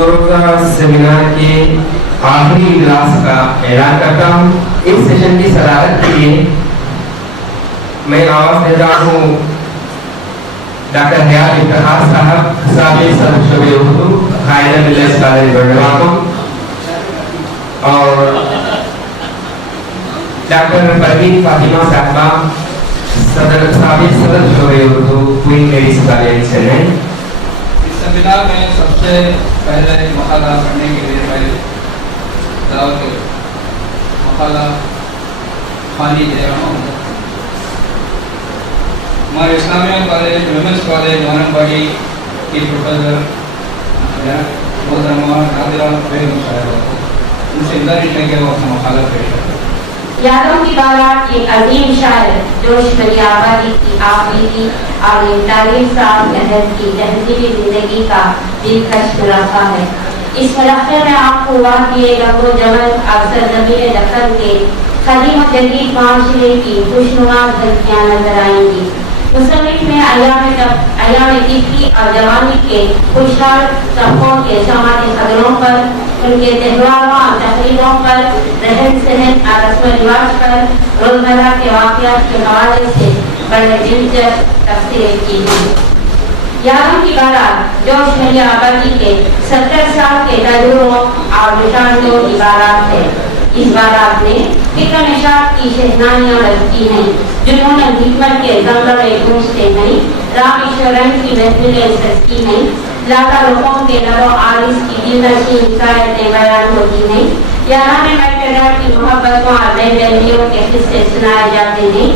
दो रोज़ा सेमिनार के आखिरी इजलास का ऐलान करता हूँ। इस सेशन की सदारत के लिए मैं आवाज़ दे रहा हूँ डॉक्टर हयात इफ्तिखार साहब, साबिक़ सदर शोबे उर्दू, कायदा मिल्लत कॉलेज बर्डवाको, और डॉक्टर परवीन फातिमा साहबा, साबिक़ सदर शोबे Urdu, Queen Mary's college Chennai. इस सेमिनार में सबसे पहले मकाला पढ़ने के लिए मैं मकाला खानी दे रहा हूँ। हमारे इस्लामिया कॉलेज, वुमेंस कॉलेज वानमबाड़ी की प्रोफेसर मोहतरमा नादिरा बेगम साहिबा को उनसे गुजारिश है कि वो अपना मकाला पेश करें। यादों की बारात के अजीम शायर जोश भरी आबादी की आफरीदी आलिम तारीफ साहब अहद की तहजीबी जिंदगी का दिलकश मुलाका है। इस मलाक़े में आपको वाक़िए गबो जमल और सरज़मीन दखन के क़दीम और जदीद माशरे की खुशनुमा झलकियाँ नजर आएंगी। मुसन्निफ़ ने अयाम तिफली और जवानी के खुशहाल तबकों के समाजी खदरों पर, उनके त्योहारों और तकरीबों पर, रहन सहन और रस्म रिवाज पर, रोज़मर्रा के वाक़यात के हवाले से बड़े दिलचस्प तफसीरें की हैं। यादों की बारात जोश भरी आबादी के 70 साल के तजुर्बों और निशानियों की बारात है। इस बारात ने फिक्र निशात की शहनाइयाँ बजती हैं, जिन्होंने हिकमत के जंगल में गूंजते हैं, रामेश्वरम की महफिलें सजती हैं, लाखों लोगों के नरो आरिस की दिलनशीं हिकायतें बयान होती हैं, याराम मकतदार की मोहब्बतों और बेबेलियों के किस्से सुनाए जाते हैं।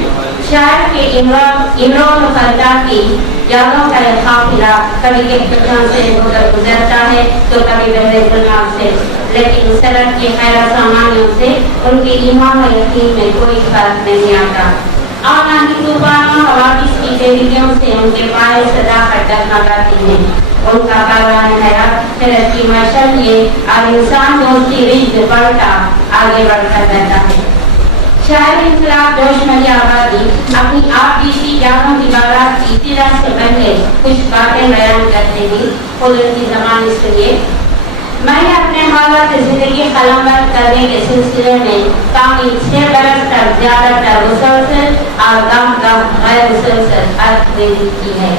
शायर के इमरान खलदा की यादों का यह काफिला कभी कहकशां से होकर गुजरता है तो कभी बहरे गुनाह से, लेकिन मुसरत के खैर सामानियों से उनके ईमान और यकीन में कोई फर्क नहीं आता। आनाही तूफानों हवादिस की तेजियों से उनके पाए सदा डगमगाती हैं। उनका कारवान हयात फिरत की मशल ये और इंसान दोस्ती रिश्त बढ़ता आगे बढ़ता रहता है। शायर इनकलाब जोश भरी आबादी अपनी आप बीती यादों की बारात की इब्तिदा से पहले कुछ बातें बयान करते हैं। खुद उनकी ज़बान सुनिए। मैंने अपने हालात ज़िंदगी कलमबंद करने के सिलसिले में कामिल 6 बरस तक ज़्यादातर मुसलसल और गम गैर मुसलसल अर्थ की है।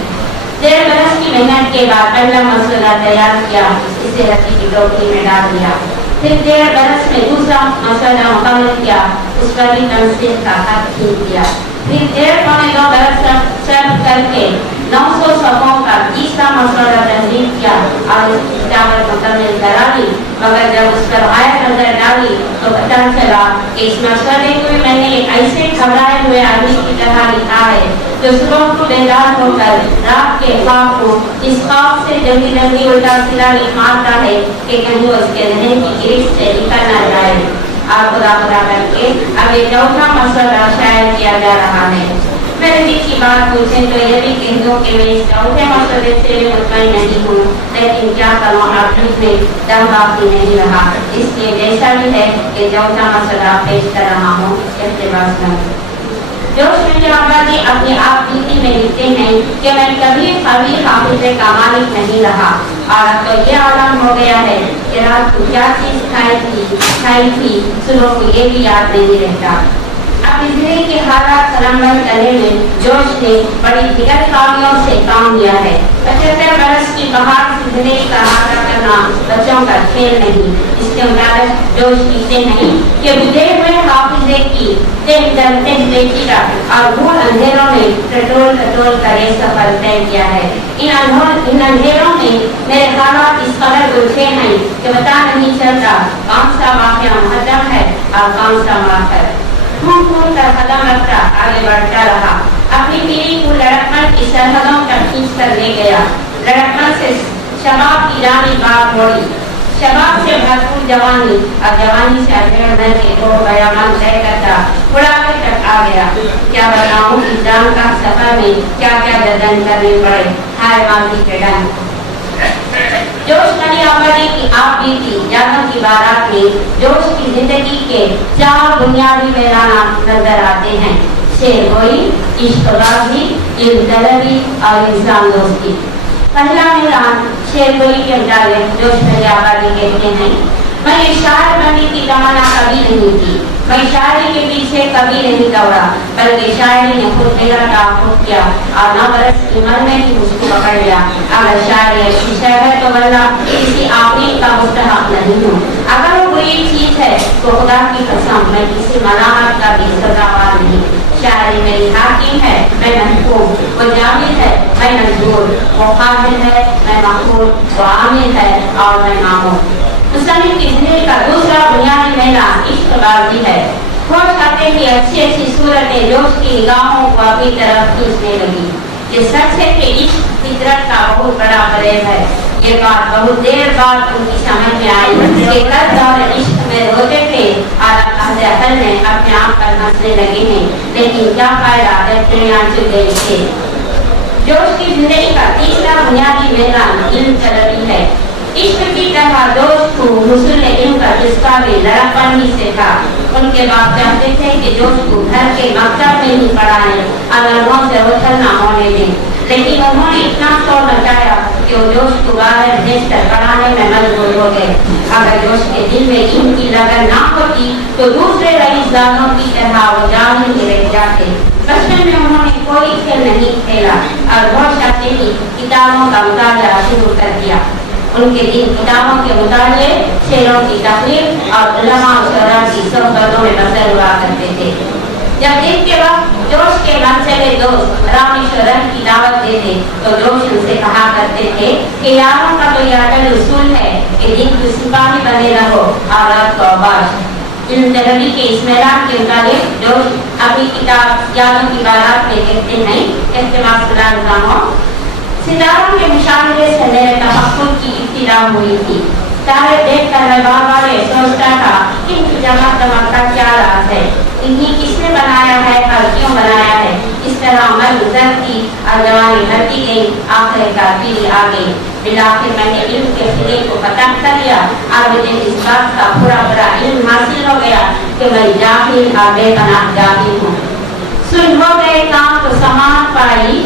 1.5 बरस की मेहनत के बाद पहला मसला तैयार किया, इसे रस्सी की टोकरी में डाल दिया। फिर 1.5 बरस में दूसरा मसला मुकम्मल किया, उस पर भी तंसीह का खत खींच दिया। फिर 1.5-2 बरस सर्व करके 900 सफ़ों का तीसरा मसला तहरीर किया और इस किताबत मुकम्मल करा ली। मगर जब उस पर आयत नजर डाली तो पता चला कि इस मसले को मैंने एक ऐसे घबराए हुए आदमी की तरह लिखा है जो सुबह को बेदार होकर रात के ख्वाब को इस ख्वाब से जल्दी जल्दी उल्टा सीधा मारता है कि कहीं वो इसके जहन की गिरफ्त से निकल न जाए। और खुदा खुदा करके अब ये चौथा मसला शायद किया जा रहा है। मेरे दिल की बात पूछें तो ये भी कह दूं कि मैं इस चौथे मसले से भी मुतमईन नहीं हूँ, लेकिन क्या करूँ आखिर में दम बाकी नहीं रहा। इसलिए जैसा भी है कि चौथा मसला पेश कर रहा हूँ, इख्तिबास में। जोश भरी आबादी अपनी आप बीती में लिखते हैं कि मैं कभी हाफिज़े का मालिक नहीं रहा और अब तो ये आलम हो गया है कि रात को क्या चीज़ खाई थी सुबह को ये भी याद नहीं रहता। अपनी जिंदगी के हालात कलमबंद करने में जोश ने बड़ी दिगर कामियों से काम लिया है। 75 बरस की बहार से जिंदगी का हाथा करना बच्चों का खेल नहीं। इसके मुताबिक जोश कहते हैं कि बुझे हुए हाफिजे की बेचीरा और भूल अंधेरों ने टटोल कर ये सफर तय किया है। इन अंधेरों में मेरे हालात इस कदर उलझे हैं कि पता नहीं चलता कौन सा वाक़या मुक़द्दम है और कौन सा मुअख्खर। घूम कर कदम रखता आगे बढ़ता रहा। अपनी पीढ़ी को लड़कपन की सरहदों तक खींच कर ले गया। लड़कपन से शबाब की रानी बाग मोड़ी, शबाब से भरपूर जवानी और जवानी से अधेड़ के दो बयान तय करता बुढ़ापे तक आ गया। क्या बताऊं इस जान का सफर में क्या क्या जतन करने पड़े, हाय माजी के डन। जोश भरी आबादी की आप बीती यादों की बारात में जोश की जिंदगी के 4 बुनियादी मैदान नजर आते हैं: शेरगोई, इश्कबाजी, इल्म तलबी और इंसान दोस्ती। पहला मैदान शेर गोली के मुताबिक जोश भरी आबादी कहते हैं, मैं ये शायर बनने की तमन्ना कभी नहीं की, मैं शायरी के पीछे कभी नहीं दौड़ा, बल्कि शायरी ने खुद मेरा ताक़ुब किया और 9 बरस की उम्र में ही मुझको पकड़ लिया। अगर शायरी अच्छी शय है तो वल्ला किसी आमीन का मुस्तहक नहीं हूँ, अगर वो बुरी चीज है तो खुदा की कसम मैं किसी मलामत का भी सज़ावार नहीं। शायरी मेरी हाकिम है, मैं महफूज, वो जामिल है, मैं मंजूर, वो कामिल है, मैं मक़बूल, वो आमिल है और मैं मामूल। मुसन्निफ की जिंदगी का दूसरा बुनियादी मैदान इश्क़बाज़ी है। खोज करते ही अच्छी सूरतें जोश की निगाहों को अपनी तरफ खींचने लगी। ये सच है कि इश्क फितरत का बहुत बड़ा फरेब है। ये बात बहुत देर बाद उनकी समझ में आई कि कल और इश्क में रोते थे और अहले अकल में अपने आप पर हंसने लगे हैं, लेकिन क्या फायदा जब चिड़िया चुग गई थे। जोश की जिंदगी का तीसरा बुनियादी मैदान इल्म तलबी है। इश्क की तरह दोस्त को हुस्न इल्म का जिसका भी लड़कपन ही से था। उनके बाप चाहते थे कि जोश को घर के मकतब में ही पढ़ाएं, अगलों से उछल न होने दें, लेकिन उन्होंने इतना शोर मचाया कि वो जोश को बाहर भेजकर पढ़ाने में मजबूर हो गए। अगर जोश के दिल में इनकी लगन ना होती तो दूसरे रईसदारों की तरह वो जाहिल ही रह जाते। बचपन में उन्होंने कोई खेल नहीं खेला और बहुत शादी ही किताबों का मुताला शुरू कर दिया। उनके दिन किताबों के मुताले, शेरों की तकलीफ और उलमा और शोरा की सोहबतों में बसर हुआ करते थे। जब दिन के वक्त जोश के मनचले दोस्त रामी शोहरत की दावत देते तो जोश उनसे कहा करते थे कि यारों का तो यह अटल उसूल है कि दिन को सिपाही बने रहो और रात को आबाश। इल्म तलबी के इस मैदान के मुताबिक जोश अपनी किताब यादों की बारात में कहते हैं, सितारों के मुशाहिदे से मेरे तफक्कुर की इब्तिदा हुई थी। तारे देखकर मैं बार-बार सोचता था कि इनकी चमक का क्या राज है, इन्हें किसने बनाया है और क्यों बनाया है। इस तरह उम्र गुजरती और जवानी बढ़ती गई, आखिरकार पीढ़ी आ गई। बिलाखिर मैंने इल्म के सिरे को पता कर लिया और मुझे इस बात का पूरा इल्म हासिल हो गया कि मैं जाहिल और बेपनाह जाहिल हूँ। सुन हो गए काम तो समान पाई,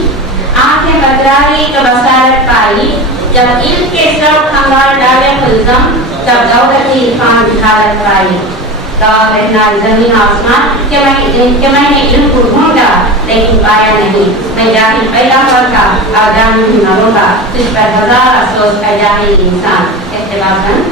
आंखें बदरारी तो बसारत पाई, जब इल्म के सब खंगाल डाले खुल्जम, तब दौलती इरफान बिहारत पाई। गवाह रहना जमीन आसमान कि मैंने इल्म को ढूंढा लेकिन पाया नहीं। मैं जाहिल पैदा होगा और जाहिल ही मरूंगा, तुझ पर हजार अफसोस है जाहिल इंसान। इख्तिलाफन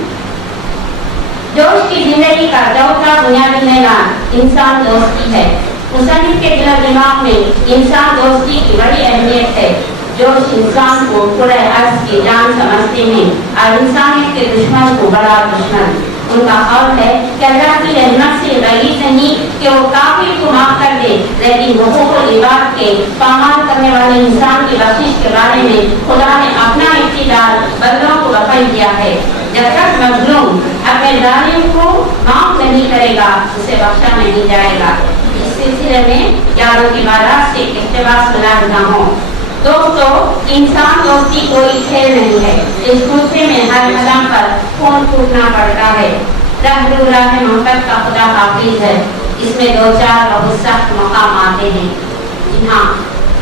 जोश की जिंदगी का चौथा बुनियादी मैदान इंसान दोस्ती है। मुसन्निफ के दिल दिमाग में इंसान दोस्ती की बड़ी अहमियत है। जोश इंसान को पूरे अर्ज की जान समझते हैं और इंसानियत के दुश्मन को बड़ा दुश्मन। उनका ख्याल है कि अल्लाह की रहमत से बगीर नहीं कि वो काफिर को माफ कर दे, लेकिन हुकूक इबाद के पामाल करने वाले इंसान की बख्शिश के बारे में खुदा ने अपना इख्तियार बंदों को वफ़ा दिया है। जब तक मजलूम अपने जालिम को माफ नहीं करेगा उसे बख्शा नहीं जाएगा। इस सिलसिले में यारों की बारात से इख्तिबास सुना रहा हूँ। दोस्तों, इंसान दोस्ती कोई खेल नहीं है। इस गुस्से में हर कदम पर खून फूटना पड़ता है। राह मोहब्बत का खुदा हाफिज है। इसमें 2-4 बहुत सख्त मकाम आते हैं। जी हाँ,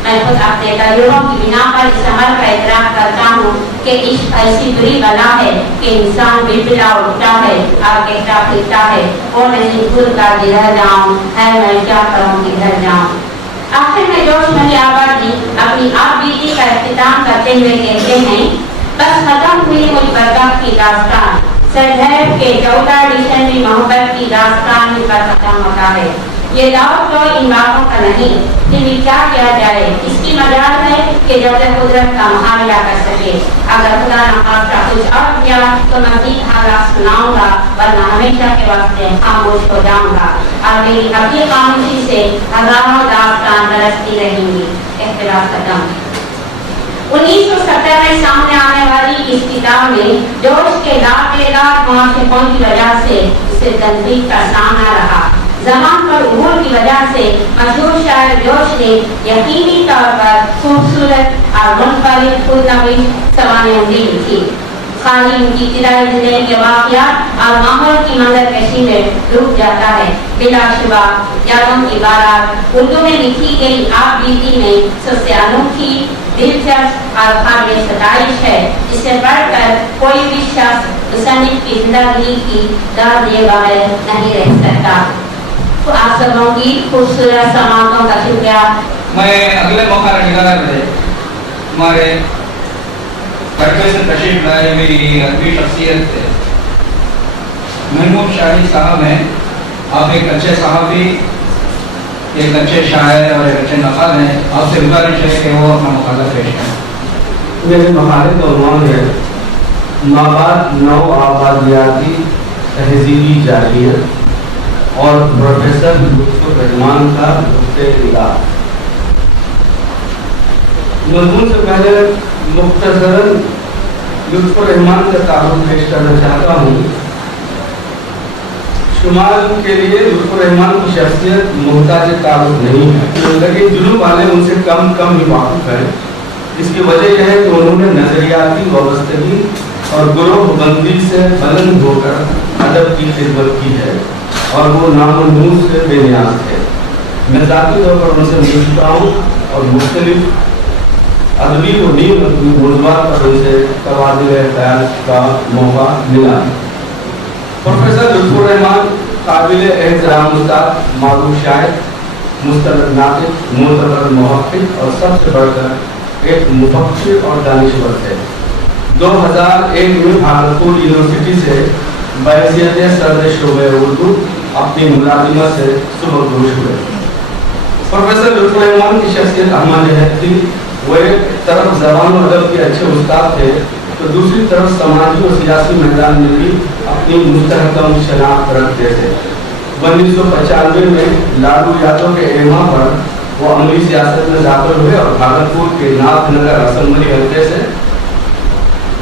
मैं खुद अपने तजुर्बों की बिना पर इस अमल का इतराफ़ करता हूँ कि इश्क ऐसी बुरी बला है कि इंसान बिलबिला उठता है और कहता फिरता है, वो नहीं भूल कर जिधर जाऊँ, है मैं क्या करूँ किधर जाऊँ। आखिर में जोश भरी आबादी अपनी आप बीती का इख्तिताम करते हुए कहते हैं, बस खत्म हुई मुझ बर्बाद की दास्तान, सरहद के 14 एडिशन में मोहब्बत की दास्तान ही पर खत्म होता है। ये दावत तो इन बातों का नहीं, फिर भी क्या किया जाए। इसकी मजाल है कि जब कुदरत का मुकाबला कर सके। अगर खुदा न खास्ता कुछ और किया तो मज़ीद हालात सुनाऊंगा, वरना हमेशा के वास्ते खामोश हो जाऊंगा और मेरी अपनी खामोशी से हजारों दास्तान बरसती रहेंगी। इख्तिलाफ खत्म। 1970 में सामने आने वाली इस किताब में जोश के लाख मुआशिकों की वजह से उसे तनकीद का सामना रहा। ज़बान पर उबूर की वजह से मशहूर शायर जोश ने यकीनी तौर पर खूबसूरत और मुनफरिद खुदनवीश सवानें लिखी। खाली उनकी इब्तिदाई जिंदगी के वाक़यात और माहौल की मंजर कशी में डूब जाता है। बिलाशुबा यादों की बारात उर्दू में लिखी गई आप बीती में सबसे अनोखी, दिलचस्प और काबिल सताइश है, जिससे बढ़कर कोई भी शख्स मुसन्निफ की जिंदगी की दाद दिए बगैर नहीं रह सकता। तो आप सबों की खूबसूरत समातों का शुक्रिया। मैं अगले मौका निकाल रहे हमारे बड़े से तशरीफ लाए हुई अदबी शख्सियत थे महमूद शाही साहब हैं। आप एक अच्छे सहाफ़ी, एक अच्छे शायर और एक अच्छे नक़ाद हैं। आपसे गुजारिश है कि वो अपना मक़ाला पेश करें। मेरे मक़ाले का उन्वान है माबाद नौ आबादियाती तहज़ीबी जाहिलियत और प्रोफेसर लुत्फ़ुर रहमान का नुक्ते निगाह। मज़मून से पहले मुख्तसरन लुत्फ़ुर रहमान का तारुफ पेश करना चाहता हूँ। शुमाल के लिए लुत्फ़ुर रहमान की शख्सियत मोहताज तारुफ नहीं है, लेकिन जुनूब वाले उनसे कम ही वाक़िफ़ हैं। इसकी वजह यह है कि उन्होंने नज़रियाती वाबस्तगी और ग्रोह बंदी से बुलंद होकर अदब की खिदमत की है और वो नामनूस से बेनियाज है। मैं ज़ाती तौर पर उनसे मिल चुका हूँ और मुख्तलिफ अदबी और नीम अदबी मौज़ूआत पर उनसे तबादले ख़याल का मौका मिला। प्रोफेसर लुत्फ़ुर रहमान काबिल एहतराम उस्ताद, मारूफ शायर, मुस्तनद नातिक़, मोतबर मुहक़्क़िक़ और सबसे बढ़कर एक मुफक्किर और दानिशवर थे। 2001 में भागलपुर यूनिवर्सिटी से बहैसियत सदर शोबे उर्दू अपनी मुलाजिमत से सुबकदोश हुए। प्रोफेसर लुत्फ़ुर रहमान की शख्सियत अहम निहत थी। वो एक तरफ ज़बान और अदब के अच्छे उस्ताद थे तो दूसरी तरफ समाजी और सियासी मैदान में भी अपनी मुस्तहकम शनाख्त रखते थे। 1995 में लालू यादव के एमा पर वो अमली सियासत में दाखिल हुए और भागलपुर के नाथनगर असम्बली हल्के से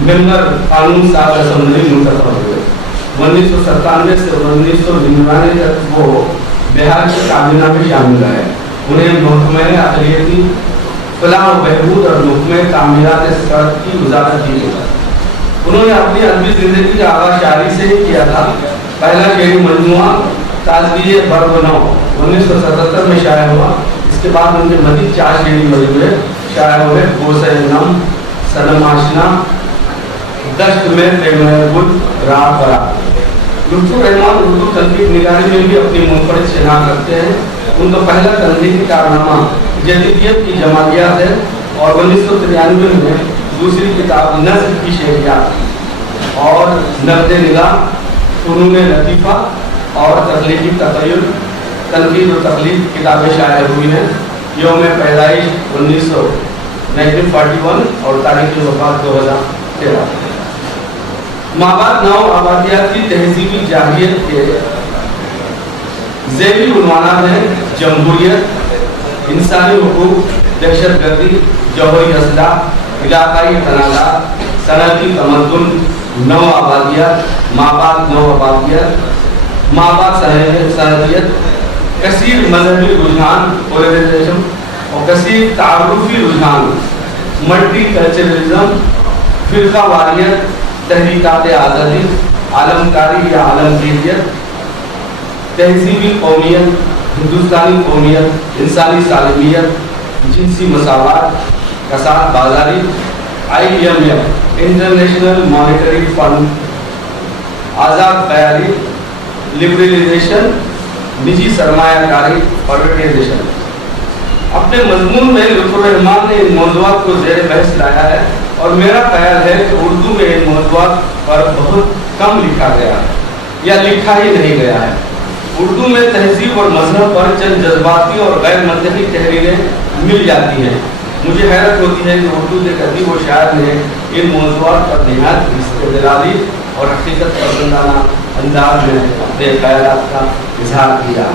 मेंबर कानून साज असम्बली मुंतखब हुए। 1997 से 1999 तक वो बिहार के काबीना में शामिल रहे। उन्हें महकमे अक़लियती फलाह व बहबूद और महकमे तामीरात सड़क की वज़ारत दी गई। उन्होंने अपनी अदबी ज़िंदगी का आगाज़ शायरी से ही किया था। पहला शेरी मजमुआ ताज़वीए बरबनौ 1977 में शाया हुआ। इसके बाद उनके मज़ीद 4 शेरी मजमूए शाया हुए। बोसे नम, सनम आशना, दश्त में प्रेम रात बरात। लुत्फ़ुर रहमान उर्दू तनक़ीद निगारी में भी अपनी मुनफरिद शनाख्त रखते हैं। उनका पहला तनक़ीदी कारनामा जदीदियत की जमालियात है और 1993 में दूसरी किताब नज़्म की शेरियात और नक़्द निगाह, फ़ुनून लतीफ़ा और तख़लीक़ी तख़य्युल, तनक़ीद और तक़लीद किताबें शाया हुई हैं। यौम पैदाइश 1941 और तारीख़ वफ़ात 2013। माबाद नौ आबादियाती तहज़ीबी जाहिलियत के ज़ैली उन्वानात हैं जमहूरियत, इंसानी हुकूक, दहशतगर्दी, जौहरी असलाह, इलाक़ाई तनाज़ात, सनअती तमद्दुन, नौ आबादियात, माबाद नौ आबादियात, माबाद सनअतियत, कसीर मजहबी रुझान पोलराइजेशन और कसीर तारुफ़ी रुझान, मल्टी कल्चरलिज़म, फ़िरक़ा वारियत, तहरीकात आज़ादी, आलमकारी या आलमगीरियत, तहज़ीबी कौमियत, हिंदुस्तानी कौमियत, इंसानी सालमियत, जिनसी मसावात, कसाद बाजारी, IMF इंटरनेशनल मॉनेटरी फंड, आज़ाद ख़याली, लिबरलाइजेशन, निजी सरमायाकारी, प्राइवेटाइजेशन। अपने मजमून में लुत्फ़ुर रहमान ने इन मौज़ूआत को ज़ेर बहस लाया है और मेरा ख्याल है कि उर्दू में इन मौज़ूआत पर बहुत कम लिखा गया है या लिखा ही नहीं गया है। उर्दू में तहज़ीब और मज़हब पर चंद जज्बाती और गैर मंतकी तहरीरें मिल जाती हैं। मुझे हैरत होती है कि उर्दू के अदीब व शायर ने इन मौज़ूआत पर निहायत इस्तेदलाली और हकीकत पसंदाना अंदाज में अपने ख्यालात का इजहार किया।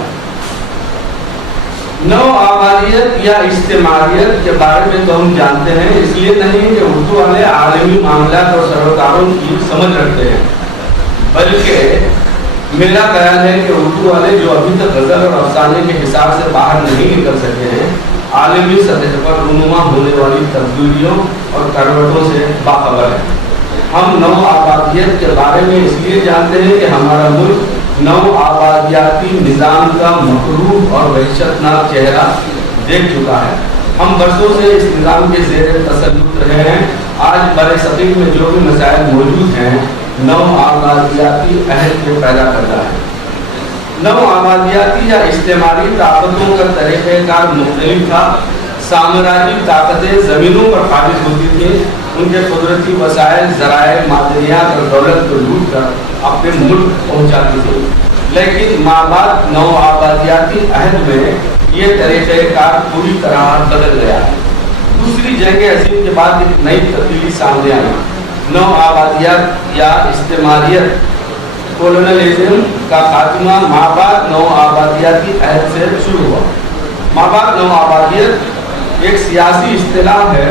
नौ आबादियत या इज्तिमाइयत के बारे में तो हम जानते हैं, इसलिए नहीं कि उर्दू वाले आलमी मामलात और सरोकारों की समझ रखते हैं, बल्कि मेरा ख्याल है कि उर्दू वाले जो अभी तक गज़ल और अफसाने के हिसाब से बाहर नहीं निकल सके हैं, आलमी सतह पर रूनुमा होने वाली तब्दीलियों और करवटों से बाखबर है। हम नौ आबादियत के बारे में इसलिए जानते हैं कि हमारा मुल्क नौ आबादियाती निज़ाम का मकरूह और वहशतनाक चेहरा देख चुका है। हम बरसों से इस निज़ाम के ज़ेर तसल्लुत रहे हैं। आज बरसग़ीर में जो भी मसाइल मौजूद हैं नौ आबादियाती अहद को पैदा करता है। नौ आबादियाती या इस्तेमाली ताकतों का तरीक़ाकार मुख्तलिफ था। साम्राज्यिक ताकतें ज़मीनों पर काबिज होती थी, उनके कुदरती वसाइल ज़राए मादनियात और दौलत को लूट कर अपने मुल्क पहुँचाती थी। लेकिन माबाद नौ आबादियाती अहद में ये तरीक़ाकार पूरी तरह बदल गया है। दूसरी जंग अज़ीम के बाद एक नई तब्दीली सामने आई। नौ आबादियात या इस्तेमालियत कोलोनलिज्म का खात्मा माबाद नौ आबादियाती अहद से शुरू हुआ। माबाद नौ आबादियत एक सियासी इस्तिलाह है।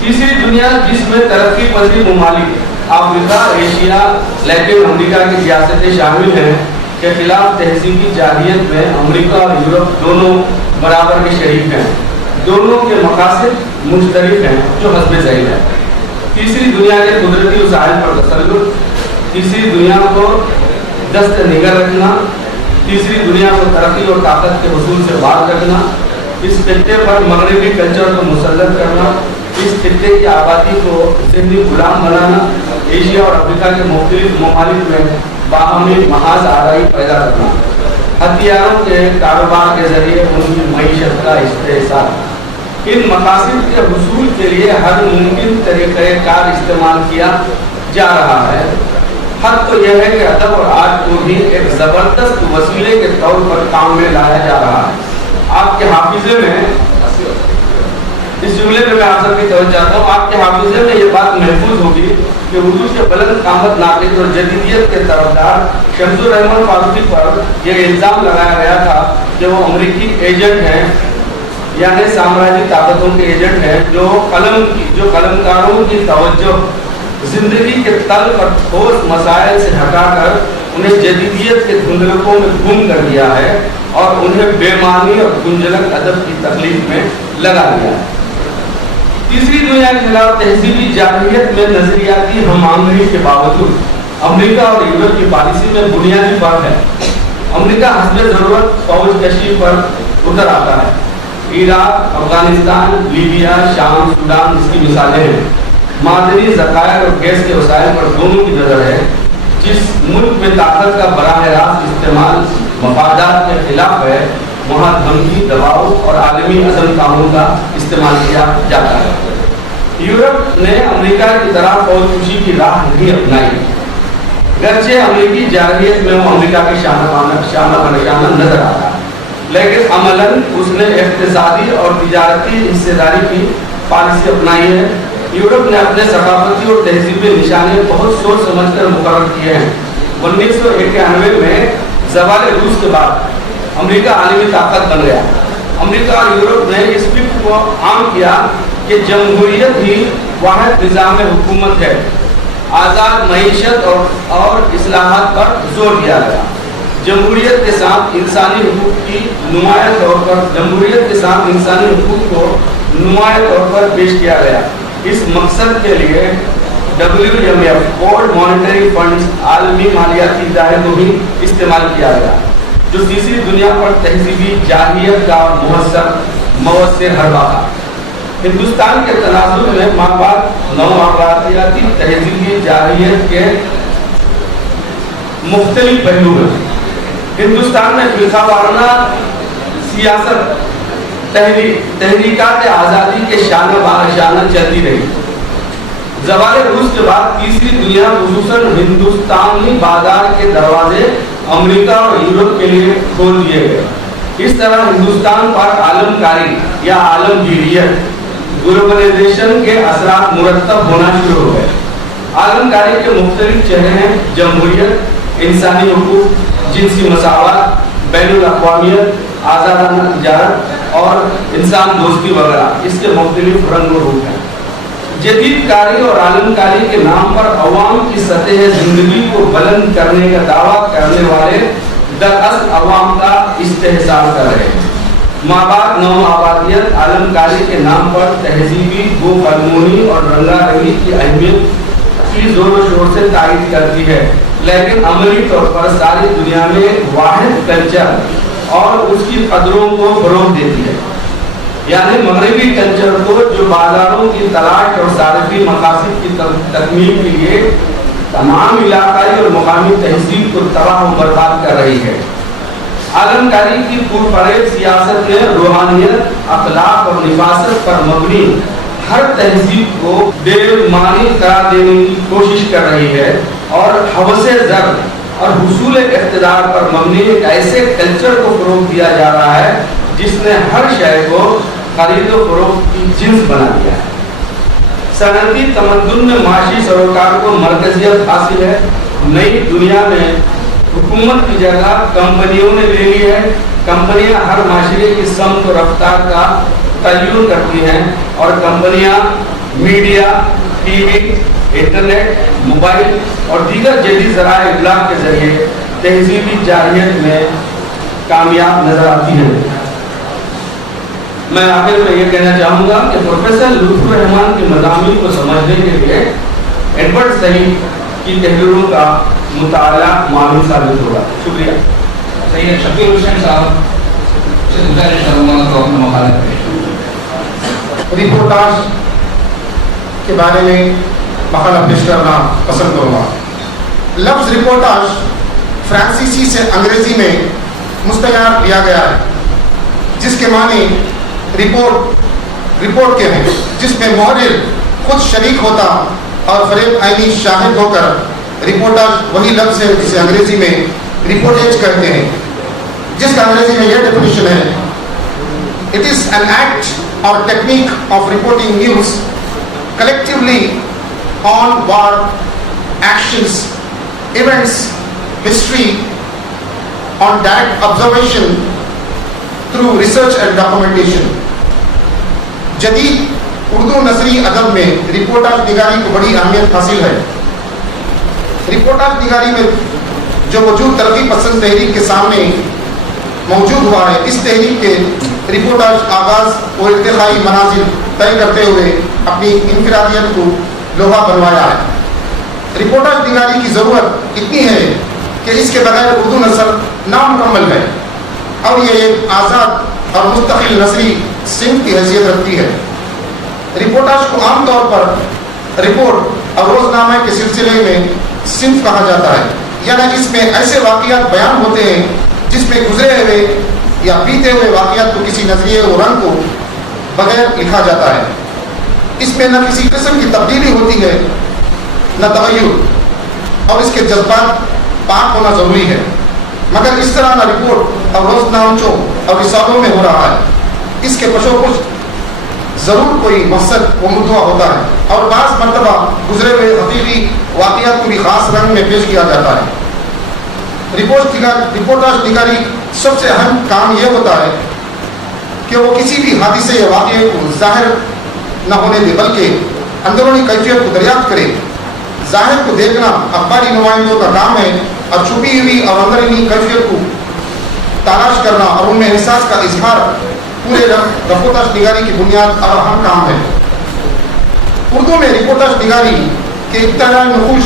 तीसरी दुनिया जिसमें तरक्की पजीर ममालिक अफ्रीका, एशिया, लैटिन अमेरिका की रियासतें शामिल हैं के खिलाफ तहज़ीबी जाहिलियत में अमेरिका और यूरोप दोनों बराबर के शरीक हैं। दोनों के मकासद मुश्तरक हैं जो हस्ब ज़ैल है। तीसरी दुनिया के कुदरती वसाइल पर तसल्लुत, तीसरी दुनिया को दस्त निगर रखना, तीसरी दुनिया को तरक्की और ताकत के हसूल से बाहर रखना, इस खित्ते पर मगरबी कल्चर को मुसल्लत करना, इस खित्ते की आबादी को ज़िंदगी गुलाम बनाना, एशिया और अफ्रीका के मुख्तलिफ ममालिक में बाहमी महाज आराई पैदा करना, हथियारों के कारोबार के ज़रिए उनकी मईशत का इस्तेसाल। इन मकासद के हसूल के लिए हर मुमकिन तरीक़ाकार इस्तेमाल किया जा रहा है। हद तो यह है कि अदब और आर्ट को भी एक ज़बरदस्त वसीले के तौर पर काम में लाया जा रहा है। आपके हाफिज़े में इस जुमले में मैं आप सबकी तवज्जो चाहता हूँ, आपके हाफिज़े में ये बात महफूज होगी कि उर्दू के बुलंद कामत नाक़िद और जदीदियत के तरफदार शम्सुर रहमान फारूकी पर यह इल्ज़ाम लगाया गया था कि वो अमरीकी एजेंट हैं, यानी साम्राज्यिक ताकतों के एजेंट हैं जो कलमकारों की तवज्जो जिंदगी के तल पर ठोस मसाइल से हटाकर उन्हें जदीदियत के धुंधलकों में गुम कर दिया है और उन्हें बेमानी और गुंजलक अदब की तकलीफ में लगा दिया है। तीसरी दुनिया के खिलाफ तहज़ीबी जाहिलियत में नजरियाती हमांगनी के बावजूद अमेरिका और यूरोप की पॉलिसी में बुनियादी फर्क है। अमेरिका हस्ब ज़रूरत फौज कशी पर उतर आता है। इराक, अफगानिस्तान, लीबिया, शाम, सूडान इसकी मिसालें हैं। मादनी ज़खायर और गैस के वसाइल पर दोनों की नज़र है। जिस मुल्क में ताकत का बराह रास्त इस्तेमाल मफादात के खिलाफ है वहाँ धमकी, दबाव और आलमी अज़म कानून का इस्तेमाल किया जाता है। यूरोप ने अमेरिका की तरह फौजकुशी की राह नहीं अपनाई, गरचे अमरीकी जाहिलियत में वो अमेरिका के शाना बनशाना नजर आता है, लेकिन अमलन उसने इक़्तिसादी और तिजारती हिस्सेदारी की पॉलिसी अपनाई है। यूरोप ने अपने सकाफती और तहजीबी निशाने बहुत सोच समझ कर मुकर्रर किए हैं। 1991 में ज़वाल रूस के बाद अमेरिका आलमी ताकत बन गया। अमेरिका और यूरोप ने इस फिक्र को आम किया कि जमहूरियत ही वाहिद निज़ाम हुकूमत है। आज़ाद मईशत और इस्लाहात पर जोर दिया गया। जमहूरियत के साथ इंसानी हुकूक की नुमाया तौर पर नुमाया तौर पर पेश किया गया। इस मकसद के लिए WMF वर्ल्ड मॉनेटरी फंड आलमी मालियाती इदारे को भी इस्तेमाल किया गया, जो तीसरी दुनिया पर तहजीबी जाहिलियत का मवस्सिर हरबा था। हिंदुस्तान के तनाजुर में माबाद नौ आबादियाती तहजीबी जाहिलियत के मुख्तलिफ पहलू हैं। हिंदुस्तान में फिरकावाराना सियासत तहरीकात आज़ादी के शाना बाशाना चलती रही। ज़वाल रूस के बाद तीसरी दुनिया खुसूसन हिंदुस्तानी बाजार के दरवाजे अमेरिका और यूरोप के लिए खोल दिए गए। इस तरह हिंदुस्तान पर आलमकारी या आलमगीरियत ग्लोबलाइजेशन के असरात मुरतब होना शुरू हो गए। आलमकारी के मुख्तलिफ चेहरे हैं: जमहूरियत, इंसानी हुकूक, जिनसी मसावत, बैनुल अक़वामियत, आज़ादाना तिजारत और इंसान दोस्ती वगैरह। इसके मुख्तलिफ रंग और रूप हैं। जदीदकारी और आलमकारी के नाम पर अवाम की सतह जिंदगी को बुलंद करने का दावा करने वाले दरअसल अवाम का इस्तेहसाल कर रहे हैं। माबाद नौ आबादियत आलमकारी के नाम पर तहजीबी, गो कलमोनी और रंगारंगी की अहमियत इसकी जोर शोर से तारीफ करती है, लेकिन अमली तौर पर सारी दुनिया में वाहिद कल्चर और उसकी कदरों को फरोग देती है। यानी मगरबी कल्चर को जो बाजारों की तलाश और सार्फी मकासद की तकमील के लिए तमाम इलाकाई और मुकामी तहजीब को तबाह और बर्बाद कर रही है। आलमकारी की पुरफरेब सियासत में रूहानियत, अखलाक और निफासत पर मबनी हर तहजीब को बेमानी करार देने की कोशिश कर रही है और हवसे ज़र और हुसूल इक़्तिदार पर मबनी एक ऐसे कल्चर को फ़रोग़ दिया जा रहा है जिसने हर शय को खरीद व फरोख्त की जिन्स बना दिया है। सनती तमद्दुन में माशी सरोकार को मरकजियत हासिल है। नई दुनिया में हुकूमत की जगह कंपनियों ने ले ली है। कंपनियां हर माशरे की समत और रफ्तार का तयन करती हैं और कंपनियां मीडिया, टीवी, इंटरनेट, मोबाइल और दीगर जदीद ज़राए इब्लाग के जरिए तहजीबी जारियत में कामयाब नजर आती हैं। मैं आखिर में ये कहना चाहूँगा कि प्रोफेसर लुत्फ़ुर रहमान के मज़ामीन को समझने के लिए एडवर्ड सईद की तहरीरों का मुताला मालूम साबित होगा। शुक्रिया। सैयद शकील हुसैन साहब से गुजारिश करूँगा तो अपना मकाला पेश करें। रिपोर्टाज के बारे में मकाला पेश करना पसंद करूँगा। लफ्ज़ रिपोर्टाज फ्रांसीसी से अंग्रेज़ी में मुस्तयार लिया गया है, जिसके माने रिपोर्ट के हैं, जिसमें मुहर्रिर खुद शरीक होता और फरेब आईनी शाहिद होकर। रिपोर्टाज वही लफ्ज़ है जिसे अंग्रेज़ी में रिपोर्टेज कहते हैं, जिसका अंग्रेज़ी में यह डेफिनेशन है, इट इज़ एन एक्ट और technique of reporting news collectively on war actions, events, history, on direct observation through research and documentation. जदीद उर्दू नसरी अदब में रिपोर्टाज निगारी को बड़ी अहमियत हासिल है। रिपोर्टाज निगारी में जो वजूद तरक्की पसंद तहरीक के सामने मौजूद हुआ है, इस तहरीक के रिपोर्टाज आगाज और इर्तिकाई मनाजिल तय करते हुए अपनी इनफरादियत को लोहा बनवाया है। रिपोर्टाज निगारी की ज़रूरत इतनी है कि इसके बगैर उर्दू नस्र नामुकम्मल है और ये एक आज़ाद और मुस्तकिल नसरी सिंह की हैसियत रखती है। रिपोर्टाज को आमतौर पर रिपोर्ट और रोज़नामे के सिलसिले में सिंफ कहा जाता है, यानी इसमें ऐसे वाक़ियात बयान होते हैं जिसमें गुजरे हुए या बीते हुए वाक़ियात को किसी नजरिए और रंग को बगैर लिखा जाता है। इसमें न किसी किस्म की तब्दीली होती है न तगय्युर, और इसके जज्बात पाक होना ज़रूरी है। मगर इस तरह न रिपोर्ट और रोज़नामचों और रिसालों में हो रहा है। इसके पशोपुश ज़रूर कोई मकसद व मुद्दा होता है और बाज़ मरतबा गुजरे हुए हकीकी वाक़ियात को भी ख़ास रंग में पेश किया जाता है। रिपोर्टाज निगारी सबसे अहम काम यह होता है कि वो किसी भी हादिसे या वाक़े को ज़ाहिर न होने दे, बल्कि अंदरूनी कैफियत को दरियाफ्त करे। ज़ाहिर को देखना अखबारी नुमाइंदों का काम है और छुपी हुई और अंदरूनी कैफियत को तलाश करना और उनमें एहसास का इजहार पूरे रिपोर्टाज निगारी की बुनियाद और अहम काम है। उर्दू में रिपोर्टाज निगारी के इब्तिदाई नक़ूश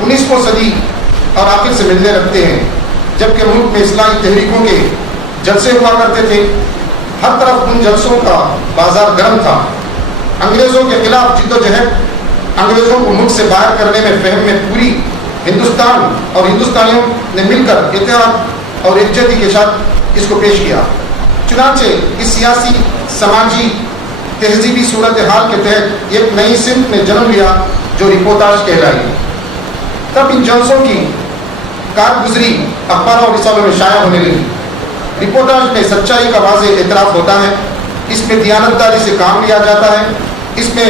19वीं सदी और आखिर से मिलने लगते हैं, जबकि मुल्क में इस्लामी तहरीकों के जलसे हुआ करते थे। हर तरफ उन जलसों का बाजार गर्म था। अंग्रेज़ों के खिलाफ जिद्दोजहद अंग्रेज़ों को मुल्क से बाहर करने में फहम में पूरी हिंदुस्तान और हिंदुस्तानियों ने मिलकर इत्तेहाद और एकजुटती के साथ इसको पेश किया। चुनांचे इस सियासी, समाजी, तहजीबी सूरत हाल के तहत एक नई सिंफ ने जन्म लिया जो रिपोर्टाज कहलाई। तब इन जलसों की कारगुजरी अखबारों और रिसालों में शाया होने लगी। रिपोर्टाज में सच्चाई का वाज़ेह एतराफ़ होता है, इसमें दियानतदारी से काम लिया जाता है, इसमें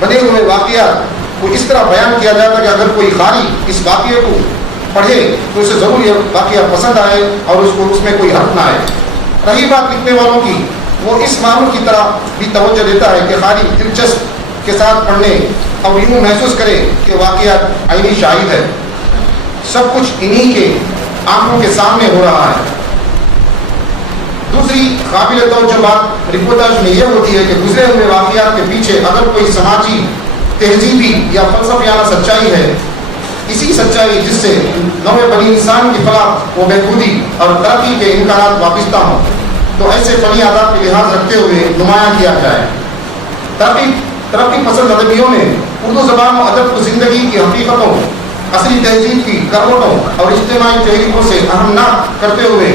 बने हुए वाक़ियात को इस तरह बयान किया जाता है कि अगर कोई कारी इस वाक़े को पढ़े तो उसे ज़रूर यह वाक़या पसंद आए और उसको उसमें कोई हर्फ ना आए। रही बात लिखने वालों की, वो इस मामूल की तरह भी तवज्जो देता है कि खाली दिलचस्प के साथ पढ़ने और यूँ महसूस करे कि वाक़ियात आईनी शाहिद है। सब कुछ इन्हीं के आंखों के सामने हो रहा है। दूसरी काबिल तवज्जो बात रिपोर्टाज में यह होती है कि गुजरे हुए वाक़ियात के पीछे अगर कोई समाजी तहजीबी या फलसफियाना सच्चाई है। इसी सच्चाई जिससे नौवे बनी इंसान की फलाह व बहबूदी और तरक्की के इम्कानात वाबिस्ता हों, तो ऐसे फनी आदाब के लिहाज रखते हुए नुमाया किया जाए। तरक्की पसंद अदबियों ने उर्दू ज़बान और अदब को ज़िंदगी की हकीकतों, असली तहजीब की करवटों और इज्तिमाई तहरीकों से अहमनाक करते हुए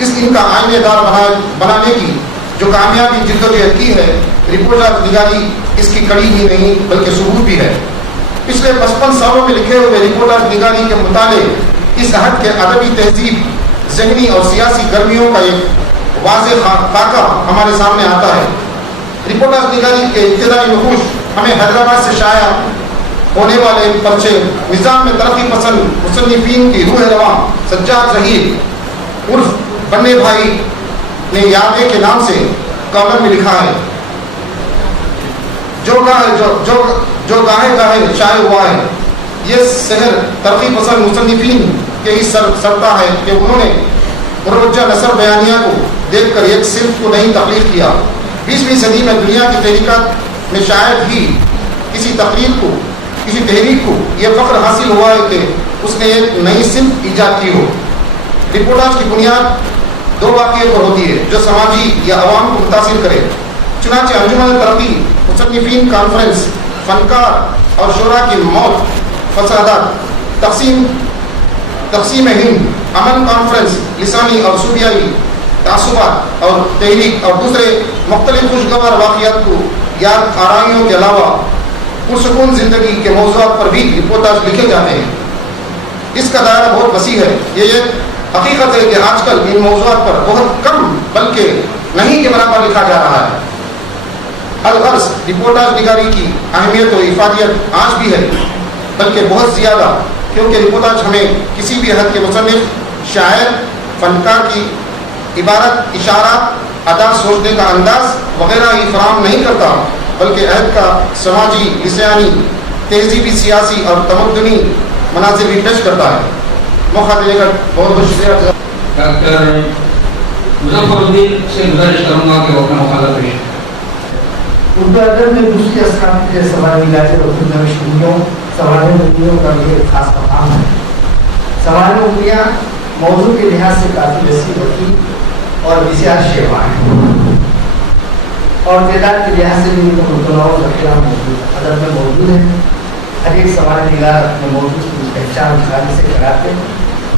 इस इनका आईनेदार बनाने की जो कामयाबी जिद्दोजहद की है, रिपोर्टर निगारी इसकी कड़ी ही नहीं बल्कि सबूत भी है। पिछले 55 सालों में लिखे हुए रिपोर्टर निगारी के मुताले इस अहद के अदबी तहजीब, ज़हनी और सियासी गर्मियों का एक वाज़ेह खाका हमारे सामने आता है। रिपोर्टर निगारी के इब्तिदाई नकूश हमें हैदराबाद से शाया होने वाले पर्चे निज़ाम में तरक्की पसंद मुसन्निफीन की रूह रवां सज्जाद ज़हीर उर्फ बन्ने भाई ने यादें के नाम से कॉलम में लिखा है, जो गाहे गाहे शाये हुआ है। ये शहर तरक्की पसंद मुसन्निफीन के ही सरता है कि उन्होंने मुरवज्जा नसर बयानिया को देखकर एक सिर्फ को नहीं तख्लीक किया। 20वीं सदी में दुनिया की तहरीकात में शायद ही किसी तहरीक को यह फ़ख्र हासिल हुआ है कि उसने एक नई सिर्फ ईजाद की हो। रिपोर्टाज की बुनियाद दो वाक़ये पर होती है जो समाजी या अवाम को मुतासिर करे। चुनांचे अंजुमन तरक्की मुसन्निफीन कॉन्फ्रेंस, फनकार और शोरा की मौत, फसादात, तक़सीम हिंद, अमन कॉन्फ्रेंस, लिसानी और सूबियाई तासुबात और तहरीक और दूसरे मुख्तलिफ खुशगवार वाक़यात को याद आराइयों के अलावा पुरसुकून ज़िंदगी के मौज़ूआत पर भी रिपोर्टाज लिखे जाते हैं। इसका दायरा बहुत वसी है। ये हकीकत है कि आजकल इन मौज़ूआत पर बहुत कम बल्कि नहीं के बराबर लिखा जा रहा है। अलगर्ज़ रिपोर्टाज निगारी की अहमियत और इफादियत आज भी है, बल्कि बहुत ज़्यादा, क्योंकि रिपोर्टाज हमें किसी भी हद के मुसन्निफ, शायर, फनकार की इबारत, इशारात, अदा, सोचने का अंदाज वगैरह ही फराहम नहीं करता, बल्कि अहद का समाजी, लिसानी, तहजीबी, सियासी और तमद्दुनी मनाज़िर भी पेश करता है। मौका देने का बहुत बहुत शुक्रिया। डॉक्टर मुजफ्फरुद्दीन से गुजारिश करूँगा कि वो अपना मौका पेश करें। उर्दू अदब में दूसरी असनाफ के सवाल निगाहे और नवशियों सवाल उंगलियों का भी एक खास मकाम है। सवाल उंगलियाँ मौजू के लिहाज से काफ़ी वसी होती और विशाल शेवा है और तादाद के लिहाज से भी उनका मुतनाव ज़ख़ीरा अदब में मौजूद है। हर एक सवाल निगार अपने मौजूद की पहचान खाने से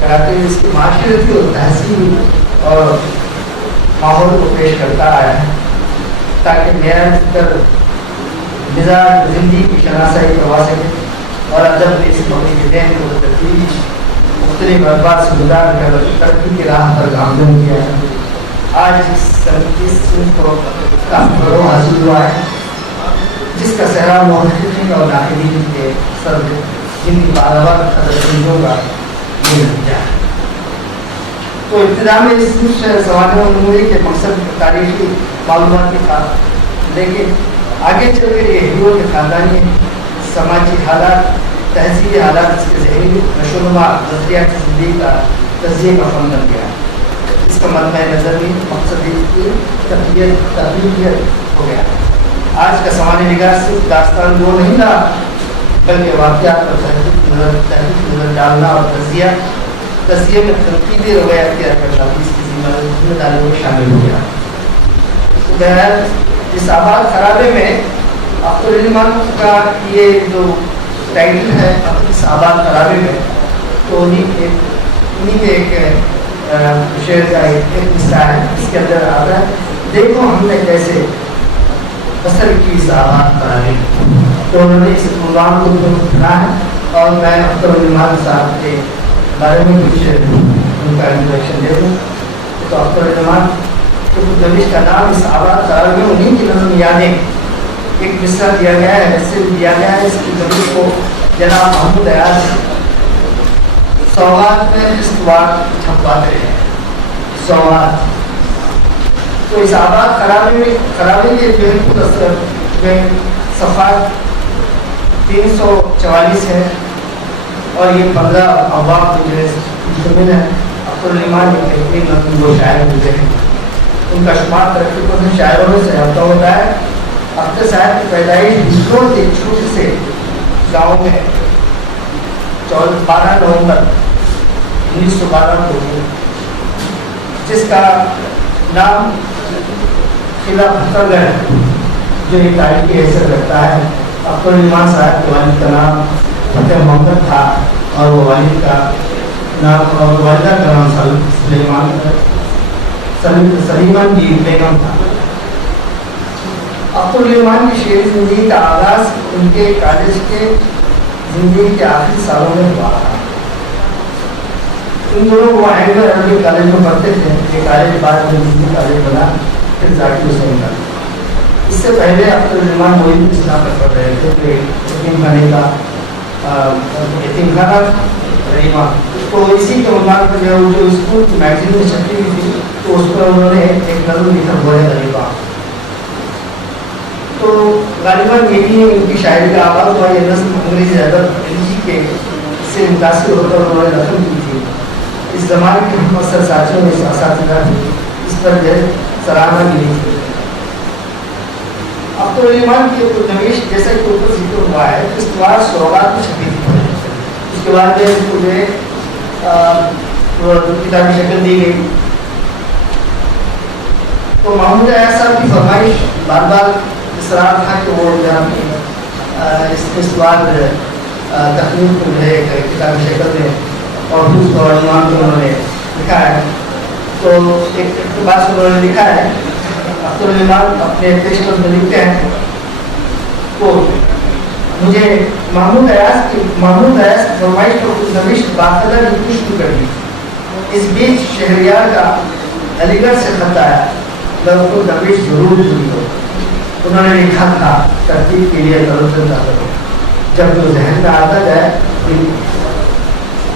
कराते हुए इसकी माशरती और तहसील और माहौल को पेश करता आया है, ताकि नया फिक्र मिजाज ज़िंदगी की शनासाई करवा सके और अदब में इस मौके के देन को तरतीब मुख्तलिफ अरबाज से गुजार कर तरक्की की राह पर गामजन किया है। आज इस को काफ़ी बड़ो हासिल हुआ है, जिसका सहरा मुहक़्क़ीक़ीन और नाक़दीन के सर जिनकी बारबार अदबों का ये नतीजा है। तो इब्तिदा में इस सवाल नमूने के मकसद तारीख़ी मालूमात के साथ, लेकिन आगे चल कर ये हीरो के ख़ानदानी समाजी हालात, तहसीली हालात, इसके ज़हनी नशोनुमा नज़रिया की ज़िंदगी का तज़किया का फ़न बन गया। इसका मद्दे नज़र भी मकसद की तकलीफ़ियत हो गया। आज का सवाल निगाह सिर्फ दास्तान वो नहीं रहा, बल्कि वाक़यात पर तहक़ीक़ नज़र डालना और तज़किया में तनक़ीदी रवैया अख्तियार करना भी इसकी ज़िम्मेदारियों में शामिल हो गया। तो बहरहाल इस आबाद खराबे में अख्तरुल का ये जो टाइटल है इस आबाद खराबे में, तो उन्हीं के एक शेर का एक हिस्सा है। इसके अंदर आता है, देखो हमने कैसे बसर की इस आबाद खराबे। तो उन्होंने इस प्रोग्राम को सुना है और मैं अख्तरुल साहब के बारे में कुछ उनका इंट्रोडक्शन दे दूँ। तो अख्तरुल तो नविश का नाम इस आबाद खराबे में उन्हीं की नज़म यादें एक मिसरा दिया गया है, ऐसे दिया गया है। इसकी नविश को जनाब महमूद अयाज सौगात में इस्तवार छपवाते हैं। सौगात तो इस आबाद खराबे के बेहद असर में सफ़ात 344 है और ये 15 अवाब जो मुश्तमिल है। अब्दुल-रहीमान एक बेहतरीन नज़म वो शायर गुजरे हैं, उनका शुमार तरक्की पसंद शायरों में से होता है। अख्तर साहब की पैदाइश हिजरों के छोटे से गांव में 12 नवंबर 1912 को, जिसका नाम किला फतेहगढ़ जो एक तारीखी हैसियत रखता है। अब्दुल रहमान साहब के वालिद का नाम फतेह मोहम्मद था और वो वालिद का नाम और वालिदा का नाम सलीमान जी बेगम था। अब्दुल रहमान की शेरी जिंदगी का आगाज उनके कॉलेज के जिंदगी के आखिरी सालों में हुआ था। उन दोनों वो एंग्लो अरबिक कॉलेज में पढ़ते थे। ये कॉलेज बाद में दिल्ली कॉलेज बना, फिर जाकिर हुसैन का। इससे पहले अब्दुल रहमान मोइनुद्दीन इस्लाम में पढ़ रहे थे, तो यतीम खाने का यतीम खाना रहीमा, तो इसी के उन्माद पर जो स्कूल की मैगजीन में छपी हुई थी, तो उस पर उन्होंने एक नज़म लिखा गोया गरीबा। तो गालिबन ये भी उनकी शायरी का आवाज़ हुआ। ये नस्ल अंग्रेजी अदब के से मुतासिर होकर उन्होंने नकल की थी। इस ज़माने के हम अक्सर साथियों में असातिज़ा इस पर सराहना मिली थी। अब्दुल रहमान की नवीश जैसा कि ऊपर जिक्र हुआ है, इस बार सौगात में छपी थी। उसके बाद मुझे किताबी शक्ल दी गई। तो महमूद अयाज साहब की फरमाइश बार बार इसरार था कि वो इस बार तकनीक को जो है किताबी शक्ल में और दूसरा इमाम को उन्होंने लिखा है। तो एक बात उन्होंने लिखा है, अब्दुल रहमान अपने टेस्ट में लिखते हैं, तो मुझे महमूद अयाज फरमाइश को कुछ नविश बाकायदा लिखनी शुरू कर दी। इस बीच शहरियार का अलीगढ़ से खत आया, मैं उनको नविश जरूर दूंगी हो। उन्होंने लिखा था तरतीब के लिए तवज्जो ना करो, जब जो जहन में आता जाए।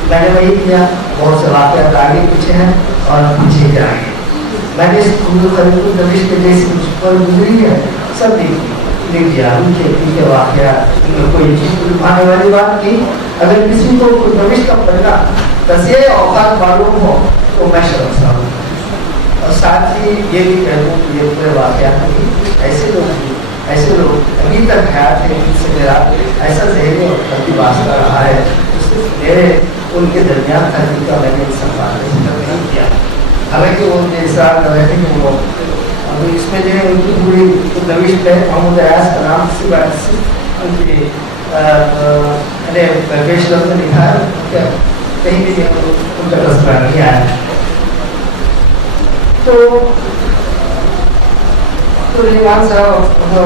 मैंने वही किया, बहुत से वाक़यात आगे पीछे हैं और पीछे के आगे। मैंने इस नविश के जैसी मुझ पर गुजरी है सब लिख दिया, उनके वाक़यात, कोई चीज़ लुभाने वाली बात की। अगर किसी को कोई नविश का पढ़ना तसिए औकात मालूम हो तो मैं शर्मसा हूँ। और साथ ही ये भी कह दूँ कि ये पूरे वाक़यात नहीं, ऐसे लोग अभी तक हयात है, जिनसे मेरा ऐसा जहनी और कभी वास्ता रहा है, तो मेरे उनके दरमियान था जिनका मैंने संभाल नहीं किया। हालांकि वो मुझे इसरार कर रहे थे कि वो अभी इसमें जो है उनकी पूरी नविश में महमूद अयाज का नाम किसी बात से उनकी मैंने पेश लफ्ज़ में लिखा है, कहीं भी उनका तस्वीर नहीं आया। तो रहमान साहब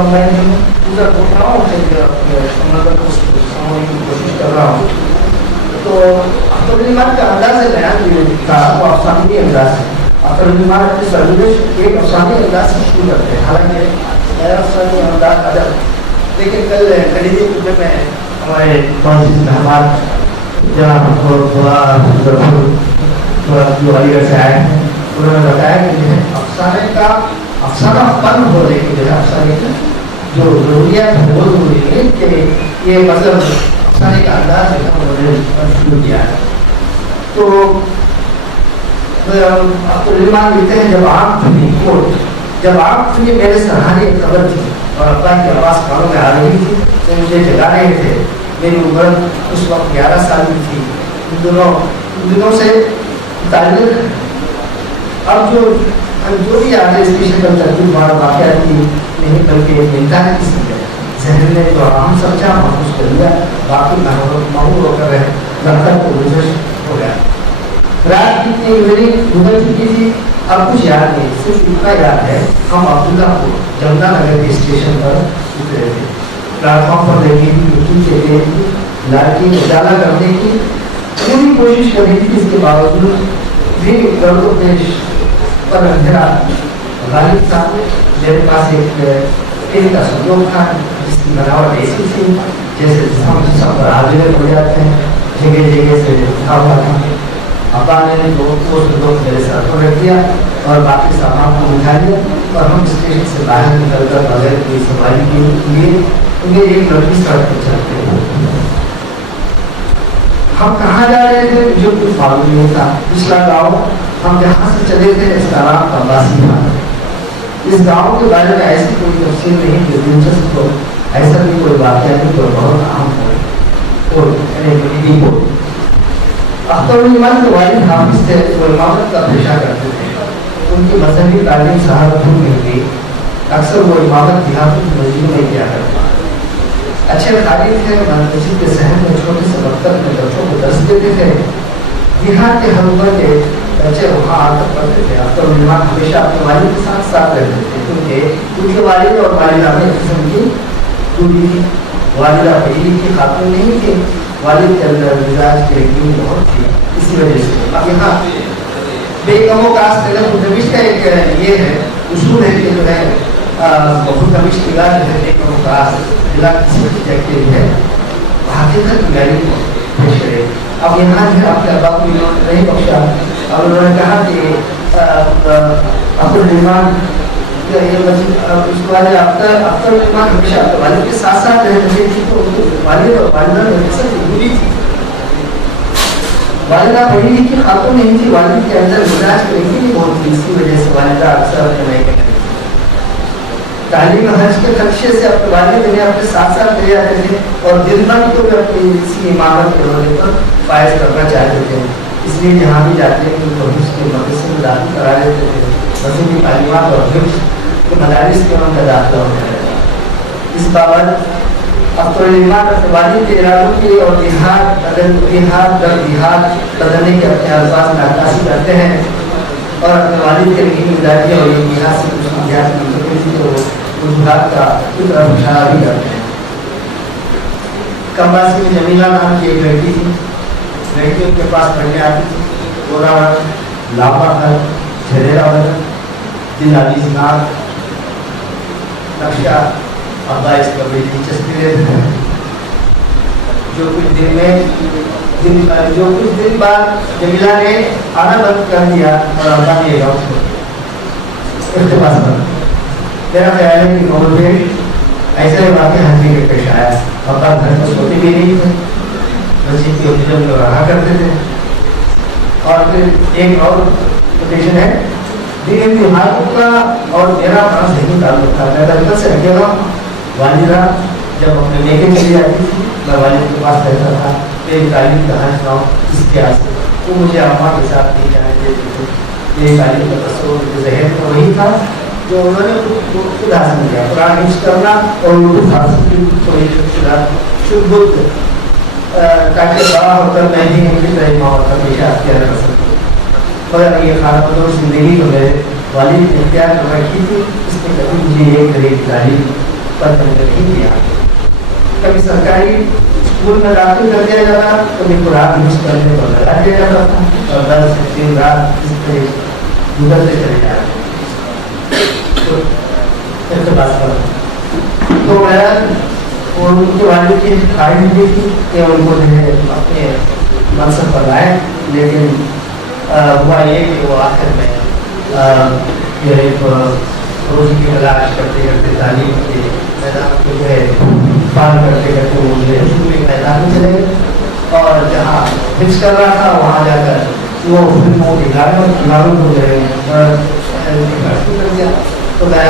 मैं पूरा बोल रहा हूँ, समझने की कोशिश कर रहा हूँ। तो अब्दुल रहमान का अंदाज़ है बयान था वो अफसानी अंदाज़ है। अब्दुल रहमान अपनी सर्विस एक अफसानी अंदाज़ से शुरू करते हैं, हालांकि अफसानी अंदाज अदब। लेकिन कल खरीदी कुतुब में हमारे कौन मेहमान जो अलीगढ़ से आए हैं, उन्होंने बताया कि जो है अफसाना फन हो, लेकिन जो है अफसाने की जो ज़रूरियात है वो ज़रूरी है कि ये मतलब अफसाने का अंदाज है उन्होंने शुरू किया है। तो अब्दुल रहमान लिखते हैं, जब आँख खुली मेरे सराहनीय खबर थी और अब्बा की आवाज़ कानों में आ रही थी, तो मुझे जगा रहे थे। मेरी उम्र उस वक्त 11 साल की थी। इन दिनों से ताल्लुक़ अब जो भी आगे इसकी शक्ल तरतीब वाक़यात की नहीं, बल्कि मिलता है किसी के जहन में जो आराम समझा महसूस कर लिया, बाकी माहौल होकर रहे लड़का को गुजर हो गया। रात कितनी मेरी गुजर चुकी थी, अब कुछ याद नहीं, सिर्फ इतना याद है हम अब्दुल्लापुर जमुनानगर के स्टेशन पर उतरे थे। प्लेटफॉर्म पर लगी हुई मिट्टी के लिए लाइटें उजाला करने की पूरी कोशिश कर रही थी, इसके बावजूद भी गर्दो पेश पर अंधेरा गालिब था। मेरे पास एक तेल का संयोग था जिसकी बनावट ऐसी थी जैसे हम सब आगे हो जाते हैं, जगह जगह से उठा हुआ था। अब्बा ने दोस्त मेरे सर पर रख दिया और बाकी सामान को उठा लिया और हम स्टेशन से बाहर निकलकर बगैर कोई सवारी के लिए उन्हें एक लंबी सड़क पर चलते हैं। हम कहाँ जा रहे थे मुझे कुछ मालूम नहीं था। पिछला गाँव हम जहाँ से चले थे इसका नाम तबासी था। इस गाँव के बारे में ऐसी कोई तफसील नहीं जो दिलचस्प हो, ऐसा भी कोई वाक़या नहीं जो बहुत अहम हो। अख्तर ईमान के वालिद हाफिज थे, वो इमामत का पेशा करते थे। उनकी मजहबी तालीम सहारतपुर में हुई। अक्सर वो इमामत देहात मस्जिद में किया करते थे। अच्छे खालिद थे, मस्जिद के सहन में छोटे से मकतब में बच्चों को दर्स देते थे। देहात के हलवा के बच्चे वहाँ आकर पढ़ते थे। अख्तर ईमान हमेशा अपने वालिद के साथ साथ रहते थे, क्योंकि उनके वालिद और वालिदा में किस्म की दूरी थी। वालिदा पढ़ी लिखी खातून नहीं थी, वालिद के अंदर मिजाज की रंगीन बहुत थी, इसी वजह से। अब यहाँ बेगमों का खुदमिश का एक ये है उसूल है कि जो है खुदमिश की बात है बेगमों का जिला किसी चीज़ के लिए हकीकत की गाड़ी पेश करे। अब यहाँ जो है आपके अब्बा को नहीं बख्शा और उन्होंने कहा कि अब्दुल ईमान ये उसके बाद अख्तर ईमान हमेशा अपने वालिद के साथ साथ रहते थे, तो वालिद और वालिदा में अक्सर दूरी थी। वालिदा पढ़ी लिखी खातून नहीं थी, वालिद के अंदर मिजाज की रंगीनी बहुत थी, इसकी वजह से वालिदा अक्सर अपने मायके में तालीम हज के खदशे से अपने वालिद ने अपने साथ साथ ले जाते थे और दिन भर को भी अपनी इसी इमामत के होने पर फायज करना चाहते थे। इसलिए जहाँ भी जाते हैं उनको उसके मदरसे में दाखिल करा देते थे। मजहबी तालीमात और हिफ्ज़ के मदारिस में उनका दाखिला होता है। इस बाबत अख्तर ईमान अपने वालिद के इरादों की और देहात दर देहात बदलने के अपने अल्फाज में अक्कासी करते हैं और अपने वालिद के रंगीन मिजाजी और ये देहात से कुछ देहात की मुस्तकिल तो वजूहात का की तरफ इशारा भी करते हैं। कमबासी में जमीला नाम की एक लड़की थी, लड़की उनके पास पढ़ने आती थी। गोरा लापा है, झरेरा बदन, दिल अजीज नाक, नक्शा अब्बा इसका बड़ी दिलचस्पी लेते हैं। जो कुछ दिन बाद जमीला ने आना बंद कर दिया और अब्बा ने इसके पास मेरा ख्याल है कि मोहन में ऐसे वाक़ई हंसी के पेश आया। अब्बा घर में सोते भी नहीं थे, मस्जिद के उद्यम में रहा करते थे। और फिर एक और कोटेशन है, दीन दिहातों का और मेरा बड़ा सही ताल्लुक था। मैं बचपन से अकेला, वालिदा जब अपने लेके चली जाती थी मैं वालिद के पास रहता था। मेरी तालीम कहाँ सुनाऊँ इसके आगे वो मुझे अम्मा के साथ नहीं जाने देते थे। मेरी तालीम का तस्वीर जहन में वही था जो उन्होंने खुद हासिल किया। कुरान हिफ्ज़ करना और उर्दू हासिल शुद्ध बुद्ध ताकि बड़ा होकर मैं भी इंग्लिश रही और हमेशा अख्तियार कर सकूँ। मगर ये खानदान ज़िंदगी तो मेरे वालिद ने इख्तियार कर रखी थी, इसने कभी मुझे एक गरीब तालीम पर नहीं किया। कभी सरकारी स्कूल में दाखिल कर दिया जाता, कभी कुरान हिफ्ज़ करने पर लगा दिया जाता था और 10 से 3 रात इस तरह गुजरते चले जाते। तो मैं और उनके वालिद की ख्वाहिश भी थी कि उनको जो है अपने मनसब पर लाए, लेकिन हुआ ये कि वो आखिर में रोज़ी की तलाश करते करते तालीम के मैदान को जो है पार करते करते वो जो है स्कूली मैदान में चले गए और जहाँ हिफ्ज़ कर रहा था वहाँ जाकर वो फिल्मों के किनारों को जो है कर दिया। तो मैं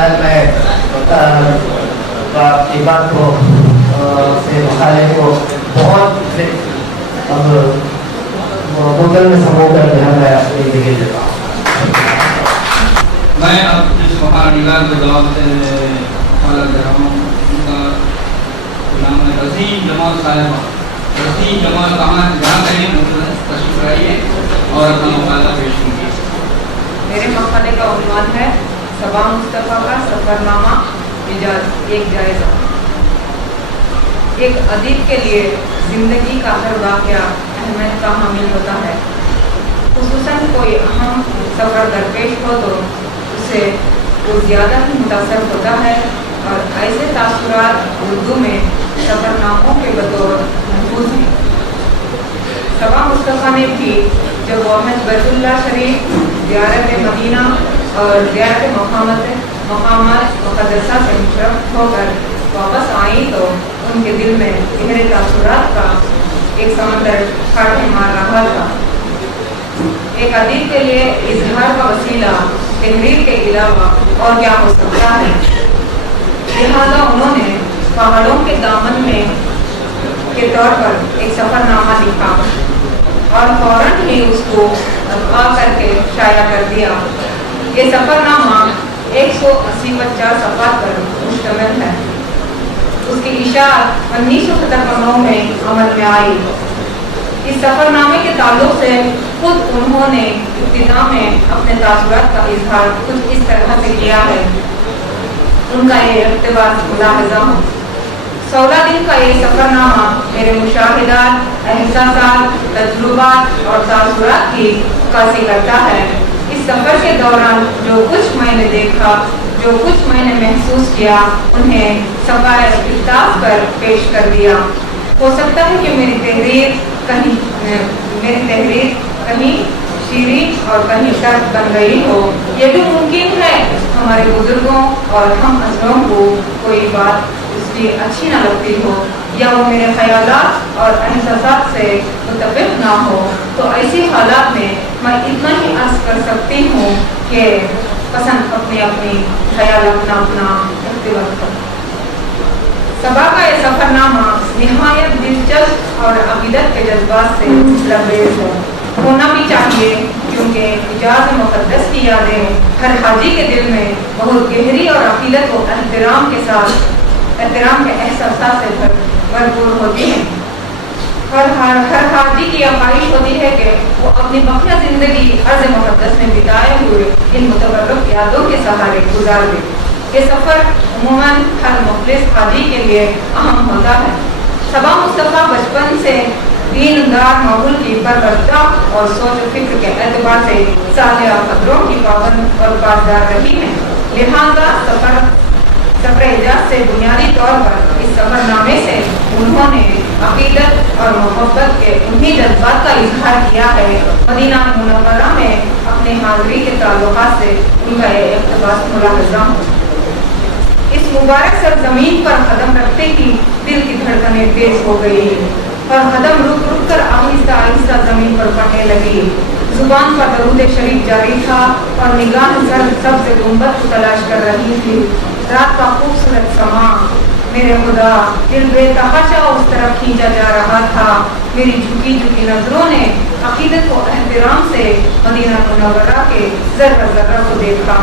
एक बात को से मसाले को बहुत अब बोतल में समो कर मैं अपनी जगह देता हूँ। मैं अब इस महानिगार के जवाब से हवाला दे रहा हूँ। उनका नाम है रसीम जमाल साहिबा। रसीम जमाल कहाँ जहाँ कहीं तशरीफ लाइए और अपना मकाला पेश कीजिए। मेरे मकाले का उन्वान है सबा मुस्तफ़ा का सफ़रनामा इजाज़ एक जायज़ा। एक अदीब के लिए ज़िंदगी का हर वाक़या अहमियत का हामिल होता है। खुसूसन कोई अहम सफ़र दरपेश हो तो उससे वो ज़्यादा ही मुतासर होता है और ऐसे तासुरात उर्दू में सफ़रनामों के बतौर महफूज हैं। सबा मुस्तफ़ा ने भी जब वो हज बैतुल्लाह शरीफ, ज़ियारत मदीना और ज़ियारत मकामात मुक़द्दसा से मुशर्रफ होकर वापस आई तो उनके दिल में गहरे तासुरात का एक समंदर छाटे मार रहा था। एक अदीब के लिए इजहार का वसीला तहरीर के अलावा और क्या हो सकता है। लिहाजा उन्होंने पहाड़ों के दामन में के तौर पर एक सफरनामा लिखा और फौरन ही उसको अगवा करके शाया कर दिया। ये सफरनामा 180 सफ़ा पर मुश्तमिल है। उसकी इशाअत 1997 में अमल में आई। इस सफरनामे के ताल्लुक से खुद उन्होंने इब्तिदा में अपने तासुरात का इजहार कुछ इस तरह से किया है। उनका ये इक़्तिबास मुलाहिज़ा हो। 16 दिन का ये सफरनामा मेरे मुशाहिदात, एहसासात, तजुर्बात और तासुरात की अक्कासी करता है। इस सफ़र के दौरान जो कुछ मैंने देखा, जो कुछ मैंने महसूस किया, उन्हें सफ़ाए किताब पर पेश कर दिया। हो सकता है कि मेरी तहरीर कहीं शीरीन और कहीं दर्द बन गई हो। ये भी मुमकिन है हमारे बुजुर्गों और हम अजरों को कोई बात उसकी अच्छी ना लगती हो या वो मेरे ख्यालात और एहसासात से मुतफ़िक़ ना हो। तो ऐसी हालात में मैं इतना ही अर्ज़ कर सकती हूँ कि पसंद अपनी अपनी, ख्याल अपना अपना इख्तियार करो। सबा का ये सफरनामा निहायत दिलचस्प और अक़ीदत के जज्बात से लबरेज़ है। होना भी चाहिए क्योंकि हिजाज़ मुक़द्दस की यादें हर हाजी के दिल में बहुत गहरी और अक़ीदत व एहतराम के एहसास से भरपूर होती हैं। हर हाजी की ख्वाहिश होती है कि वो अपनी बकिया ज़िंदगी अर्ज़ मुक़द्दस में बिताए हुए इन मुतबर्रक यादों के सहारे गुजार दे। ये सफ़र उमूमन हर मुखलिस हाजी के लिए अहम होता है। सबा मुस्तफ़ा बचपन से दीनदार माहौल की परवरदा और सोच फिक्र के एतबार से सालिया कदरों की पाबंद और पासदार रही है। लिहाजा सफ़र इजाज़ से बुनियादी तौर पर इस सफ़रनामे से उन्होंने अक़ीदत और मोहब्बत के उन्हीं जज्बात का इजहार किया है। मदीना मुनव्वरा में अपने हाज़री के ताल्लुकात से उनका ये इक़्तिबास मुलाहिज़ा हो। इस मुबारक सरजमीन पर कदम रखते ही दिल की धड़कनें तेज हो गई और कदम रुक रुक कर आहिस्ता आहिस्ता जमीन पर पड़ने लगी। जुबान पर दरूद शरीफ जारी था और निगाह सबसे गुंबद को तलाश कर रही थी। रात का खूबसूरत समा मेरे खुदा दिल बेतहाशा उस तरफ खींचा जा रहा था। मेरी झुकी झुकी नजरों ने अक़ीदत व एहतराम से मदीना मुनव्वरा के ज़र्रा ज़र्रा को देखा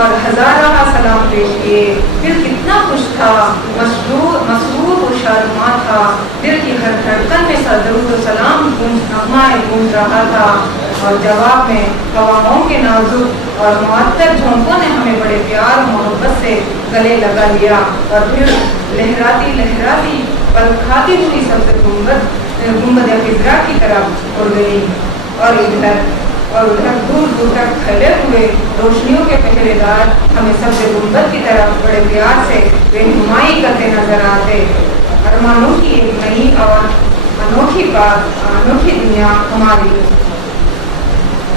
और हज़ारा सलाम पेश किए। दिल कितना खुश था, मसरूर व शादमां था। दिल की हर धड़कन में दरूद व सलाम गूंज रहा था और जवाब में हवाओं के नाजुक और मुअत्तर झोंकों ने हमें बड़े प्यार और मोहब्बत से गले लगा लिया और फिर लहराती लहराती पल खाती हुई सबसे गुंबद ख़िज़रा की तरफ उड़ गई और उधर दूर दूर तक फैले हुए रोशनियों के पहरेदार हमें सबसे गुंबद की तरफ बड़े प्यार से रहनुमाई करते नजर आते। अरमानों की एक नई और अनोखी दुनिया हमारी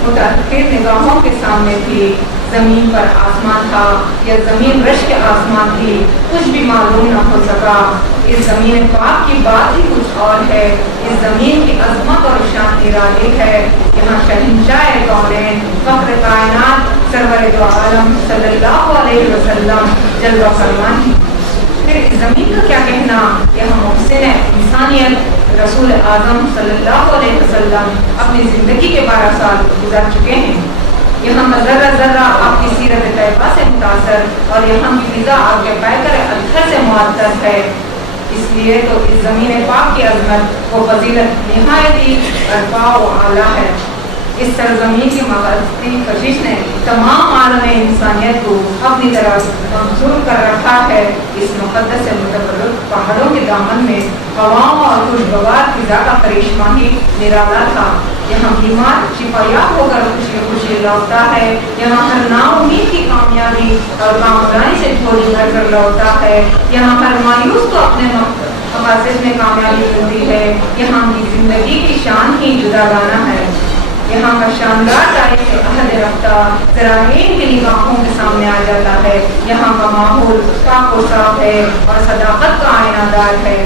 मुतअक्किर निगाहों के सामने थी। ज़मीन पर आसमान था या ज़मीन रश के आसमान थी, कुछ भी मालूम न हो सका। इस ज़मीन पाक की बात ही कुछ और है। इस ज़मीन की अज़मत और शान निराली है। यहाँ शहंशाह कौनैन फ़ख्र कायनात सरवर दो आलम सल्लल्लाहु अलैहि वसल्लम जलवा फरमान है। फिर इस ज़मीन का क्या कहना। यहाँ मुहसिन इंसानियत रसूल आज़म सल्लल्लाहु अलैहि वसल्लम अपनी ज़िंदगी के 12 साल गुजार चुके हैं। यहाँ का ज़र्रा ज़र्रा आपकी सीरत तैयबा से मुतासर और यहाँ की फ़िज़ा आपके पैकर अत्थर से मुअत्तर है। इसलिए तो इस ज़मीन पाक की अज़मत व फ़ज़ीलत निहायत ही अरफ़ा व आला है। इस सरज़मीन की मक़सदी कशिश ने तमाम आलम इंसानियत को अपनी तरफ मंसूर कर रखा है। इस मुक़द्दस से मुतबर्रक पहाड़ों के दामन में हवाओं और खुशगवार फ़िज़ा का करिश्मा ही निराला था। यहाँ बीमार शिफायाब होकर खुशी खुशी लौटता है। यहाँ हर नाउम्मीद की कामयाबी और कामरानी से झोली भर कर लौटता है। यहाँ हर मायूस को अपने मक़ासद में कामयाबी मिलती है। यहाँ की ज़िंदगी की शान ही जुदागाना है। यहाँ का शानदार तारीख़ अहद रफ्ता ज़राईन की निगाहों के सामने आ जाता है। यहाँ का माहौल पाक व साफ है और सदाकत का आयनादार है।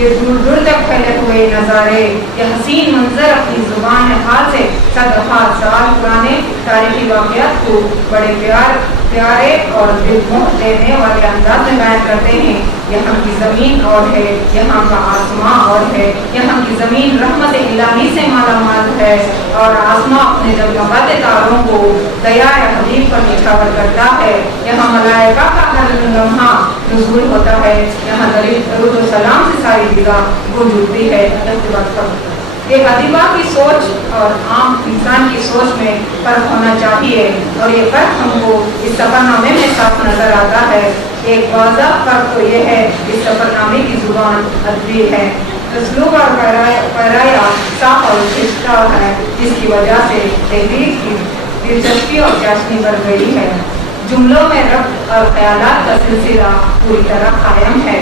ये दूर दूर तक फैले हुए नज़ारे, ये हसीन मंजर अपनी ज़ुबान हाल से 100 साल पुराने तारीख़ी वाक़यात को बड़े प्यार प्यारे और दिलमोह देने वाले अंदाज में बयान करते हैं, यहाँ की ज़मीन और है, यहाँ का आसमां और है। यहाँ की ज़मीन रहमत इलाही से मालामाल है और आसमां अपने जगमगाते तारों को दया हबीब पर निछावर करता है। यहाँ मलाइका का हर लम्हा नुज़ूल होता है। यहाँ दरूद और सलाम से सारी फिज़ा गूंज उठती है। एक अदीबा की सोच और आम इंसान की सोच में फ़र्क होना चाहिए और ये फ़र्क हमको इस सफ़रनामे में साफ नज़र आता है। एक वाज़ह फ़र्क तो ये है इस सफ़रनामे की ज़ुबान अदबी है, उसलूब और पैराया साफ और खिंचता है, जिसकी वजह से तहरीर की दिलचस्पी और चाशनी बढ़ गई है। जुमलों में रब्त और ख्यालात का सिलसिला पूरी तरह कायम है।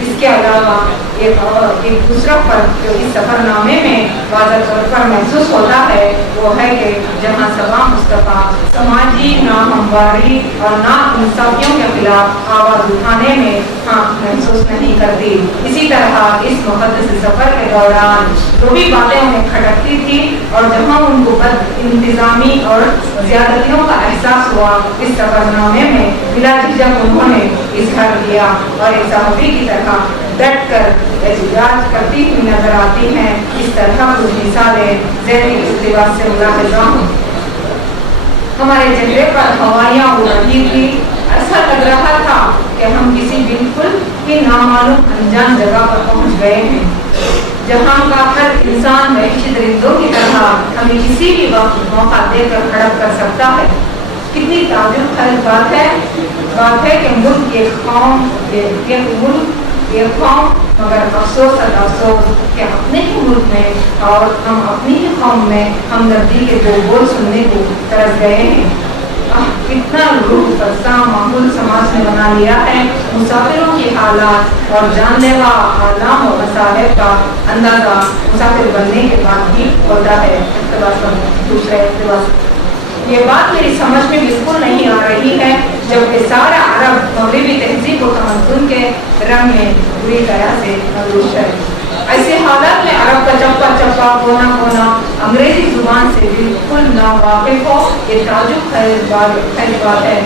इसके अलावा एक दूसरा फर्क जो इस सफ़रनामे में वाज़ह तौर पर महसूस होता है वो है कि जहाँ सबा मुस्तफ़ा समाजी नाहमवारी और नाइंसाफियों के खिलाफ आवाज़ उठाने में महसूस नहीं करती, इसी तरह इस मुक़द्दस सफ़र के दौरान जो भी बातें उन्हें खटकती थी और जहाँ उनको बद इंतज़ामी और ज़्यादतियों का एहसास हुआ, इस सफ़रनामे में बिला झिझक उन्होंने इजहार किया और एक सहाबी की तरह डट कर एहतिजाज करती हुई नजर आती हैं। इस तरह कुछ मिसालें ज़हनी इख्तिलाफ से मुलाहिज़ा हूँ। हमारे चेहरे पर हवाइयाँ उड़ रही थी, ऐसा लग रहा था कि हम किसी बिल्कुल ही नामालूम अनजान जगह पर पहुँच गए हैं, जहाँ का हर इंसान वहशी दरिंदों की तरह हमें किसी भी वक्त मौका देकर हड़प कर सकता है। कितनी ताजुब खैर बात है कि मुल्क एक कौम मगर अफसोस कि अपने ही मुल्क में और हम अपनी ही कौम में हमदर्दी के दो बोल सुनने को तरस गए हैं। कितना रूह फसा माहौल समाज ने बना लिया है। मुसाफिरों की हालात और जानलेवा आलाम और मसाइब का अंदाज़ा मुसाफिर बनने के बाद ही होता है। दूसरा इक़्तिबास, ये बात मेरी समझ में बिल्कुल नहीं आ रही है, जबकि सारा अरब मगरबी तहजीब और तमद्दुन के रंग में बुरी तरह से मदरूश है। ऐसे हालात में अरब का चप्पा चप्पा कोना कोना अंग्रेजी जुबान से बिल्कुल नावाकिफ हो, ये ताजुब खैर बात है।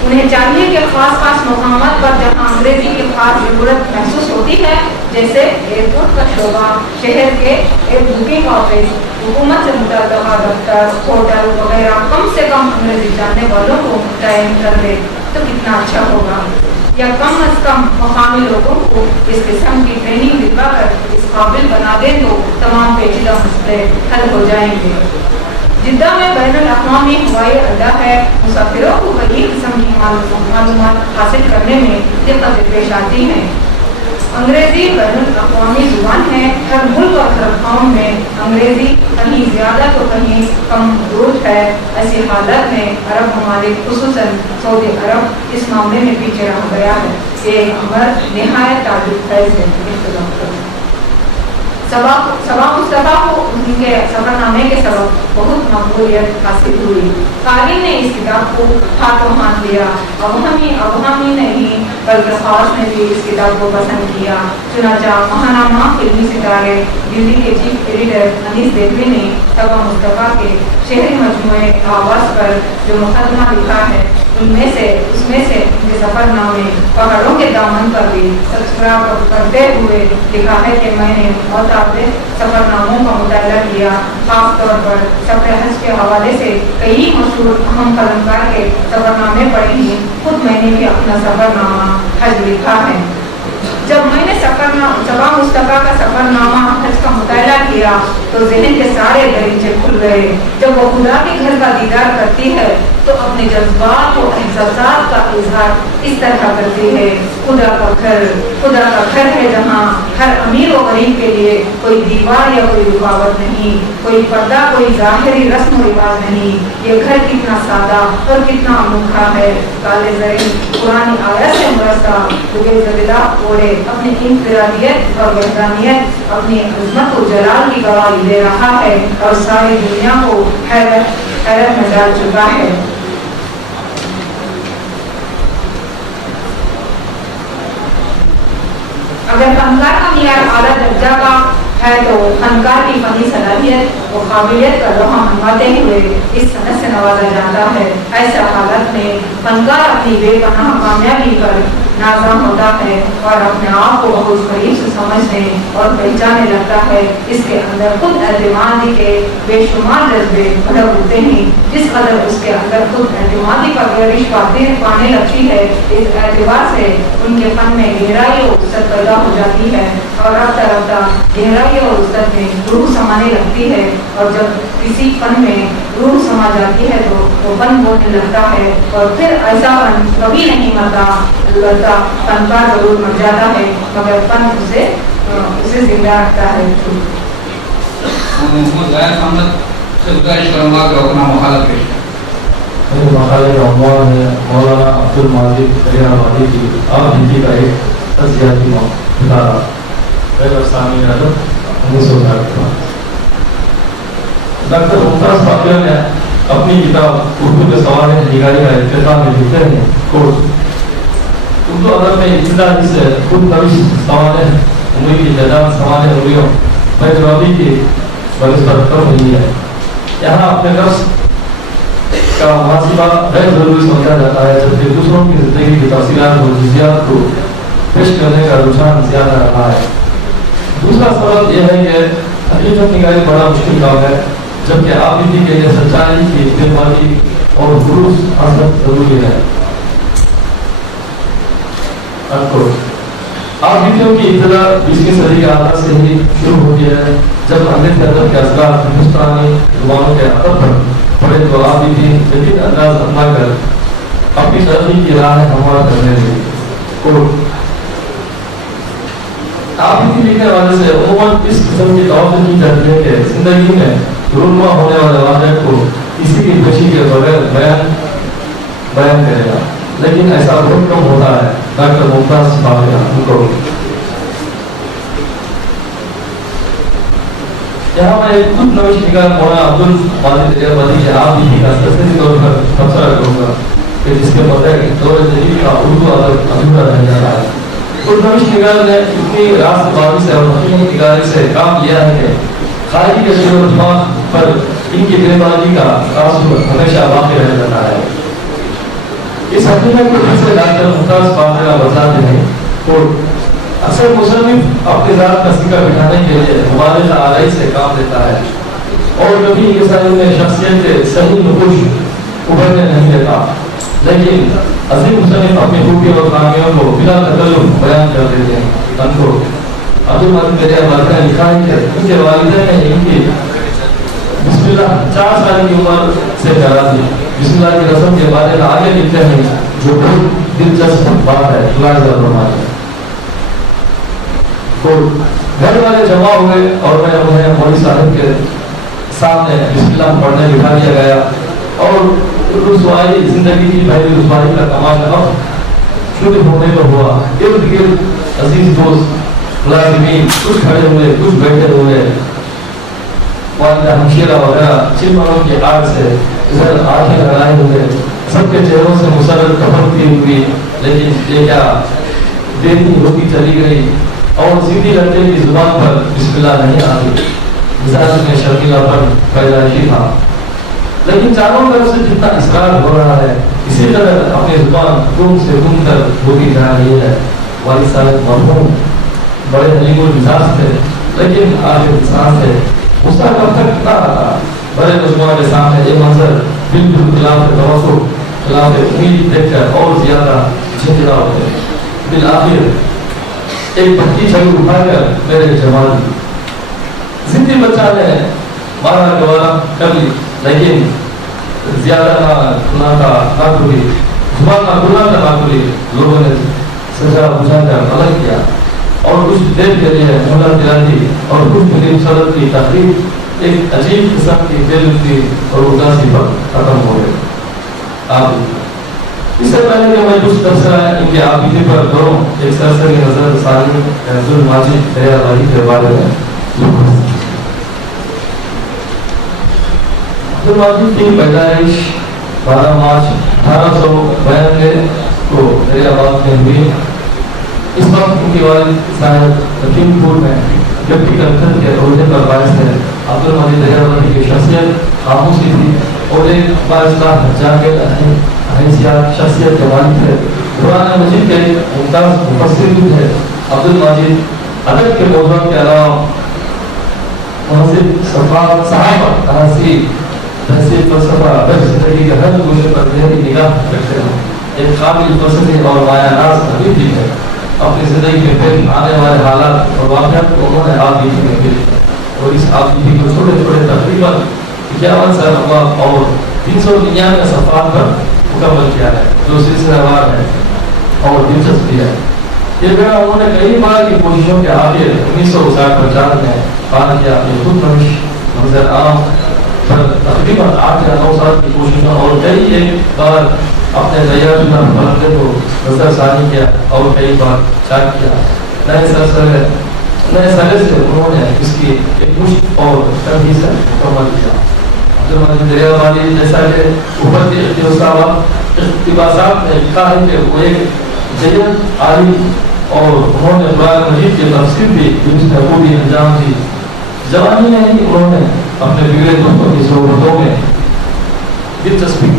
उन्हें चाहिए कि खास मकामात पर जहाँ अंग्रेजी की खास ज़रूरत महसूस होती है, जैसे एयरपोर्ट का शोबा, शहर के एक बुकिंग ऑफिस, हुकूमत से मुतल्लिक़ा दफ्तर, होटल वगैरह कम से कम अंग्रेजी जानने वालों को तयन कर ले तो कितना अच्छा होगा, या कम अज़ कम मकामी लोगों को इस किस्म की ट्रेनिंग दिलवाकर इस काबिल बना दें तो तमाम पेचीदा मसले हल हो जाएंगे। जिद्दा में बैनुल अक़वामी हवाई अड्डा है। मुसाफिरों को कई किस्म की मालूमात हासिल करने में दिक्कतें पेश आती हैं। अंग्रेज़ी बैनुल अक़वामी ज़ुबान है। हर मुल्क और हर कौम में अंग्रेज़ी कहीं ज़्यादा तो कहीं कम दूर है। ऐसी हालत में अरब ममालिक खुसूसन सऊदी अरब इस मामले में पीछे रह गया है। ये अमर नहायत ताजुब खैज़ है। सबा मुस्तफ़ा को उनके सफ़रनामे के सबब बहुत मकबूलियत हासिल हुई। कारीन ने इस किताब को हाथों हाथ लिया। अवहमी नहीं बल्कि ख़ास ने भी इस किताब को पसंद किया। चुनाचा महानामा फिल्मी सितारे दिल्ली के चीफ एडिटर अनीस देवी ने सबा मुस्तफ़ा के शहरी मजमूए आवाज़ पर जो मुकदमा लिखा है उसमें से उनके सफ़रनामे पहाड़ों के दामन पर भी तस्करा करते हुए लिखा है कि मैंने मुताबिक सफ़रनामों का मुताला किया। खास तौर पर सफ़र हज के हवाले से कई मशहूर अहम कलमकार के सफ़रनामे पढ़े हैं। खुद मैंने भी अपना सफ़रनामा हज लिखा है। जब मैंने सबा मुस्तफ़ा का सफ़रनामा हज का मुताला किया तो ज़हन के सारे दरीचे खुल गए। जब वो खुदा के घर का दीदार करती है तो अपने जज्बात और एहसासात का इजहार इस तरह करती है। खुदा का घर है जहाँ हर अमीर और गरीब के लिए कोई दीवार या कोई रुकावट नहीं, कोई पर्दा, कोई ज़ाहिरी रस्म रिवाज नहीं। ये घर कितना सादा और कितना अनोखा है। काले ज़रीन पुरानी आयत से मुरस्सा जुगेज़दिला ओढ़े अपनी इंफरादियत और वहदानियत, अपनी अज़मत और जलाल की गवाही दे रहा है और सारी दुनिया को हैरत में डाल चुका है। अगर फनकार का मियार आला दर्जा का है तो फनकार की फनी सलाहियत और काबिलियत का लोहा मनवाते हुए इस सनत से नवाजा जाता है। ऐसे हालत में फनकार अपनी बेपनाह कामयाबी पर नाज़ा होता है और अपने आप को बहुत करीब से समझने और पहचानने लगता है। इसके अंदर खुद एतमादी के बेशुमार जज्बे भड़क उठते हैं। जिस कदर उसके अंदर खुद एतमादी पर गहरी बातें पाने लगती है, इस एतबार से उनके फन में गहराई और वसअत पैदा हो जाती है और रफ्ता रफ्ता गहराई और वसअत में रूह समाने लगती है। और जब किसी फन में रूह समा जाती है तो वो फन बोलने लगता है और फिर ऐसा फन कभी नहीं मरता, अलबत्ता फनकार जरूर मर जाता है मगर फन उसे जिंदा रखता है। गैर मोहम्मद से गुजारिश करूंगा कि अपना मुखालफ पेश करें। मेरे मकाले का उन्वान है मौलाना अब्दुल माजिद तैयाबादी की आप हिंदी का एक तज़कियाती इदारा सामी रजब 1960 के बाद। डॉक्टर मुमताज़ फातिमा ने अपनी किताब उर्दू के सवाल निगारी का इख्तिताम में लिखते हैं कोर्स उर्दू अदब में इब्तिदाई से खुद नविश सवाल उम्र की जदान सवाल उम्रियों बैकग्राउंडी की बनस्पत कम हुई है। यहाँ अपने नफ्स का मुहासिबा गैर जरूरी समझा जाता है, जबकि दूसरों की जिंदगी की तफसीलात और जुज़ियात को पेश करने का रुझान ज्यादा रहा है। दूसरा सबब यह है कि हकीकत निगारी बड़ा मुश्किल काम है, जबकि आबिदी के लिए सच्चाई की बेमानी और दुरुस्त हासिल जरूरी है। आबिदियों की इब्तिदा 20वीं सदी के आधा से ही शुरू होती है, जब अंग्रेज अदब के असरार हिंदुस्तानी जुबानों के अदब पर पड़े तो आबिदी जदीद अंदाज अपना कर अपनी तरक्की की राह हमवार करने लगे। आबिदी लिखने वाले से उम्मन इस किस्म की तवज्जो की जाती है कि जिंदगी में रूनुमा होने वाले वाक़े को किसी की खुशी के बगैर बयान करेगा, लेकिन ऐसा बहुत कम होता है। डॉक्टर मुमताज़ फातिमा उनको यहाँ मैं एक खुद नविश निगार मौलाना अब्दुल माजिद तैयाबादी के आप ही का तस्वीरी तौर पर तबसरा करूँगा कि जिसके बगैर दौर जदीद का उर्दू अदब अधूरा रह जाता है। खुद नविश निगार ने इतनी रास्तबाजी से और हकीम निगारी से काम लिया है कि खाली के दिमाग पर इनकी बेबानी का तासुर हमेशा बाकी रह जाता है। इस हकीकत को जैसे डॉक्टर मुमताज़ फातिमा बताते हैं तो अक्सर मुसन्निफ अपने ज़ात का सिक्का बिठाने के लिए मुबालिग़ आराई से काम लेता है और कभी इंसानी में शख्सियत के सही नुकुश उभरने नहीं देता, लेकिन अजीम मुसन्निफ अपनी खूबी और खामियों को बिना तकल्लुफ़ बयान कर देते हैं। उनको अब्दुल माजिद तैयाबादी ने लिखा है कि उनके वालिदैन ने इनकी बिस्मिल्लाह 4 साल की उम्र से करा दी। बिस्मिल्लाह की रस्म के बारे में आगे लिखते हैं जो बहुत दिलचस्प बात है। तो घर वाले जमा हुए और मैं उन्हें मौलवी साहब के सामने बिस्मिल्लाह पढ़ने लिखा दिया गया और रुसवाई जिंदगी की पहली रुसवाई का तमाशा अब शुरू होने को हुआ। इर्द गिर्द अजीज दोस्त मुलाजिमीन कुछ खड़े हुए, कुछ बैठे हुए, वालिदा हमशीरा वगैरह चिल्मरों की आग से इधर आंखें लगाए हुए, सबके चेहरों से मुसर्रत कफन की हुई, लेकिन ये क्या देती होती चली गई और सीधी लड़के की जुबान पर बिस्मिल्लाह नहीं आती। मिजाज में शर्मीलापन पैदाइशी था, लेकिन चारों तरफ से जितना इसरार हो रहा है इसी तरह अपनी जुबान गुम से गुम कर होती जा रही है। वालिद साहब मरहूम बड़े हलीमुल मिजाज थे, लेकिन आखिर इंसान थे। उसका कब तक कितना आता बड़े मुसलमान के सामने ये मंजर बिल्कुल खिलाफ तवज्जो खिलाफ उम्मीद देखकर और ज्यादा झिझला होते। फिर आखिर एक भट्टी छड़ी उठाकर मेरे जवान जिंदगी बच्चा ने मारा गवारा कर ली, लेकिन ज्यादा ना खुली जुबान ना खुली। लोगों ने सजा बुझाकर अलग किया और कुछ देर के लिए मोहलत दिला दी और कुछ फिल्म सदर की तकरीब एक अजीब किस्म की बेलुत्फी और उदासी पर खत्म हो गई। आप इससे पहले कि मैं कुछ तबसरा इनके आबिदी पर करूं, एक सरसरी नजर सानी अब्दुल माजिद तैयाबादी के बारे में। अब्दुल माजिद की पैदाइश 12 मार्च 1892 को तैयाबाद में हुई। इस वक्त उनके वालिद साहब लखीमपुर में डिप्टी कलेक्टर के ओहदे पर बायस है। अब्दुल माजिद तैयाबादी की शख्सियत खामोशी थी, اور ایک بااصلاح جاہل حیثیت شخصیت کے والد ہے. قرآن مجید کے ممتاز مفسر بھی ہے. عبد المجید ادب کے موضوع کے علاوہ محسن صحابہ تحصیل تحصیل فلسفہ بر زندگی کے ہر گوشے پر گہری نگاہ رکھتے ہیں. ایک قابل فلسفی اور مایہ ناز طبیب بھی ہے. اپنی زندگی میں پیش آنے والے حالات اور واقعات کو انہوں نے آپ بھی میں پیش کیا اور اس آپ بھی کو چھوٹے چھوٹے تقریباً 51 صفحات اور 399 صفحات پر مکمل کیا ہے جو سلسلہ وار ہے اور دلچسپ ہے. یہ بیان انہوں نے کئی بار کی کوششوں کے آخر 1959 میں پار کیا. اپنی خود نوش منظر عام پر تقریباً 8 یا 9 سال کی کوششوں اور کئی ایک بار اپنے ریاض اللہ فرقے کو نظر ثانی کیا اور کئی بار چاک کیا. نئے سرے سے انہوں نے اس کی ایک مشت اور تنہی سے مکمل کیا. عبدالمجید دریا والی جیسا کہ اوپر کے اقتباسات نے لکھا ہے کہ وہ ایک جید عالم اور انہوں نے قرآن مجید کی تفسیر بھی درست خوبی انجام دی. جوانی میں ہی انہوں نے اپنے بگڑے دوستوں کی صحبتوں میں دلچسپی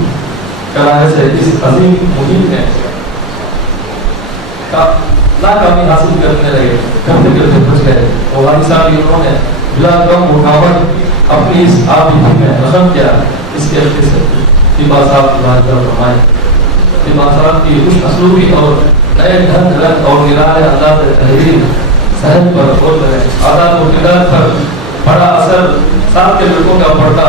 کرانے سے اس عظیم مہم میں ناکامی حاصل کرنے لگے. کرتے کرتے پھنس گئے. اور والد صاحب بھی انہوں نے بلا کم رکاوٹ اپنی اس آبی میں رقم کیا. اس کے علاوہ سے طبا صاحب طبا صاحب کی خوش اسلوبی اور نئے ڈھنگ رنگ اور نرالے انداز تحریر صحت پر غور کریں. عادات و کردار پر بڑا اثر ساتھ کے لڑکوں کا پڑتا.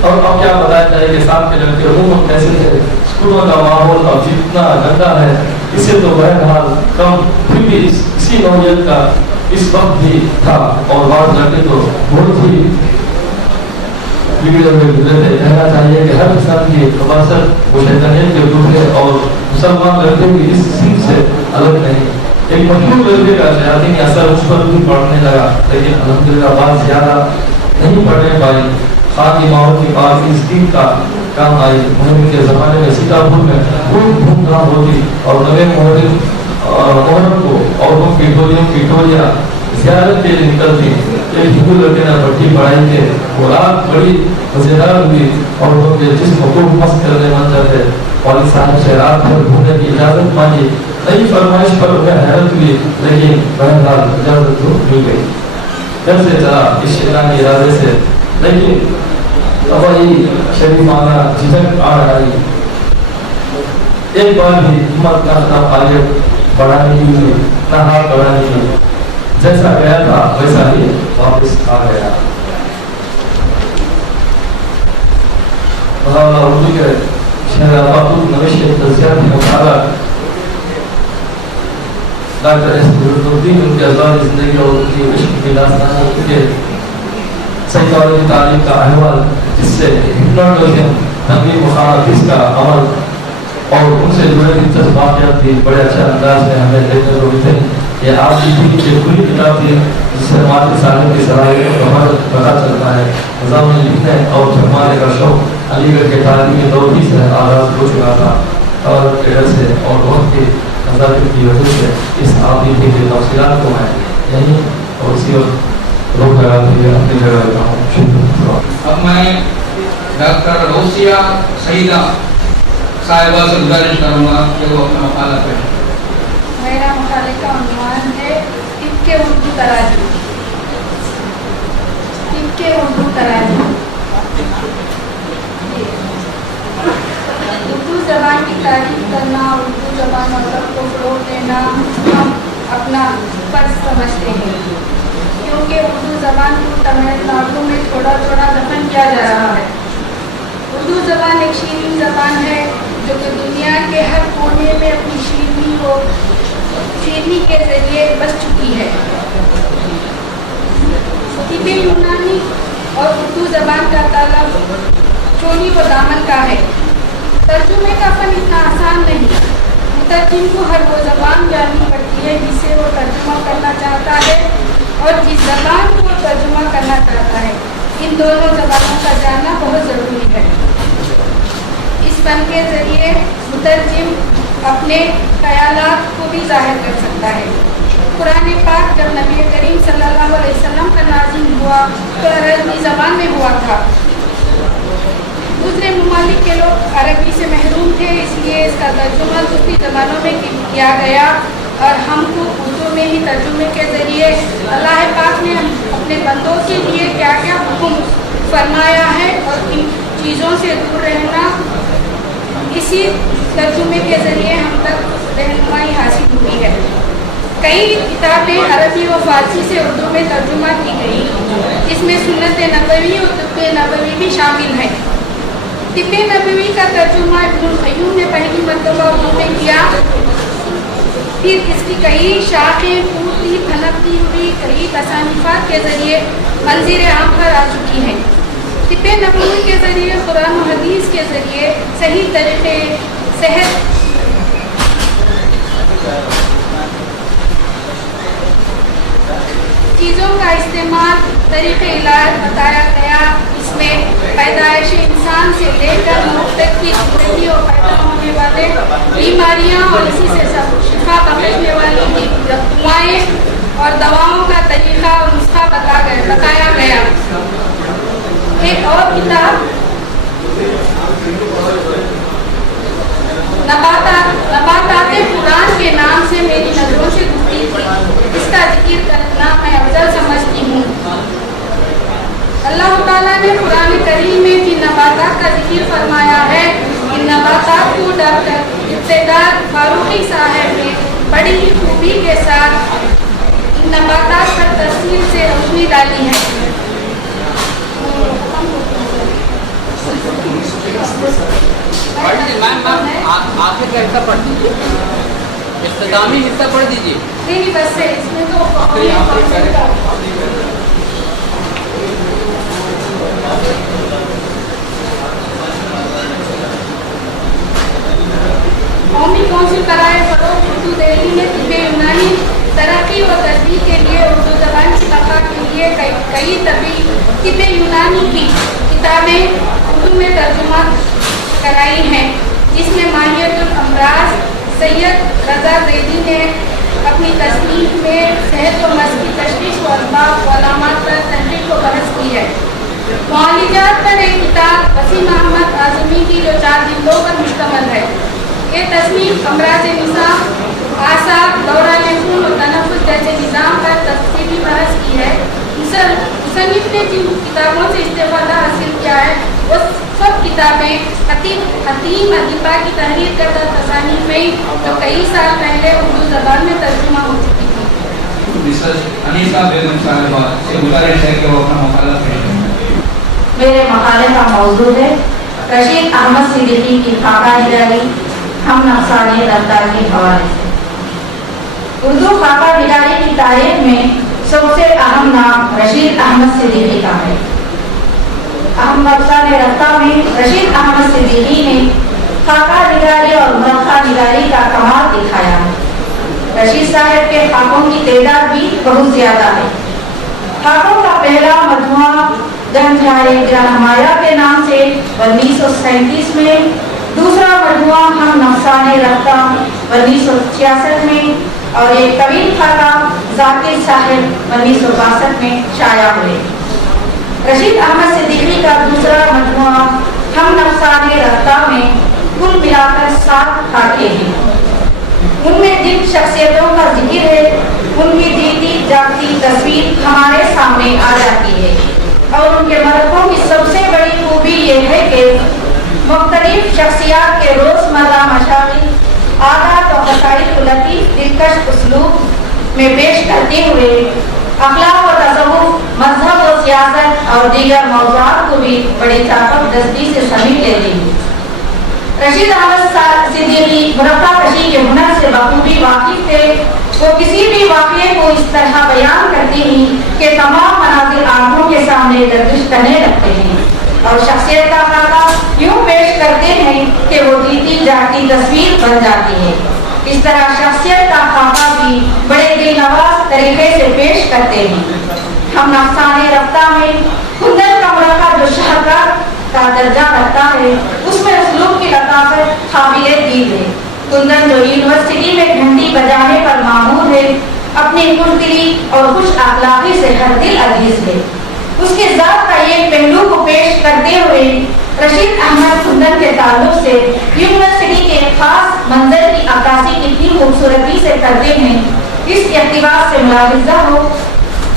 اور اب کیا بتایا جائے کہ ساتھ کے لڑکے عموماً کیسے تھے. اسکولوں کا ماحول اب جتنا گندا ہے اس سے تو بہرحال کم پھر بھی اسی نوعیت کا اس وقت بھی تھا. اور بعض لڑکے تو بہت ہی بگڑے ہوئے گزرے تھے. کہنا چاہیے کہ ہر قسم کی خباثت وہ شیطانیت کے دوسرے اور مسلمان لڑکے بھی اس سن سے الگ نہیں. ایک مشہور لڑکے کا شیاطینی اثر اس پر بھی پڑنے لگا لیکن الحمدللہ بات زیادہ نہیں پڑنے پائی. خان کی ماحول کی پاک اس دین کا کام آئی. محرم کے زمانے میں سیتاپور میں خوب دھوم دھام ہوتی اور نوے محرم کو عورتوں کی ٹولیاں زیارت کے لیے نکلتی. ایک ہندو لڑکے نے بڑی پڑھائی کے وہ رات بڑی مزیدار ہوئی. عورتوں کے جسم کو مست کرنے منظر ہے. والد صاحب سے رات بھر گھومنے کی اجازت مانگی. نئی فرمائش پر انہیں حیرت ہوئی لیکن بہرحال اجازت تو مل گئی. گھر سے چلا اس شیطانی ارادے سے لیکن وہی شریفانہ جھجک آ رہی. ایک بار بھی ہمت نہ آگے بڑھانی ہوئی نہ ہاتھ بڑھانی ہوئی. جیسا گیا تھا ویسا ہی واپس آ گیا. اردو کے شہر آباد نوش کے تجزیات مطالعہ ڈاکٹر ایس الدین ان کے ازواج زندگی اور ان کی عشق کی داستان کے سائیکالوجی تعلیم کا احوال جس سے ہپنوٹزم تنویر مخالفت کا عمل اور ان سے جڑے دلچسپ واقعات بھی بڑے اچھے انداز میں ہمیں دیکھنے کو ملتے ہیں. یہ آپ کی کھلی کتاب تھی جس سے ہمارے سالوں کی صلاحیت کا پتہ چلتا ہے. نظام لکھنے اور جرمانے کا شوق علی گڑھ کے تعلیمی دور ہی سے آغاز ہو چکا تھا اور کیڈر سے اور وقت کی نظارت کی وجہ سے اس آبی کی تفصیلات کو میں یہیں اور اسی وقت روک لگا کے اپنی جگہ رکھا ہوں. اب میں ڈاکٹر روسیہ سعیدہ صاحبہ سے گزارش کروں گا کہ وہ اپنا مقالہ پیش کریں. میرا مقالے کا عنوان ہے طب کے اردو تراجم. طب کے اردو تراجم. اردو زبان کی تعریف کرنا, اردو زبان مطلب کو فروغ دینا ہم اپنا فرض سمجھتے ہیں کیونکہ اردو زبان کو تمل ناڈو میں تھوڑا تھوڑا دفن کیا جا رہا ہے. اردو زبان ایک شیریں زبان ہے جو کہ دنیا کے ہر کونے میں اپنی شیرینی کے ذریعے بس چکی ہے. طب یونانی اور اردو زبان کا تعلق چولی و دامن کا ہے. ترجمے کا فن اتنا آسان نہیں. مترجم کو ہر وہ زبان جاننی پڑتی ہے جس سے وہ ترجمہ کرنا چاہتا ہے اور جس زبان کو ترجمہ کرنا چاہتا ہے. ان دونوں زبانوں کا جاننا بہت ضروری ہے. اس فن کے ذریعے مترجم اپنے خیالات کو بھی ظاہر کر سکتا ہے. قرآن پاک جب نبی کریم صلی اللہ علیہ وسلم کا نازل ہوا تو عربی زبان میں ہوا تھا. दूसरी ज़बानों में किया गया और हमको उर्दू में ही तर्जुमे के ज़रिए अल्लाह पाक ने अपने बंदों के लिए क्या क्या हुक्म फरमाया है और इन चीज़ों से दूर रहना, इसी तर्जुमे के ज़रिए हम तक रहनुमाई हासिल हुई है। कई किताबें अरबी व फारसी से उर्दू में तर्जुमा की गई, जिसमें सुन्नत नबवी और तिब्ब नबवी भी शामिल है। तिब्ब नबवी का तर्जुमा इब्नुल क़य्यूम ने पहली मरतबा उर्दू में किया, फिर इसकी कई शाखें फूटती फलकती हुई कई तसानिफ़ात के ज़रिए मंज़िर आम पर आ चुकी हैं। तिब्ब नबवी के ज़रिए कुरान और हदीस के ज़रिए सही तरीक़े सेहत चीज़ों का इस्तेमाल तरीक़े इलाज बताया गया। इसमें पैदाइश इंसान से लेकर मौत तक की ज़िंदगी और पैदा होने वाले बीमारियां और इसी से सब शिफा बख्शने वाली दुआएं और दवाओं का तरीक़ा और नुस्खा बताया गया। एक और किताब नबाताते कुरान के नाम से मेरी नज़रों से गुजरी थी, इसका जिक्र करना मैं अफजल समझती हूँ। अल्लाह ताला ने कुरान करीम में भी नबातात का जिक्र फरमाया है। इन नबातात को डॉक्टर इब्तिदार फारूकी साहब ने बड़ी ही खूबी के साथ इन नबातात पर तफसील से रोशनी डाली है। मैम आखिर का हिस्सा पढ़ दीजिए, इख्तितामी हिस्सा पढ़ दीजिए। नहीं बस है, इसमें तो कौमी कौंसिल कराए फरोग उर्दू दिल्ली में तिब्ब यूनानी तरक्की और तरक्की के लिए उर्दू ज़बान की बका के लिए कई तिब्ब यूनानी की किताबें उर्दू में तर्जुमा कराई हैं, जिसमें माहियतुल अमराज सैयद रज़ा ज़ैदी ने अपनी तस्नीफ में सेहत व मर्ज़ की तशख़ीस व असबाब व अलामात पर तहक़ीक़ व बहस की है। मौलिजात पर एक किताब वसीम अहमद आज़मी की जो 4 जिल्दों पर मुश्तमिल है। ये तस्नीफ अमराज निज़ाम, आसाब, दौरा खून और तनफ़ुस जैसे निज़ाम पर तफसीली बहस की है। मुसन्निफ़ ने जिन किताबों से इस्तेफ़ादा हासिल किया है वो सब किताबें हतीम अदीबा की तहरीर करदा तसानीफ़ में जो कई साल पहले उर्दू ज़बान में तर्जुमा हो चुकी थी। मिसेस अनीसा बेगम साहिबा से गुजारिश है कि वो अपना मकाला पेश करें। मेरे मकाले का मौजू है रशीद अहमद सिद्दीकी की खाका निगारी हम नक्शाने रफ्तार के हवाले से। उर्दू खाका निगारी की तारीख में सबसे अहम नाम रशीद अहमद सिद्दीकी का है। अहम नक्शाने रफ्तार में रशीद अहमद सिद्दीकी ने खाका निगारी और नक्शा निगारी का कमाल दिखाया है। रशीद साहब के खाकों की तादाद भी बहुत ज़्यादा है। खाकों का पहला मजमुआ जंझारे जहामाया के नाम से 1937 में, दूसरा मजमुआ हम नक्शाने रफ्ता 1966 में और एक तवील खाका जाकिर साहब 1962 में शाया हुए। रशीद अहमद सिद्दीकी का दूसरा मजमुआ हम नक्शाने रफ्ता में कुल मिलाकर 7 खाके हैं। उनमें जिन शख्सियतों का जिक्र है उनकी जीती जागती तस्वीर हमारे सामने आ जाती है और उनके मरक़ों की सबसे बड़ी खूबी यह है कि मुख्तलिफ शख्सियात के रोज़मर्रा मशागिल, आदात और मसाइल को लतीफ़ दिलकश उसलूब में पेश करते हुए अखलाक व तसव्वुफ़, मज़हब और सियासत और दीगर मौज़ूआत को भी बड़ी ताक़तदस्ती से समेट लेती है। रशीद अहमद सिद्दीकी मुरक्का कशी के हुनर से बखूबी वाकिफ थे। वो किसी भी वाक़ये को इस तरह बयान करते हैं कि तमाम मनाज़िर आँखों के सामने गर्दिश करने लगते हैं और शख्सियत का खाका यूँ पेश करते हैं कि वो जीती जाती तस्वीर बन जाती है। इस तरह शख्सियत का खाका भी बड़े दिलनवाज तरीके से पेश करते हैं। हम नक्शाने रफ्ता में कुंदन का मुरक्का जो शाहकार का दर्जा रखता है उसमें उसलूब की लताफत काबिले दीद है। कुंदन जो यूनिवर्सिटी में घंटी बजाने पर मामूर है, अपनी कुर्तिली और खुश अखलाकी से हर दिल अजीज है। उसके ज़ात का एक पहलू को पेश करते हुए रशीद अहमद कुंदन के ताल्लुक से यूनिवर्सिटी के खास मंजर की अक्कासी कितनी खूबसूरती से करते हैं, इस इक़्तिबास से मुलाहिज़ा हो।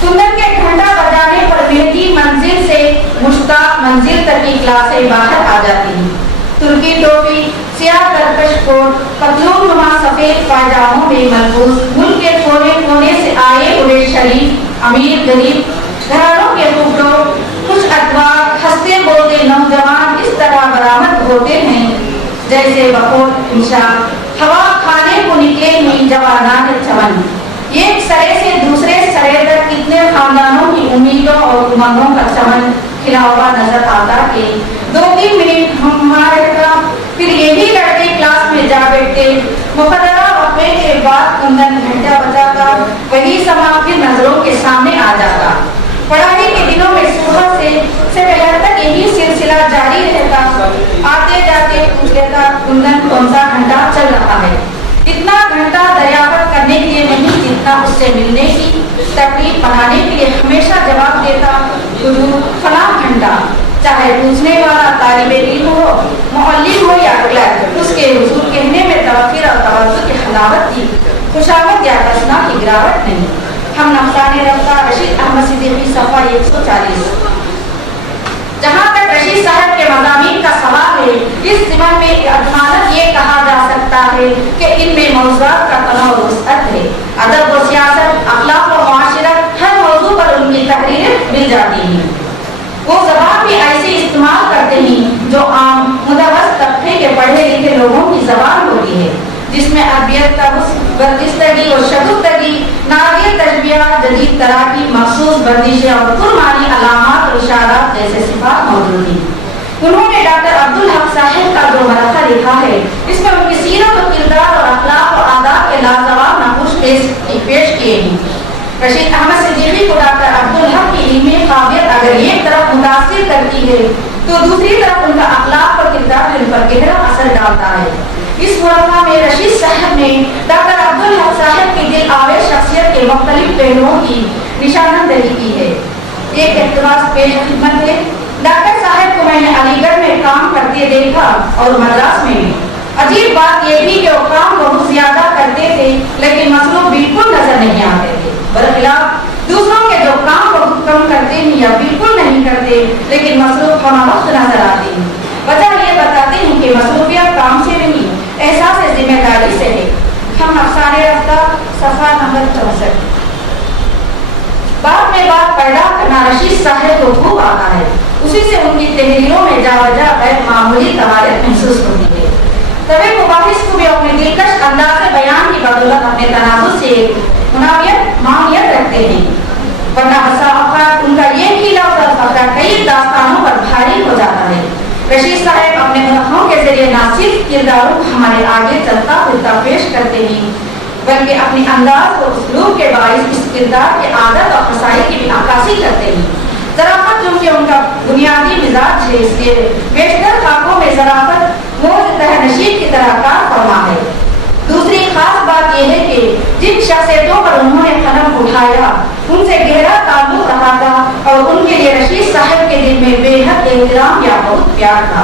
कुंदन के घंटा बजाने पर मेहदी मंजिल से मुश्ताक मंजिल तक की क्लासें बाहर आ जाती हैं। तुर्की टोपी, सियाह तरकश कोट, पतलून नुमा सफेद पायजामों में मलबूस मुल्क के कोने कोने से आए हुए शरीफ, अमीर, गरीब घरानों के टुकड़ों, कुछ अथवा हंसते बोलते नौजवान इस तरह बरामद होते हैं जैसे बखोर इंशा हवा खाने को निकले हुई जवानात चमन। एक सरे से दूसरे सरे तक कितने खानदानों की उम्मीदों और उमंगों का चमन खिला हुआ नजर आता है। 2-3 मिनट हमारे फिर यही लड़के क्लास में जा बैठते। मुकर्ररा वक़्फ़े के बाद कुंदन घंटा बजाकर वही समा फिर नजरों के सामने आ जाता। पढ़ाई के दिनों में सुबह से दोपहर तक यही सिलसिला जारी रहता। आते जाते पूछ लेता कुंदन कौन सा घंटा चल रहा है। इतना घंटा दरियाफ्त करने के लिए नहीं जितना उससे मिलने की तकलीफ बनाने के लिए हमेशा जवाब देता हुजूर फलां घंटा। चाहे पूछने वाला तालिबे इल्म हो, मुअल्लिम हो या क्लर्क, उसके हुजूर कहने में तवक्कुर और तवज्जुह की हलावत थी, खुशामद या तसना की गिरावट नहीं। हम नफ़साने रफ्ता रशीद अहमद सिद्दीकी सफ़ा 140। जहाँ तक रशीद साहब के मज़ामीन का सवाल है, इस ज़िमन में अजमानत ये कहा जा सकता है कि इनमें मौज़ूआत का तनोव और वसअत है। अदब व सियासत, अखलाक व मुआशरत, हर मौजू पर उनकी तहरीरें मिल जाती हैं। वो ज़बान भी ऐसे इस्तेमाल करते हैं जो आम मुदव्वस तबके के पढ़े लिखे लोगों की ज़बान होती है, जिसमें अरबियत का वर्जिस्तगी और शगुफ्तगी, नादिर तशबीहात, जदीद तराकी, मखसूस बंदिशें और कुरमानी अलामात और इशारात जैसे सिफात मौजूद हैं। उन्होंने डॉक्टर अब्दुल हक साहिब का जो मरखा लिखा है, इसमें उनकी सीरत और किरदार और अखलाक और आदाब के लाजवाब नक़ूश पेश किए हैं। रशीद अहमद सिद्दीकी को डॉक्टर अब्दुल हक की इल्मी काबिलियत अगर एक तरफ मुतासिर करती है तो दूसरी तरफ उनका अखलाक और किरदार उन पर गहरा असर डालता है। इस मुरफ़ा में रशीद साहब ने डॉक्टर अब्दुल हक साहब की दिल आवेश शख्सियत के मुख्तलिफ पहलुओं की निशानदही की है। एक इक़्तिबास पेश खिदमत है। डॉक्टर साहब को मैंने अलीगढ़ में काम करते देखा और मद्रास में भी। अजीब बात यह थी कि वो काम बहुत ज्यादा करते थे लेकिन मसरूफ बिल्कुल नजर नहीं आते थे। बरखिलाफ दूसरों के जो काम बहुत कम करते हैं या बिल्कुल नहीं करते लेकिन मसरूफ हमा वक्त नजर आते हैं। वजह ये बताते हैं कि मसरूफियत काम से नहीं, एहसास जिम्मेदारी से है। हम अफसाने रफ्ता सफा नंबर 64। बात में बात पैदा करना रशीद साहब को खूब आता है। उसी से उनकी तहरीरों में जावजा गैर मामूली तवारियत महसूस होती है। तभी मुबाहिस को भी अपने दिलकश अंदाज़ बयान की बदौलत अपने तनाजुर से मानियत रखते हैं, वरना बसा औक़ात उनका एक ही लफ्ज़ और फ़क़रा कई दास्तानों पर भारी हो जाता है। रशीद साहब अपने मुरख़्ख़ों के ज़रिए ना सिर्फ किरदारों को हमारे आगे चलता फिरता पेश करते हैं बल्कि अपने अंदाज और उसलूब के बाइस इस किरदार के आदत और फसाई की भी अक्कासी करते हैं। ज़राफ़त चूँकि उनका बुनियादी मिजाज है, इसलिए बेशतर खाकों में ज़राफ़त मौज तहनशीब की तरह कार फरमा है। दूसरी खास बात यह है कि जिन शख्सियतों पर उन्होंने कलम उठाया उनसे गहरा ताल्लुक रहा था और उनके लिए रशीद साहब के दिल में बेहद एहतराम या बहुत प्यार था।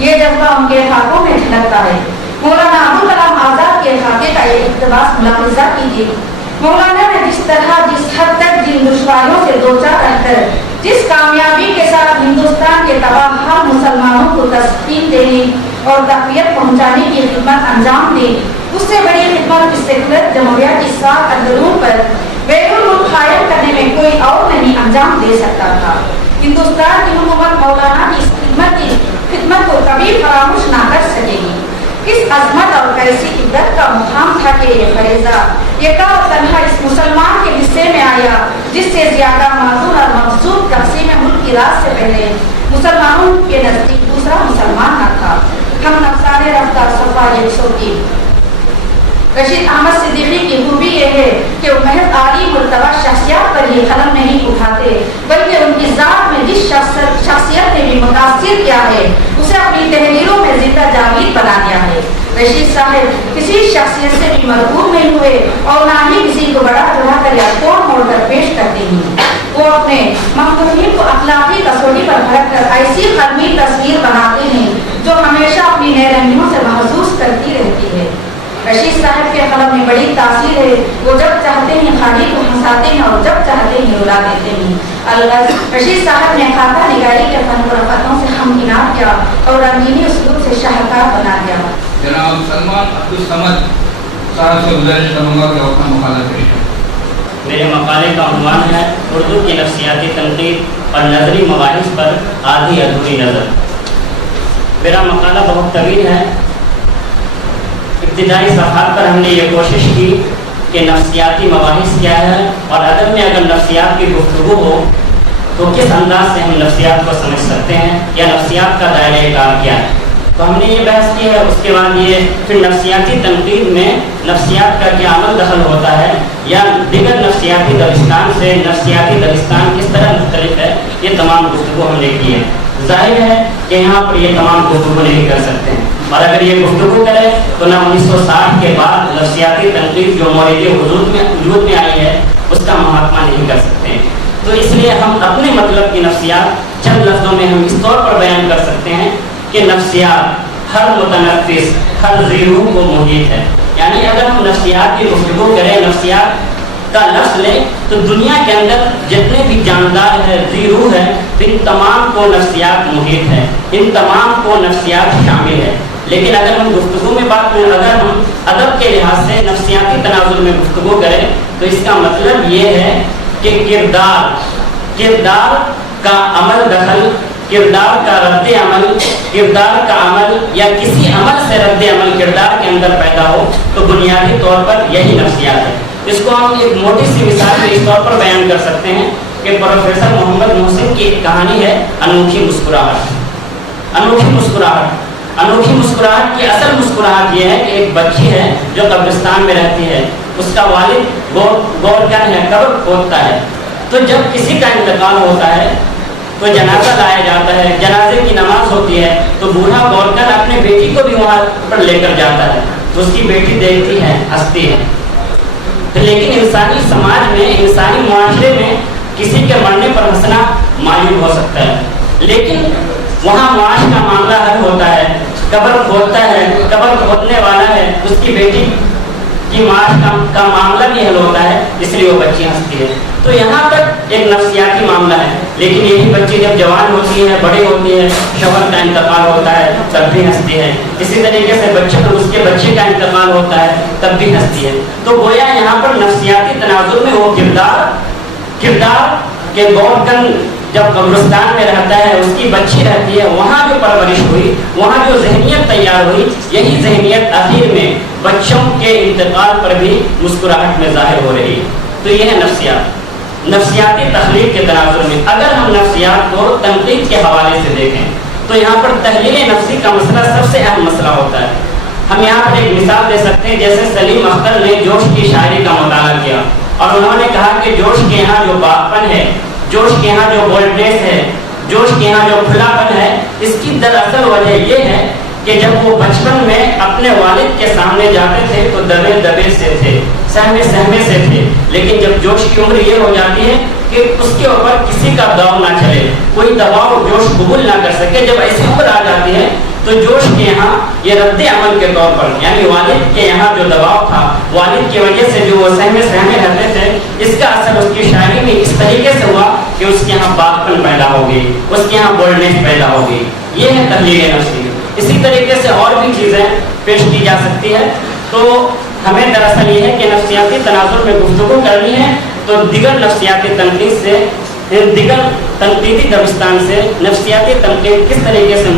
ये जज्बा उनके खाकों में झलकता है। मौलाना अबुल कलाम आज़ाद के खाके का ये इक़्तिबास मुलाहिज़ा कीजिए। मौलाना ने जिस तरह जिस हद तक जिन दुश्वारियों से दो चार रहकर जिस कामयाबी के साथ हिंदुस्तान के तबाह मुसलमानों को तस्कीन देने और तक़वियत पहुँचाने की खिदमत अंजाम दी, उससे बड़ी खिदमत इस सेकुलर जमहूरियत की साख अंदरून पर बैरुल मुल्क कायम करने में कोई और नहीं अंजाम दे सकता था। हिंदुस्तान की हुकूमत मौलाना की इस खिदमत को कभी फरामोश ना कर सकेगी। किस अजमत और कैसी इद्दत का मुकाम था कि ये फरेजा एकाव तन्हा इस मुसलमान के हिस्से में आया जिससे ज्यादा माजूर और मकसूद तक़सीम मुल्क की रात से पहले मुसलमानों के नजदीक दूसरा मुसलमान न था। हम नफ़साने रफ्ता सफ़ा 103। रशीद अहमद सिद्दीकी की खूबी यह है कि वो महज आली मुर्तबा शख्सियत पर ही कलम नहीं उठाते बल्कि उनकी ज़ात में जिस शख्सियत ने भी मुतासिर किया है उसे अपनी तहरीरों में जिंदा जावीद बना दिया है। रशीद साहब किसी शख्सियत से भी मरबूत नहीं हुए और ना ही किसी को बड़ा चढ़ा कर या तोड़ मोड़ कर पेश करते हैं। वो अपने मखलूकीन को अखलाकी कसौटी पर भरक कर ऐसी क़लमी तस्वीर बनाते हैं जो हमेशा अपनी नैरंगियों से महसूस करती रहती है। रशीद साहब के कलम में बड़ी तासीर है। वो जब चाहते हैं खाली को हंसाते हैं और जब चाहते हैं रुला देते हैं। अलगज़ रशीद साहब ने खाता निगारी के फन रफ़तों से हम इनाम किया और रंगीनी उसलूब से शाहकार बना दिया। जनाब सलमान अब्दुल समद साहब से गुजारिश करूँगा कि अपना मकाला पेश करें। मेरे मकाले का उन्वान है उर्दू की नफ्सियाती तनकीद और नजरी मवाहिज पर आधी अधूरी नज़र। मेरा मकाला बहुत तवील है। इब्तिदाई सफ़हात पर हमने ये कोशिश की कि नफ्सियाती मवाहिज क्या है और अदब में अगर नफ्सियात की गुफ्तगू हो तो किस अंदाज से हम नफ्सियात को समझ सकते हैं या नफ्सियात का दायरा कार क्या है। तो हमने ये बहस की है। उसके बाद ये फिर नफ्सियाती तनकीद में नफ्सियात का क्या अमल दखल होता है या दिगर नफ्सियाती दबिस्तान से नफ्सियाती दबिस्तान किस तरह मुख्तलिफ है, ये तमाम गुफ्तगू हमने की है। जाहिर है कि यहाँ पर ये तमाम गुफ्तगू नहीं कर सकते हैं और अगर ये गुफ्तगू करें तो ना 1960 के बाद नफ्सियाती तनकीद जो मौजूद वजूद में आई है उसका मुहाकमा नहीं कर सकते हैं। तो इसलिए हम अपने मतलब की नफ्सियात चंद लफ्ज़ों में हम इस तौर पर बयान कर सकते हैं कि नफ्सियात हर मुतनफ़िस हर ज़ीरू को मुहीत है। यानी अगर हम नफ्सियात की गुफ्तगू करें, नफ्सियात का लफ्ज़ लें तो दुनिया के अंदर जितने भी जानदार है, ज़ीरू है, इन तमाम को नफ्सियात मुहीत है, इन तमाम को नफ्सियात शामिल है। लेकिन अगर हम गुफ्तगू में बात करें, अगर हम अदब के लिहाज से नफ्सियाती तनाजुर में गुफ्तगू करें तो इसका मतलब ये है कि किरदार का अमल दखल, किरदार का रद्द अमल, किरदार का अमल या किसी अमल से रद्द अमल किरदार के अंदर पैदा हो तो बुनियादी तौर पर यही नफ्सियात है। इसको हम एक मोटी सी मिसाल के इस तौर पर बयान कर सकते हैं कि प्रोफेसर मोहम्मद मोहसिन की एक कहानी है अनोखी मुस्कुराहट। अनोखी मुस्कुराहट की असल मुस्कुराहट ये है कि एक बच्ची है जो कब्रिस्तान में रहती है, उसका वालिद गौरकर है, कब्र खोदता है। तो जब किसी का इंतकाल होता है तो जनाजा लाया जाता है, जनाजे की नमाज होती है तो बूढ़ा गौरकर अपने बेटी को भी वहाँ पर लेकर जाता है। तो उसकी बेटी देखती है, हंसती है। तो लेकिन इंसानी समाज में, इंसानी माशरे में किसी के मरने पर हंसना मायूब हो सकता है, लेकिन वहाँ माश का मामला हल होता है, कब्र खोदता है, कब्र खोदने वाला है, उसकी बेटी की माश का मामला भी हल होता है, इसलिए वो बच्ची हंसती है। तो यहाँ तक एक नफ्सियाती मामला है। लेकिन यही बच्ची जब जवान होती है, बड़ी होती है, शौहर का इंतकाल होता है तब भी हंसती है। इसी तरीके से बच्चे को उसके बच्चे का इंतकाल होता है तब भी हंसती है। तो गोया यहाँ पर नफ्सियाती तनाजुर में वो किरदार के गौरकन जब कब्रिस्तान में रहता है, उसकी बच्ची रहती है, वहाँ जो परवरिश हुई, वहाँ जो जहनियत तैयार हुई, यही जहनियत आखिर में बच्चों के इंतकाल पर भी मुस्कुराहट में जाहिर हो रही है। तो यह है नफ्सियाती तखलीक के तनाजुर में। अगर हम नफ्सियात को तनकीद के हवाले से देखें तो यहाँ पर तहलील नफ्सी का मसला सबसे अहम मसला होता है। हम यहाँ पर एक मिसाल दे सकते हैं, जैसे सलीम अख्तर ने जोश की शायरी का मुताला किया और उन्होंने कहा कि जोश के यहाँ जो बागपन है, जोश के यहाँ जो बोल्डनेस है, जोश के यहाँ जो खुलापन है, इसकी दरअसल वजह यह है कि जब वो बचपन में अपने वालिद के सामने जाते थे तो दबे से थे, सहमे से थे। लेकिन जब जोश की उम्र ये हो जाती है कि उसके ऊपर किसी का दबाव ना चले, कोई दबाव जोश कबूल ना कर सके, जब ऐसी उम्र आ जाती है तो जोश के यहाँ ये रद्द अमल के तौर पर, यानी वालिद के यहाँ जो दबाव था, वालिद की वजह से जो वो सहमे रहते थे, इसका असर उसकी शायरी में इस तरीके से हुआ कि उसके यहाँ बागपन पैदा हो गई, उसके यहाँ बोल्डनेस पैदा हो गई। ये है तहलील नफ्सी। इसी तरीके से और भी चीज़ें पेश की जा सकती है। तो हमें दरअसल ये है कि नफ्सियाती तनाजुर में गुफ्तगू करनी है तो दिगर नफ्सियाती तनकीद से, दिगर तनकीदी दबिस्तान से नफ्सियाती तनकीद किस तरीके से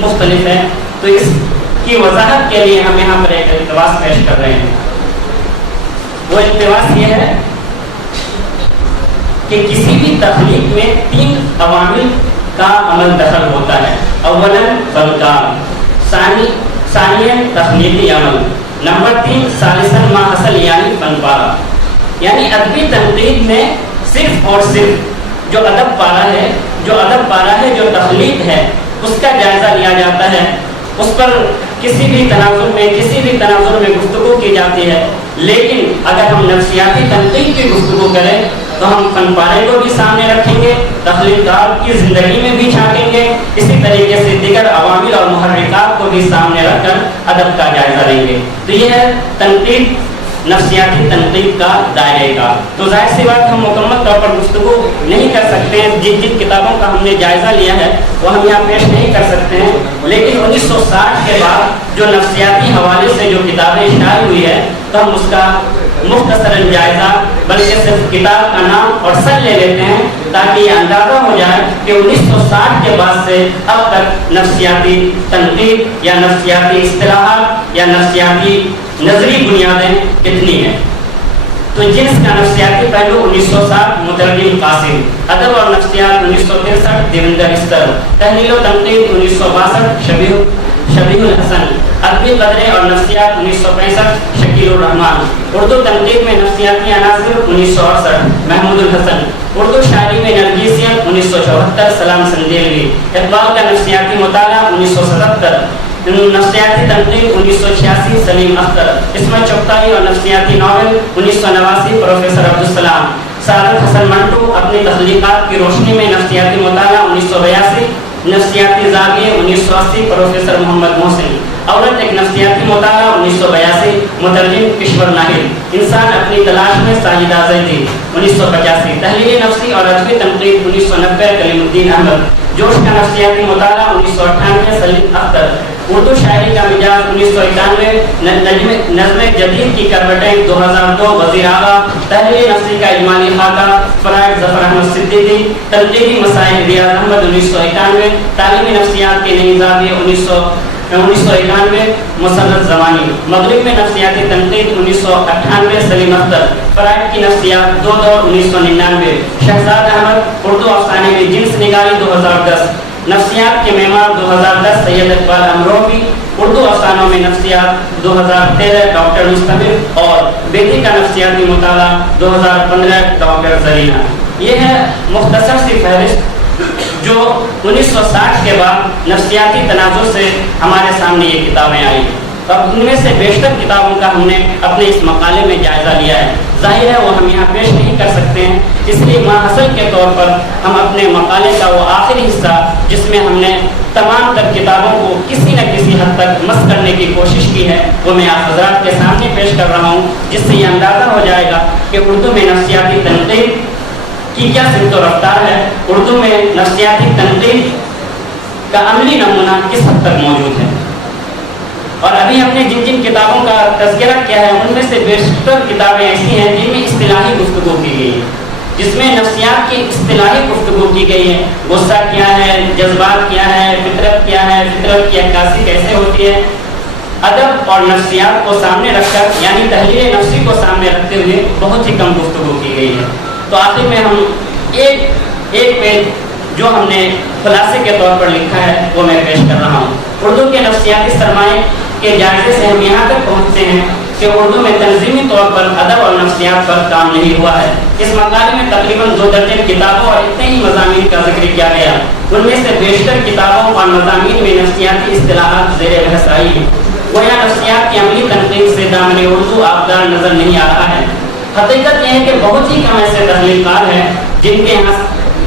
मुख्तलिफ है, तो इसकी वजाहत के लिए हम यहाँ पर एक इक़्तिबास पेश कर रहे हैं। वो इक़्तिबास ये है कि किसी भी तख्लीक में 3 अवामिल का अमल दखल होता है। अव्वलन फनकार, सानियन तख्लीकी अमल, नंबर 3 सालिसन मा हसल यानी फनपारा। यानी अदबी तनकीद में सिर्फ और सिर्फ जो अदब पारा है, जो तख्लीक है, उसका जायज़ा लिया जाता है, उस पर किसी भी तनाजुर में गुफ्तगू की जाती है। लेकिन अगर हम नफ्सियाती तनकीद की गुफ्तगू करें तो हम फनपारे को भी सामने रखेंगे, तख्लीकार की ज़िंदगी में भी झांकेंगे, इसी तरीके से दिगर अवामिल और मुहर्रिकात को भी भी सामने रखकर अदब का जायजा लेंगे। तो यह है तनकीद, नफ्सियाती तनकीद का दायरे का। तो जाहिर सी बात हम मुकम्मल तौर पर गुफ्तगू नहीं कर सकते हैं, जिन जिन किताबों का हमने जायजा लिया है वो हम यहाँ पेश नहीं कर सकते हैं। लेकिन 1960 के बाद जो नफ्सियाती हवाले से जो किताबें शाये हुई है तो हम उसका मुख्तसरन जायजा, बल्कि सिर्फ किताब का नाम और सर ले लेते हैं ताकि ये अंदाज़ा हो जाए कि 1960 के बाद से अब तक नफ्सियाती तनकीद या नफ्सियाती इस्तिलाहात या नफ्सियाती नजरी बुनियादें कितनी हैं। तो जिन्स का नफ्सियाती पहलू 1960 मुतरज्जिम कासिम, अदब और नफ्सियात 1963 देवेंद्र स्तर, तहलील व तनकीद 1962 शबीहुल हसन, अदबी कदरें और नफ्सियात 1965 शकीलुर रहमान, उर्दू तनकीद में नफ्सियाती अनासिर 1968 महमूदुल हसन, उर्दू शायरी में नरगिसियत 1974 सलाम संदेलवी, इकबाल का नफ्सियाती मुताला 1977, नफ्सियाती तनकीद 1986 सलीम अख्तर, इस्मत चुगताई और नफ्सियाती नावल 1989 प्रोफेसर अब्दुल सलाम, सादत हसन मंटू अपनी तख्लीकात की रोशनी में नफ्सियाती मुताला 1982, नफ्सियाती जाविये 1980 प्रोफेसर मोहम्मद मोहसिन, औरत एक नफ्सियाती मुताला 1982 मुतरजिम किश्वर नाहिद, इंसान अपनी तलाश में साजिदा ज़ैदी 1985, तहलील नफ्सी और अदबी तनकीद 1990 कलीमुद्दीन अहमद, जोश का नफ्सियाती मुताला 1998 सलीम अख्तर, उर्दू शायरी का मिजाज 1991, नज़्म जदीद की करवटें 2002 वज़ीर आला, तहरीर नफ्सी का इजमाली खाका फराइद ज़फ़र अहमद सिद्दीकी, तनक़ीदी मसाइल रियाज़ अहमद 1991, तालीमी नफ्सियात के नई ज़ाविये 1991 मुसन्नद ज़मानी, मग़रिब में नफ्सियाती तनक़ीद 1998 सलीम अख्तर, फराइद की नफ्सियात 2 दौर 1999, शहजाद अहमद, उर्दू अफ़साने में जिन्स निगारी 2010, नफ्सियात के मेमार 2010 सैयद इकबाल अमरोवी, उर्दू अफसानों में नफ्सियात 2013 डॉक्टर मुस्तमिर और बेटी का नफ्सियाती मुताला 2015 डॉक्टर जरीना। ये है मुख्तसर सी फहरिस्त जो 1960 के बाद नफ्सियाती तनाज़ुर से हमारे सामने ये किताबें आई। अब इनमें से बेशतर किताबों का हमने अपने इस मकाले में जायज़ा लिया है। जाहिर है वो हम यहाँ पेश नहीं कर सकते हैं, इसलिए माहसल के तौर पर हम अपने मकाले का वो आखिरी हिस्सा जिसमें हमने तमाम तर किताबों को किसी न किसी हद तक मस करने की कोशिश की है वो मैं आप हज़रात के सामने पेश कर रहा हूँ, जिससे ये अंदाज़ा हो जाएगा कि उर्दू में नफ्सियाती तनक़ीद की क्या सिमत व रफ्तार है, उर्दू में नफ्सियाती तनक़ीद का अमली नमूना किस हद तक मौजूद है। और अभी हमने जिन जिन किताबों का तज़किरा किया है उनमें से बेशतर किताबें ऐसी हैं जिनमें इस्तिलाही गुफ्तगू की गई है, जिसमें नफ्सियात की इस्तिलाही गुफ्तगू की गई है। गुस्सा क्या है, जज्बात क्या है, फितरत क्या है, फितरत की अक्कासी कैसे होती है। अदब और नफ्सियात को सामने रखकर यानी तहलील नफ्सी को सामने रखते हुए बहुत ही कम गुफ्तगू की गई है। तो आखिर में हम एक पेज जो हमने खुलासे के तौर पर लिखा है वो मैं पेश कर रहा हूँ। उर्दू के नफ्सियाती सरमाए के जायजे से हम यहाँ तक पहुँचते हैं कि उर्दू में तंजीमी तौर पर अदब और नफ्सियात पर काम नहीं हुआ है। इस मकाले में तकरीबन 2 दर्जन किताबों और इतने ही मज़ामीन का जिक्र किया गया, उनमें से बेशतर किताबों और मज़ामीन में नफ्सियाती इस्तिलाहात ज़ेर बहस आई है। वो यहाँ नफ्सियात की अमली तनक़ीद से दामन उर्दू आबदार नज़र नहीं आ रहा है। हकीकत यह है कि बहुत ही कम ऐसे तहलीलकार हैं जिनके यहाँ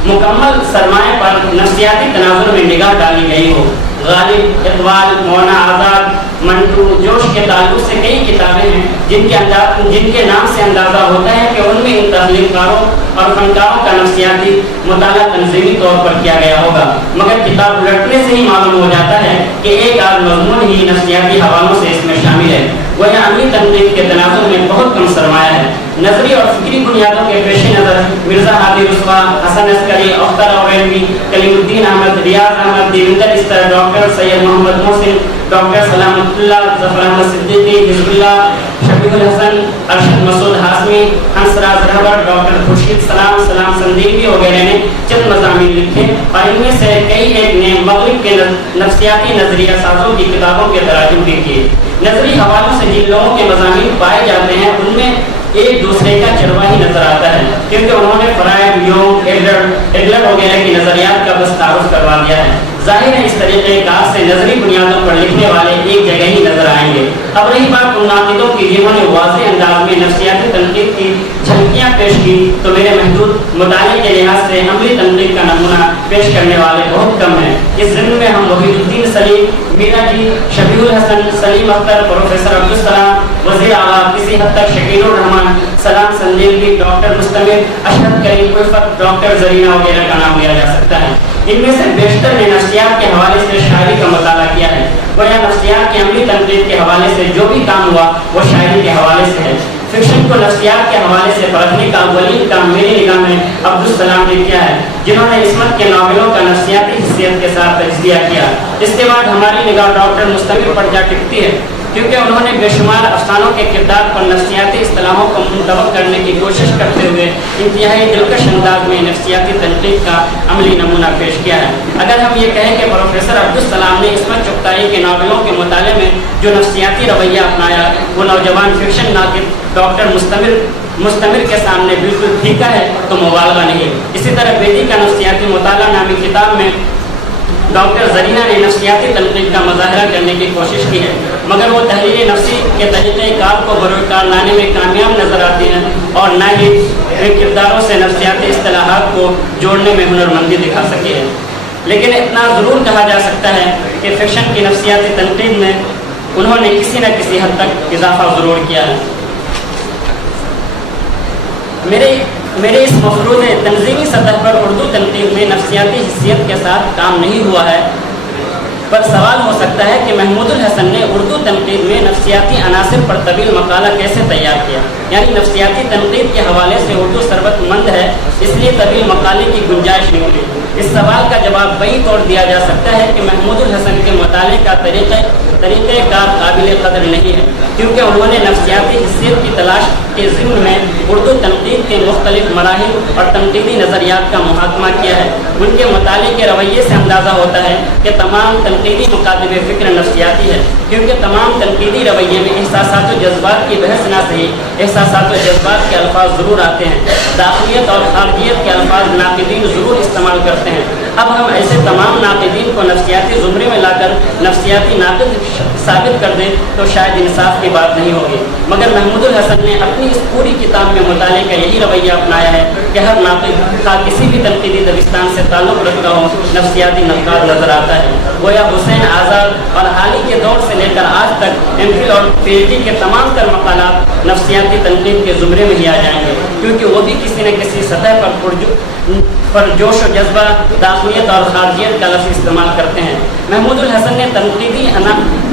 मुकम्मल सरमाए पर नफ्सियाती तनाज़ुर में निगाह डाली गई हो। गालिब, इकबाल, मौलाना आज़ाद, मंटू, जोश के ताल्लुक से कई किताबें हैं जिनके नाम से अंदाज़ा होता है कि उनमें इन तहलीलकारों और फनकारों का नफ्सियाती मुताला तंजीमी तौर पर किया गया होगा, मगर किताब उलटने से ही मालूम हो जाता है कि एक आध मज़मून ही नफ्सियाती हवालों से इसमें शामिल है। वह अमली तनक़ीद के तनाज़ुर में बहुत कम सरमाया है। नजरी और फिक्री बुनियादों के पेश नज़र मिर्ज़ा हादी रुस्वा, हसन अस्करी, अख्तर औरैलवी, कलीमुद्दीन अहमद, रियाज अहमद, देवेंद्र स्तर, doctor Syed Mohammad Mohsin, doctor Salamatullah, Zafar Ahmad Siddiqui, Hizbullah, Shabihul Hasan, Arshad Masood Hashmi, Hansraj Rahbar, doctor Khursheed Salam, Salam संदीपी वगैरह ने चंद मज़ामीन लिखे और इनमें से कई एक ने मग़रिब के नफ्सियाती नज़रिया साज़ों की किताबों के तराजुम भी किए। नजरी हवालों से जिन लोगों के मज़ामीन पाए जाते हैं उनमें एक दूसरे का चरवा ही नजर आता है, क्योंकि उन्होंने फ्रायड, यूंग, एडलर वगैरह की नजरियात का बस तारुफ करवा दिया है। ज़ाहिर है इस तरीके कार से नजरी बुनियादों पर लिखने वाले एक जगह ही नजर आएंगे। अब रही बात उन नाक़िदों की जिन्होंने वाज़ेह अंदाज में नफ्सियाती तनकीद की झलकियाँ पेश की, तो मेरे महदूद मुताले के लिहाज से अमली तनकीद का नमूना पेश करने वाले बहुत कम हैं। इस ज़िम्न में हम वहीदुद्दीन सलीम, मीरा जी, शबीउल हसन, सलीम अख्तर, प्रोफेसर अब्दुल सलाम, वज़ीर आला, किसी हद तक शकीलुर रहमान, सलाम संजीवी, डॉक्टर मुस्तमिर, अशरफ करीम उल्फत, डॉक्टर जरीना वगैरह का नाम लिया जा सकता है। इनमें से बेशतर ने नफ्सियात के हवाले से शायरी का मुताला किया है, वह नफ्सियात की अमली तनकीद के हवाले से जो भी काम हुआ वो शायरी के हवाले से है। फिक्शन को नफ्सियात के हवाले से परखने का अव्वलीन काम मेरी निगाह में अब्दुल सलाम ने किया है, जिन्होंने इस्मत के नावलों का नफ्सियाती हिस्सियत के साथ तजज़िया किया। इसके बाद हमारी निगाह डॉक्टर मुस्तमिर पर जा टिकती है, क्योंकि उन्होंने बेशुमार अफसानों के किरदार पर नफ्सियाती इस्तिलाहों को मुंतबक करने की कोशिश करते हुए इंतहाई दिलकश अंदाज में नफ्सियाती तनकीद का अमली नमूना पेश किया है। अगर हम ये कहें कि प्रोफेसर अब्दुल सलाम ने इस्मत चुगताई के नावलों के मुताले में जो नफ्सियाती रवैया अपनाया वो नौजवान फिक्शन नाक़िद डॉक्टर मुस्तमिर के सामने बिल्कुल फीका है तो मुबालगा नहीं। इसी तरह बेदी का नफ्सियाती मुताला नामी किताब में डॉक्टर जरीना ने नफ्सियाती तनकीद का मुज़ाहरा करने की कोशिश की है, मगर वो तहरीर नफ्सी के तरीक़े कार को बरोकार लाने में कामयाब नजर आती हैं और न ही इन किरदारों से नफ्सियाती इस्तिलाहात को जोड़ने में हुनरमंदी दिखा सकी है। लेकिन इतना ज़रूर कहा जा सकता है कि फिक्शन की नफ्सियाती तनकीद में उन्होंने किसी न किसी हद तक इजाफा ज़रूर किया है। मेरे इस मफरूज़ तंज़ीमी सतह पर उर्दू तनकीद में नफ्सियाती हिस्सियत के साथ काम नहीं हुआ है, पर सवाल हो सकता है कि महमूदुल हसन ने उर्दू तनकीद में नफ्सियाती अनासिर पर तवील मकाला कैसे तैयार किया, यानी नफ्सियाती तनकीद के हवाले से उर्दू सरबतमंद है इसलिए तवील मकाले की गुंजाइश नहीं हुई। इस सवाल का जवाब वही तोड़ दिया जा सकता है कि महमूदुल हसन के मुताले का तरीक़ेकार काबिल कदर नहीं है, क्योंकि उन्होंने नफ्सियाती हिस्सियत की तलाश के ज़िम्न में उर्दू तनकीद के मुख्तलिफ मराहिल और तनकीदी नज़रियात का मुहाकमा किया है। उनके मुताले के रवैये से अंदाज़ा होता है कि तमाम तनकीदी मुकादमे फ़िक्र नफ्सियाती है, क्योंकि तमाम तनकीदी रवैये में एहसासात व जज्बात की बहस ना सही एहसासात व जज्बात के अल्फाज ज़रूर आते हैं, दाखिलियत और खारजियत के अल्फाज नाक़िदीन ज़रूर इस्तेमाल करते हैं। अब हम ऐसे तमाम नाक़िदीन को नफ्सियाती ज़ुमरे में लाकर नफ्सियाती नाक़िद साबित कर दें तो शायद इंसाफ की बात नहीं होगी, मगर महमूदुल हसन ने अपनी इस पूरी किताब में मुताले का यही रवैया अपनाया है कि हर नाक़िद का किसी भी तनकीदी दबिस्तान से ताल्लुक़ रखता हो नफ्सियाती नक़ाद नज़र आता है। गोया हुसैन आज़ाद और हाल ही के दौर से लेकर आज तक एमफिल और पीएचडी के तमाम तर मकालात नफ्सियाती तनकीद के ज़ुमरे में ही आ जाएंगे, क्योंकि वो भी किसी न किसी सतह पर जोश व जज्बा, दाखिलियत और खारजियत का लफ्ज़ इस्तेमाल करते हैं। महमूदुल हसन ने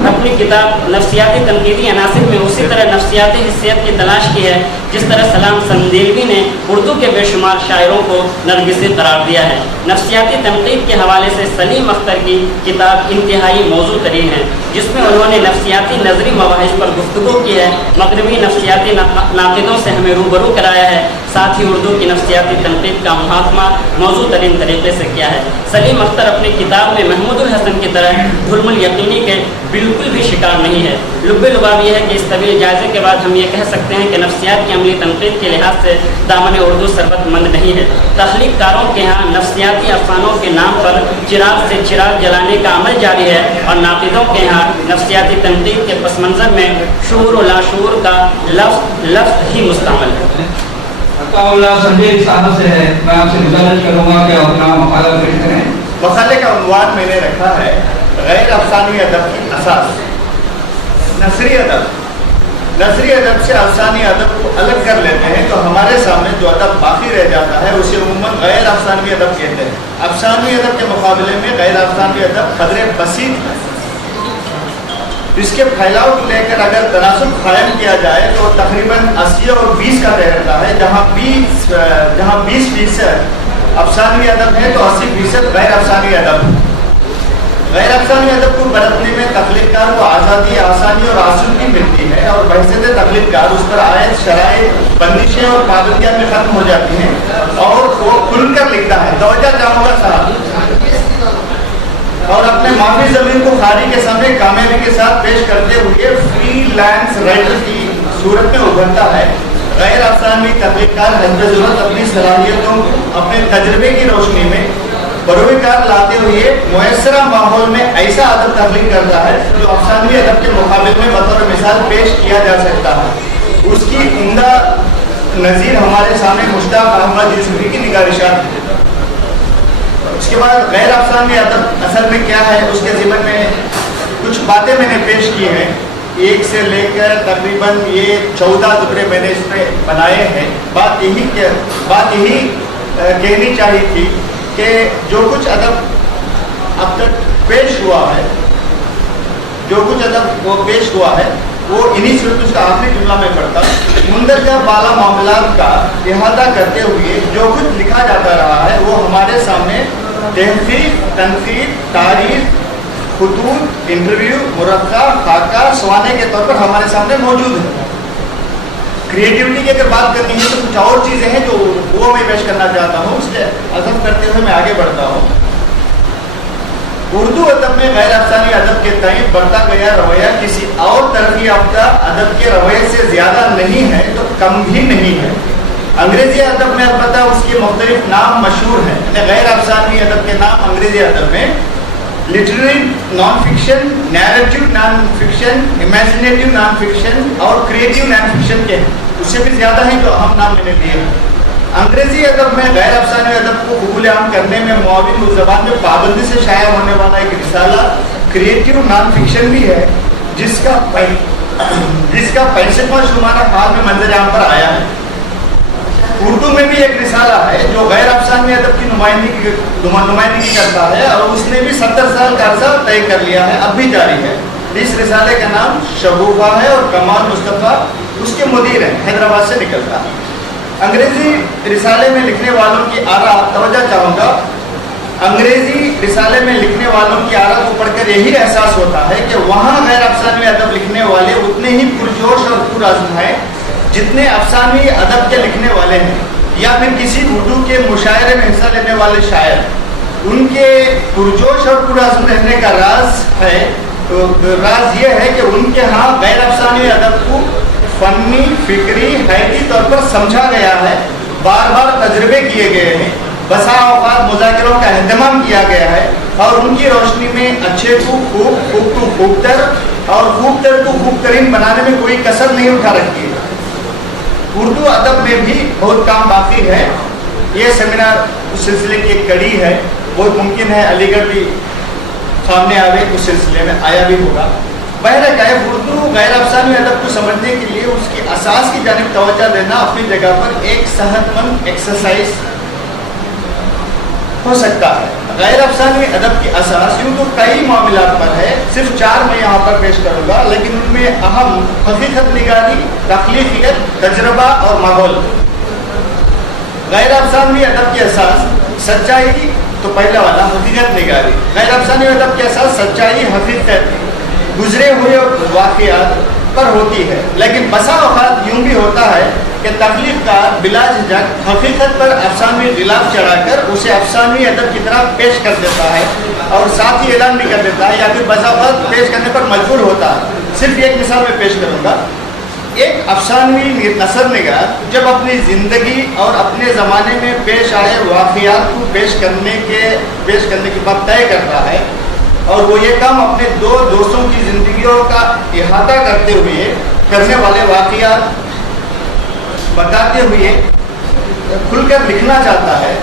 अपनी किताब नफ्सियाती तनकीदी अनासिर में उसी तरह नफ्सियाती हिस्सियत की तलाश की है जिस तरह सलाम संदेलवी ने उर्दू के बेशुमार शायरों को नरगिसी करार दिया है। नफ्सियाती तनकीद के हवाले से सलीम अख्तर की किताब इंतहाई मौजू तरीन है, जिसमें उन्होंने नफ्सियाती नजरी मवाहिज पर गुफ्तगू की है, मगरबी नफ्सियाती नाक़िदों से हमें रूबरू कराया है, साथ ही उर्दू की नफ्सियाती तनकीद का मुहाकमा मौजू तरीन तरीके से किया है। सलीम अख्तर अपनी किताब में महमूदुल हसन की तरह धुलमुल यकीनी के बिल्कुल भी शिकार नहीं है। लुब्बे लुबाब यह है कि इस तवील जायजे के बाद हम ये कह सकते हैं कि नफ्सियात की अमली तनकीद के लिहाज से दामन उर्दू सरबतमंद नहीं है। तख्लीक़कारों के यहाँ नफ्सियाती अफसानों के नाम पर चिराग से चिराग जलाने का अमल जारी है और नाक़िदों के यहाँ नफ्सियाती तनकीद के पस मंज़र में शूर व लाशूर का लफ्ज़ ही मुस्तमल है। संजय साहब से है, मैं आपसे गुजारिश करूँगा कि अपना मकाला पेश करें। मकाले का उन्वान मैंने रखा है गैर अफसानी अदब की असास। नसरी अदब से अफसानी अदब को अलग कर लेते हैं तो हमारे सामने जो अदब बाकी रह जाता है उसे उम्मन गैर अफसानी अदब कहते हैं। अफसानी अदब के मुकाबले में गैर अफसानी अदब कदरे बसीत है। इसके फैलाव को लेकर अगर तनासुब कायम किया जाए तो तकरीबन 80 और 20 का रहता है, जहाँ 20% अफसानी अदब है तो 80% गैर अफसानी अदब। गैर अफसानी अदब को बरतने में तख्लीक़कार को आज़ादी, आसानी और आसूगी मिलती है और बहसीत तख्लीक़कार उस पर आयत, शराइत, बंदिशें और पाबंदियाँ भी ख़त्म हो जाती हैं और वो खुलकर लिखता है। तवज्जो चाहूँगा साहब, और अपने माफी ज़मीन को खारी के सामने कामयाबी के साथ पेश करते हुए फ्रीलांस राइटर की सूरत में उभरता है। गैर अफसानी तख्लीक़कार हस्ब ज़रूरत अपनी सलाहियतों, अपने तजर्बे की रोशनी में बरोकार लाते हुए मुयसरा माहौल में ऐसा अदब तख्लीक करता है जो अफसानवी अदब के मुकाबले में बतौर मिसाल पेश किया जा सकता है। उसकी उम्दा नज़ीर हमारे सामने मुश्ताक अहमद यूसुफी की निगारिशात है। उसके बाद गैर अफसानवी अदब असल में क्या है, उसके ज़िम्मन में कुछ बातें मैंने पेश की हैं। एक से लेकर तकरीबन ये 14 दुबरे मैंने इसमें बनाए हैं। बात यही कहनी चाहिए थी कि जो कुछ अदब अब तक पेश हुआ है, वो इन्हीं सूरतों का आखिरी जुमला में पढ़ता मुंदरजा बाला मामलात का इहाता करते हुए जो कुछ लिखा जाता रहा है वो हमारे सामने तहकीक, तनकीद, तारीफ, खुतूत, इंटरव्यू, मुरक्का, खाका, सवाने के तौर पर हमारे सामने मौजूद है। क्रिएटिविटी की अगर बात करनी है तो कुछ और चीज़ें हैं जो वो मैं पेश करना चाहता हूँ, उससे अदब करते हुए मैं आगे बढ़ता हूँ। उर्दू अदब में गैर अफसानी अदब के तय बढ़ता गया रवैया किसी और तरक्की याफ्ता अदब के रवैये से ज़्यादा नहीं है तो कम भी नहीं है। अंग्रेजी अदब में अलबत्ता उसके मुख्तलिफ नाम मशहूर हैं। गैर अफसानी अदब के नाम अंग्रेजी अदब में literary non fiction, narrative non fiction, imaginative non fiction और क्रिएटिव नॉन फिक्शन के हैं। उससे भी ज़्यादा हैं जो अहम नाम मैंने दिए हैं। अंग्रेजी अदब में गैर अफसानी अदब को कबूल आम करने में मुआविन उस ज़बान में पाबंदी से शाया होने वाला एक रिसाला क्रिएटिव नॉन फिक्शन भी है, जिसका 65वां शुमारा हाल में मंजर आम पर आया है। उर्दू में भी एक रिसाला है जो गैर अफसानी अदब की नुमाइंदगी करता है और उसने भी 70 साल का अर्सा तय कर लिया है, अब भी जारी है। इस रिसाले का नाम शगुफा है और कमाल मुस्तफ़ा उसके मुदीर हैं, हैदराबाद से निकलता है। अंग्रेजी रिसाले में लिखने वालों की आरा तवज्जो चाहूँगा, अंग्रेजी रिसाले में लिखने वालों की आरा को पढ़कर यही एहसास होता है कि वहाँ गैर अफसानी अदब लिखने वाले उतने ही पुरजोश और पुरअज़्म हैं जितने अफसानी अदब के लिखने वाले हैं, या फिर किसी उर्दू के मुशायरे में हिस्सा लेने वाले शायर। उनके पुरजोश और पुरअज़्म रहने का राज ये है कि उनके यहाँ गैर अफसानी अदब को फनी, फिक्री, हैती तौर पर समझा गया है, बार बार तजर्बे किए गए हैं, बसा औक़ात मुज़ाकिरों का अहतमाम किया गया है और उनकी रोशनी में अच्छे को खूब, खूब को खूबतर और खूबतर को खूबतरीन बनाने में कोई कसर नहीं उठा रखी है। उर्दू अदब में भी बहुत काम बाकी है। ये सेमिनार उस सिलसिले की एक कड़ी है, बहुत मुमकिन है अलीगढ़ भी सामने आवे, उस सिलसिले में आया भी होगा। बहरकैफ उर्दू गैर अफसानी अदब को समझने के लिए उसकी असास की जानिब तवज्जो देना अपनी जगह पर एक सेहतमंद एक्सरसाइज हो सकता है। गैर अफसानी अदब की असास यूँ तो कई मामलात पर है, सिर्फ 4 मैं यहाँ पर पेश करूँगा, लेकिन उनमें अहम हकीकत निगारी, तख्लीकियत, तजर्बा और माहौल। गैर अफसानी अदब की असास सच्चाई, तो पहला वाला हकीकत निगारी। गैर अफसानी अदब की असास सच्चाई, हकीकत, गुजरे हुए वाक़ियात पर होती है, लेकिन बसा औक़ात यूँ भी होता है कि तख्लीक का बिला झिझक हकीकत पर अफसानवी गिलाफ चढ़ाकर उसे अफसानवी अदब की तरह पेश कर देता है और साथ ही ऐलान भी कर देता है या फिर बसा औक़ात पेश करने पर मजबूर होता है। सिर्फ एक मिसाल में पेश करूँगा। एक अफसानवी नसर निगार जब अपनी ज़िंदगी और अपने ज़माने में पेश आए वाक़ियात को पेश करने की बात तय करता है और वो ये काम अपने 2 दोस्तों की ज़िंदगियों का इहाता करते हुए करने वाले वाक़ियात बताते हुए खुलकर लिखना चाहता है,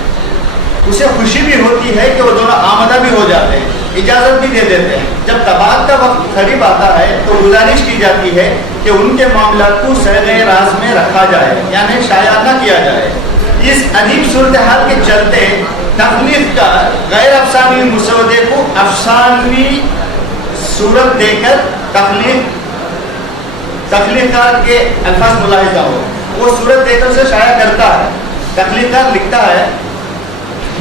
उसे खुशी भी होती है कि वो दोनों आमदा भी हो जाते हैं, इजाज़त भी दे देते हैं। जब तबाद का वक्त करीब आता है तो गुजारिश की जाती है कि उनके मामलात को सहरे राज में रखा जाए, यानी शाया न किया जाए। इस अजीब सूरत हाल के चलते तख्लीक का गैर अफसानी मुसौदे को अफसानवी सूरत देकर तख्लीकार के अल्फाज मुलाहिजा हो, वो सूरत देकर से शाया करता है। तख्लीकार लिखता है,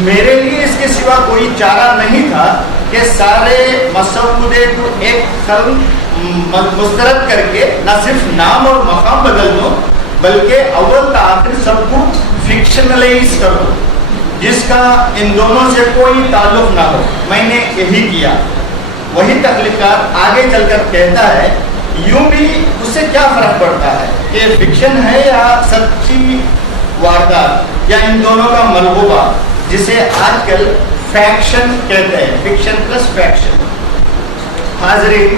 मेरे लिए इसके सिवा कोई चारा नहीं था कि सारे मसौदे को एक कलम मुस्तरद करके न सिर्फ नाम और मकाम बदल दो बल्कि अव्वल का आखिर सबको फिक्शनलाइज कर दो, जिसका इन दोनों से कोई ताल्लुक ना हो। मैंने यही किया। वही तख्लीकार आगे चलकर कहता है, यूं भी उससे क्या फर्क पड़ता है कि फिक्शन है या सच्ची वारदात या इन दोनों का मलबूबा, जिसे आजकल फैक्शन कहते हैं, फिक्शन प्लस फैक्शन। हाजरीन,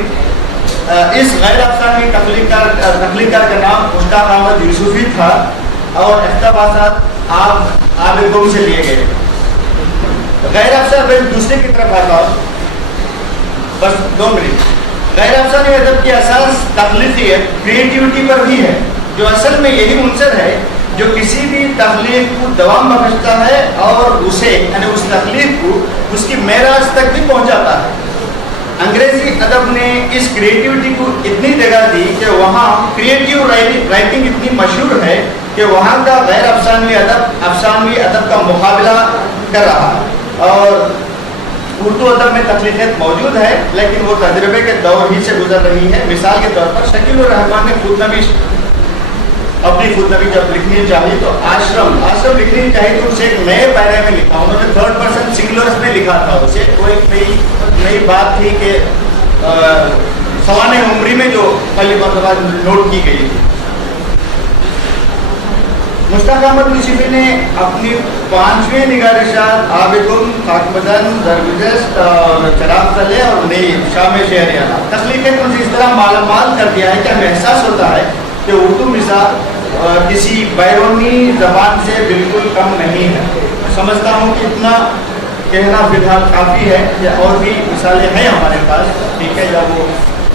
इस गैर अफसानी तख्लीकार का नाम मुश्ताक अहमद यूसुफी था और इख्तिबासात आप गुम से लिए गए। गैर अफसानी, मैं दूसरे की तरफ आता हूँ, बस 2 मिनट। गैर अफसानी अदब की असास तख्लीकियत, क्रिएटिविटी पर भी है, जो असल में यही मुंसर है जो किसी भी तख्लीक को दवाम बख्शता है और उसे यानी उस तख्लीक को उसकी मेराज तक भी पहुँचाता है। अंग्रेजी अदब ने इस क्रिएटिविटी को इतनी जगह दी कि वहाँ क्रिएटिव राइटिंग इतनी मशहूर है कि वहाँ का गैर अफसानवी अदब का मुकाबला कर रहा है। और उर्दू अदब में तख्लीकियत मौजूद है, लेकिन वो तजर्बे के दौर ही से गुजर रही है। मिसाल के तौर पर शकील उर रहमान ने अपनी खुदनबी जब लिखनी चाहिए तो आश्रम लिखनी चाहिए तो उसे एक नए पैरे में लिखा। उन्होंने 3rd पर्सन सिंगुलर्स में लिखा था उसे। वो एक नई बात थी कि सवाने उम्री में जो पहली मरतबा नोट की गई थी। मुश्ताक अहमद यूसुफी ने अपनी 5वीं निगारिशात आबिगुम, खाकमदन, जरगुजश्त और चराग तले और नई शाम शहरियाना तख्लीकियत मुझे इस तरह मालामाल कर दिया है कि हमें एहसास होता है कि उर्दू मिसाल किसी बैरूनी जबान से बिल्कुल कम नहीं है। समझता हूँ कि इतना कहना फिलहाल काफ़ी है, या और भी मिसालें हैं हमारे पास। ठीक है,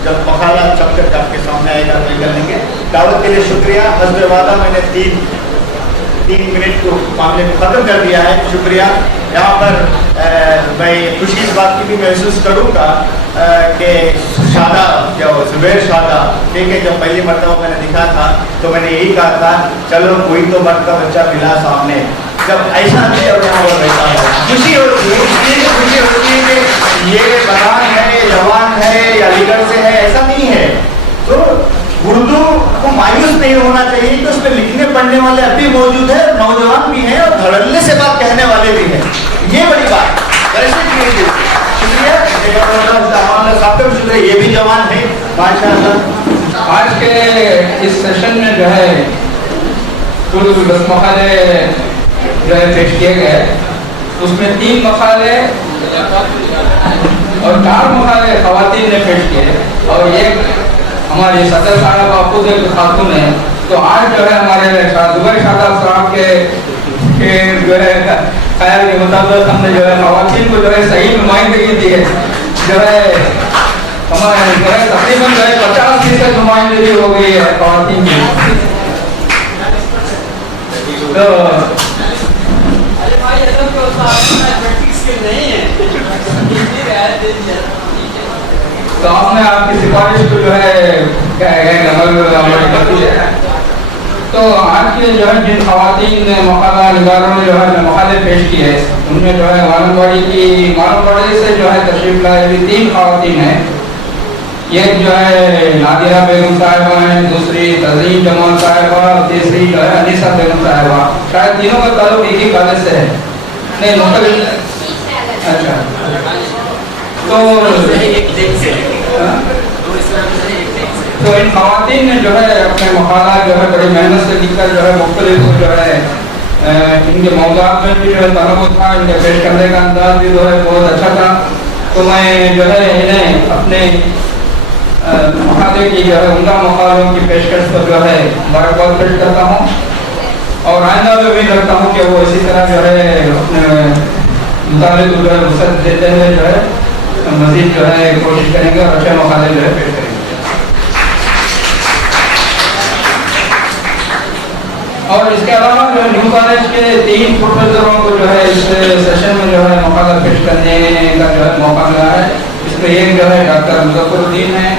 जब मकाला चल कर आपके सामने आएगा तो कर लेंगे। दावत के लिए शुक्रिया। हस्ब वादा मैंने 3 मिनट को मामले में ख़त्म कर दिया है। शुक्रिया। यहाँ पर मैं खुशी इस बात की भी महसूस करूँगा कि शादा जो जुबैर शादा, ठीक है, जब पहली मरतबा मैंने दिखा था तो मैंने यही कहा था चलो कोई तो मर्द का बच्चा मिला सामने। जब ऐसा नहीं अब यहाँ पर बैठा है, खुशी होती है, इसलिए खुशी होती है कि ये बगान है, जवान है या अलीगढ़ से है, ऐसा नहीं है। तो उर्दू को मायूस नहीं होना चाहिए कि उसमें लिखने पढ़ने वाले अभी मौजूद है, नौजवान भी हैं और धड़ल्ले से बात कहने वाले भी हैं। ये बड़ी बात शुक्रिया। ये भी जवान है माशाअल्लाह। आज के इस सेशन में जो है कुल 10 मकाले जो है पेश किए गए, उसमें 3 मकाले और 4 मकाले खवातीन ने पेश किए और एक हमारे सदर साहब खुद एक खातून है। तो आज जो है हमारे जुबैर शादा साहब के जो है ख्याल के मुताबिक हमने जो है खवातीन को जो है सही नुमाइंदगी दी है। जो है हमारे जो है तकरीबन जो है 50% नुमाइंदगी हो गई है खवातीन की। तो आपने आपकी सिफारिश को जो है तो आज के जो है जिन खवातीन ने मकाला निगारों ने जो है मकाले पेश किए, उनमें जो है मालूमबाड़ी से जो है तशरीफ लाए हुई 3 खवातीन हैं। एक जो है नादिरा बेगम साहिबा हैं, दूसरी तज़ीम जमाल साहिबा, तीसरी जो है अनीसा बेगम साहिबा। शायद तीनों का ताल्लुक एक ही कॉलेज से है। नहीं मुख्तलिफ। अच्छा, तो इन खवातीन ने जो है अपने मकाला जो है बड़ी मेहनत से लिखकर जो है मुख्तलिफ जो है इनके मौज़ूआत में भी जो है तनव्वुर था, इनके पेश करने का अंदाज भी जो है बहुत अच्छा था। तो मैं जो है इन्हें अपने मकाले की जो है उनका मकालों की पेशकश पर जो है मुबारकबाद पेश करता हूँ और आइंदा में भी रखता हूँ कि वो इसी तरह जो है अपने मुताले को जो है वसत देते हुए जो है मज़ीद जो है कोशिश करेंगे और अच्छे मकाले जो है पेश करेंगे। और इसके अलावा जो न्यू कॉलेज के 3 प्रोफेसरों को जो है इस सेशन में जो है मकाला पेश करने का जो है मौका मिला है। इसमें एक जो है डॉक्टर मुज़फ़्फ़रुद्दीन है,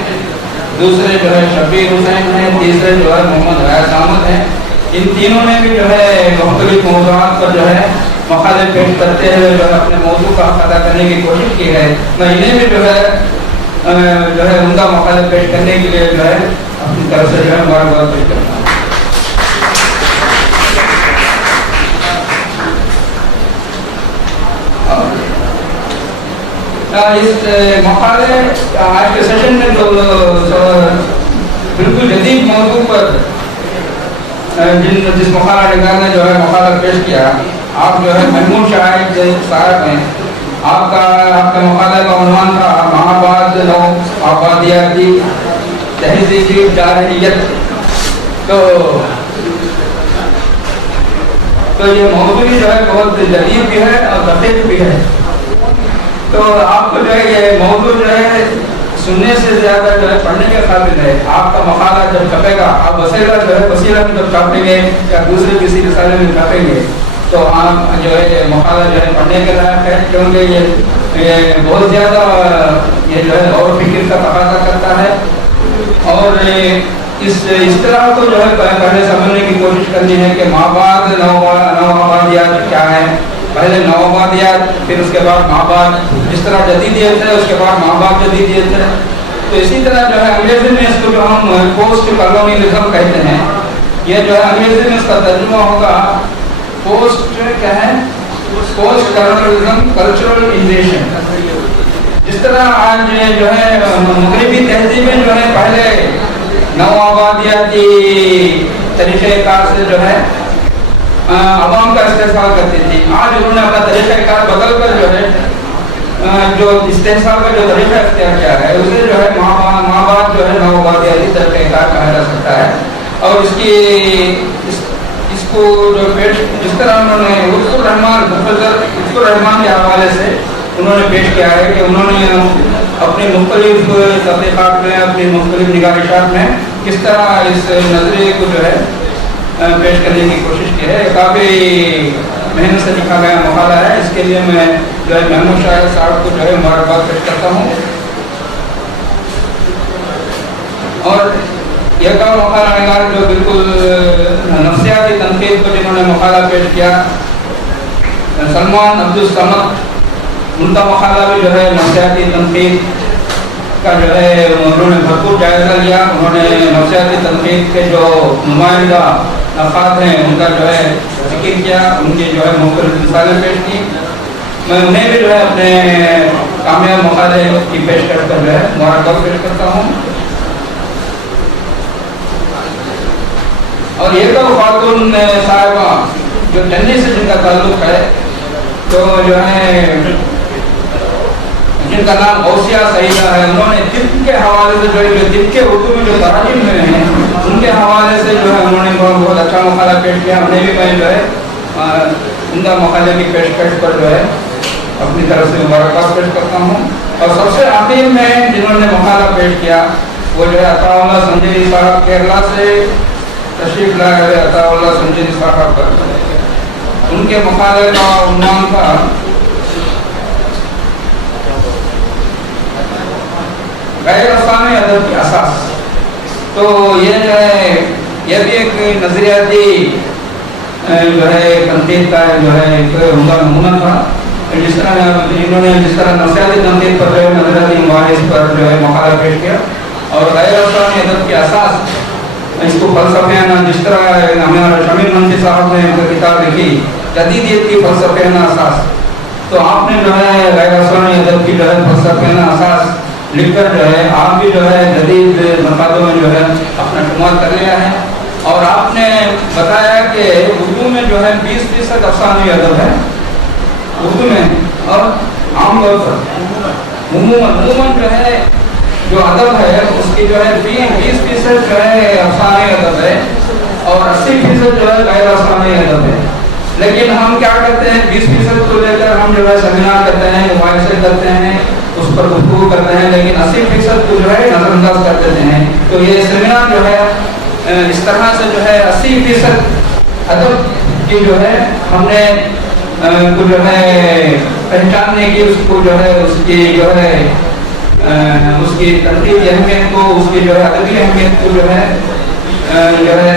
दूसरे जो है शब्बीर हुसैन है, तीसरे जो है मोहम्मद गयास अहमद है। इन तीनों ने भी जो है मुख्तलिफ मौज़ूआत पर जो है मकाले पेश करते हुए जो है अपने मौजू का हक़ अदा करने की कोशिश की है। मैं इन्हें भी जो है उनका मकाले पेश करने के लिए जो है अपनी तरफ से जो है मुबारकबाद पेश करता हूँ। इस मकाले आज के सेशन में तो बिल्कुल जदीद मौजू पर जिस मकाला निगार ने जो है मकाला पेश किया, आप जो है महमूद शाहिद साहब हैं आपका मकाला का उन्वान था महाबाद नौ आबादियाती तहजीबी जारहियत। तो ये मौजूद जो है बहुत जदीद भी है और दकीक भी है। तो आपको जो है ये मौजूद जो है सुनने से ज़्यादा जो है पढ़ने के काबिल है। आपका मकाला जब छपेगा, आप वसीला जो है वसीला में जब छापेंगे या दूसरे किसी रिसाले में छापेंगे तो आप जो है मकाला जो है पढ़ने के लायक है, क्योंकि ये बहुत ज़्यादा ये जो है और फिक्र का तकाजा करता है। और इस तरह को जो है पहले समझने की कोशिश करनी है कि माबाद नवाबादियात क्या है। पहले नवाबादियात, फिर उसके बाद माबाद, जिस तरह जदीदियत है उसके बाद माबाद जदीदियत है। तो इसी तरह जो है अंग्रेजी में इसको जो हम पोस्ट कॉलोनियलिज्म कहते हैं, ये जो है अंग्रेजी में इसका तर्जुमा होगा पोस्ट क्या है, पोस्ट कॉलोनियलिज्म कल्चरल इन्वेजन। जिस तरह आज जो है मगरबी तहजीबें जो है पहले नवाबादियाती तरीक़ेकार से जो है अवाम का इस्तेहसाल करती थी। आज उन्होंने अपना तरीक़ाकार बदल कर जो है जो इस्तेहसाल का जो तरीक़ा इख्तियार किया है उसे जो है माबाद जो है नवाबादियाती तरीक़ेकार कहा जा सकता है। और इसको जो पेश जिस तरह उन्होंने उस्कुर रहमान के हवाले से उन्होंने पेश किया है कि उन्होंने अपने मुख्तलिफ तहक़ीक़ात में, अपनी मुख्तलिफ निगारिशात में किस तरह इस नज़रिए को जो है पेश करने की कोशिश की है। काफ़ी मेहनत से लिखा गया मकाला है। इसके लिए मैं जो है महमूद शाहिद साहब को जो है मुबारकबाद पेश करता हूँ। और यह का मकाला निगार जो बिल्कुल नफ्सियाती तनकीद को जिन्होंने मकाला पेश किया, सलमान अब्दुल समद, उनका मकाला भी जो है नफ्सियाती तनकीद का जो है उन्होंने भरपूर जायज़ा लिया। उन्होंने नफ्सियाती तनकीद के जो नुमाइंदा नफ़ात हैं उनका जो है जिक्र किया, उनकी जो है मुख्तलिफ मिसालें पेश की। मैं उन्हें भी जो है अपने कामयाब मकाले की पेशकश कर जो है मुबारकबाद पेश करता हूँ। और ये तो खातून साहिबा जो चन्नी से जिनका ताल्लुक़ है, तो जो है जिनका नाम गौसिया सईदा है, उन्होंने तिब के हवाले से जो है तिब के उर्दू में जो तराजीम में हैं उनके हवाले से जो है उन्होंने बहुत अच्छा मकाला पेश किया। उन्हें भी मैं जो है उनका मकाले की पेशकश पर जो है अपनी तरफ से मुबारकबाद पेश करता हूँ। और सबसे आखिर में जिन्होंने मकाला पेश किया वो जो है अताउल्लाह संजरी साहब, केरला से तशरीफ लाए हुए अताउल्लाह संजरी साहब पर उनके मकाले का उन्वान था गैर अफ़सानी अदब की असास। तो ये जो है यह भी एक नज़रियाती जो है तनकीद का जो है एक उम्दा नमूना था। जिस तरह इन्होंने जिस तरह नफ्सियाती तनकीद पर जो है नज़रियाती मबाहिस पर जो है मकाला पेश किया और गैर अफ़सानी अदब की असास इसको फ़लसफ़ाना, जिस तरह हमारा शमीर मंशी साहब ने एक किताब लिखी जदीदियत की फ़लसफ़ाना असास, तो आपने जो है गैर अफ़सानी अदब की जो है फ़लसफ़ाना असास लिखकर जो है आप भी जो है जदीद मकालों में जो है अपना शुमार कर लिया है। और आपने बताया कि उर्दू में जो है 20% अफ़सानी अदब है उर्दू में, और आमतौर पर उमूमन जो है जो अदब है उसकी जो है 20% जो है अफ़सानी अदब है और 80% जो है गैर अफ़सानी अदब है। लेकिन हम क्या करते हैं, 20% को लेकर हम जो है सेमिनार करते हैं, मुबाहिसे करते हैं, उस पर गुफ्तगू करते हैं, लेकिन 80% को जो है नज़रअंदाज कर देते हैं। तो ये सेमिनार जो है इस तरह से जो है 80% अदब की जो है हमने को जो है पहचानने की, उसको जो है उसकी जो है उसकी तनकीदी अहमियत को, उसकी जो है अदबी अहमियत को जो है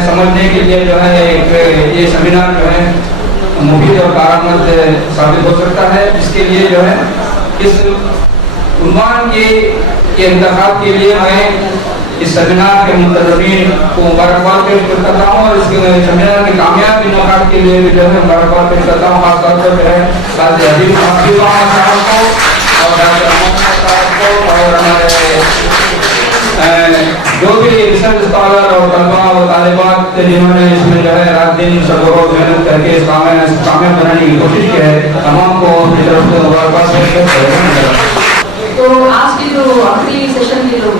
समझने के लिए जो है एक ये सेमिनार जो है मुफीद और कारआमद साबित हो सकता है। इसके लिए जो है इस उन्वान के इंतखाब के लिए मैं इस सेमिनार के मुंतज़मीन को मुबारकबाद पेश करता हूँ और इसके सेमिनार के कामयाब इन्तखाब के लिए भी जो है मुबारकबाद पेश करता हूँ। खासतौर पर जो है काज़ी अजीम साहब को और डॉक्टर मोहम्मद साहब को और हमारे जो भी रिसर्च स्कॉलर और तलबा और तालिबात कि जिन्होंने इसमें जो है रात दिन सब लोगों मेहनत करके इस कामयाब बनाने की कोशिश की है, तमाम को अपनी तरफ से मुबारकबाद देते हैं। तो आज के जो आखिरी सेशन के जो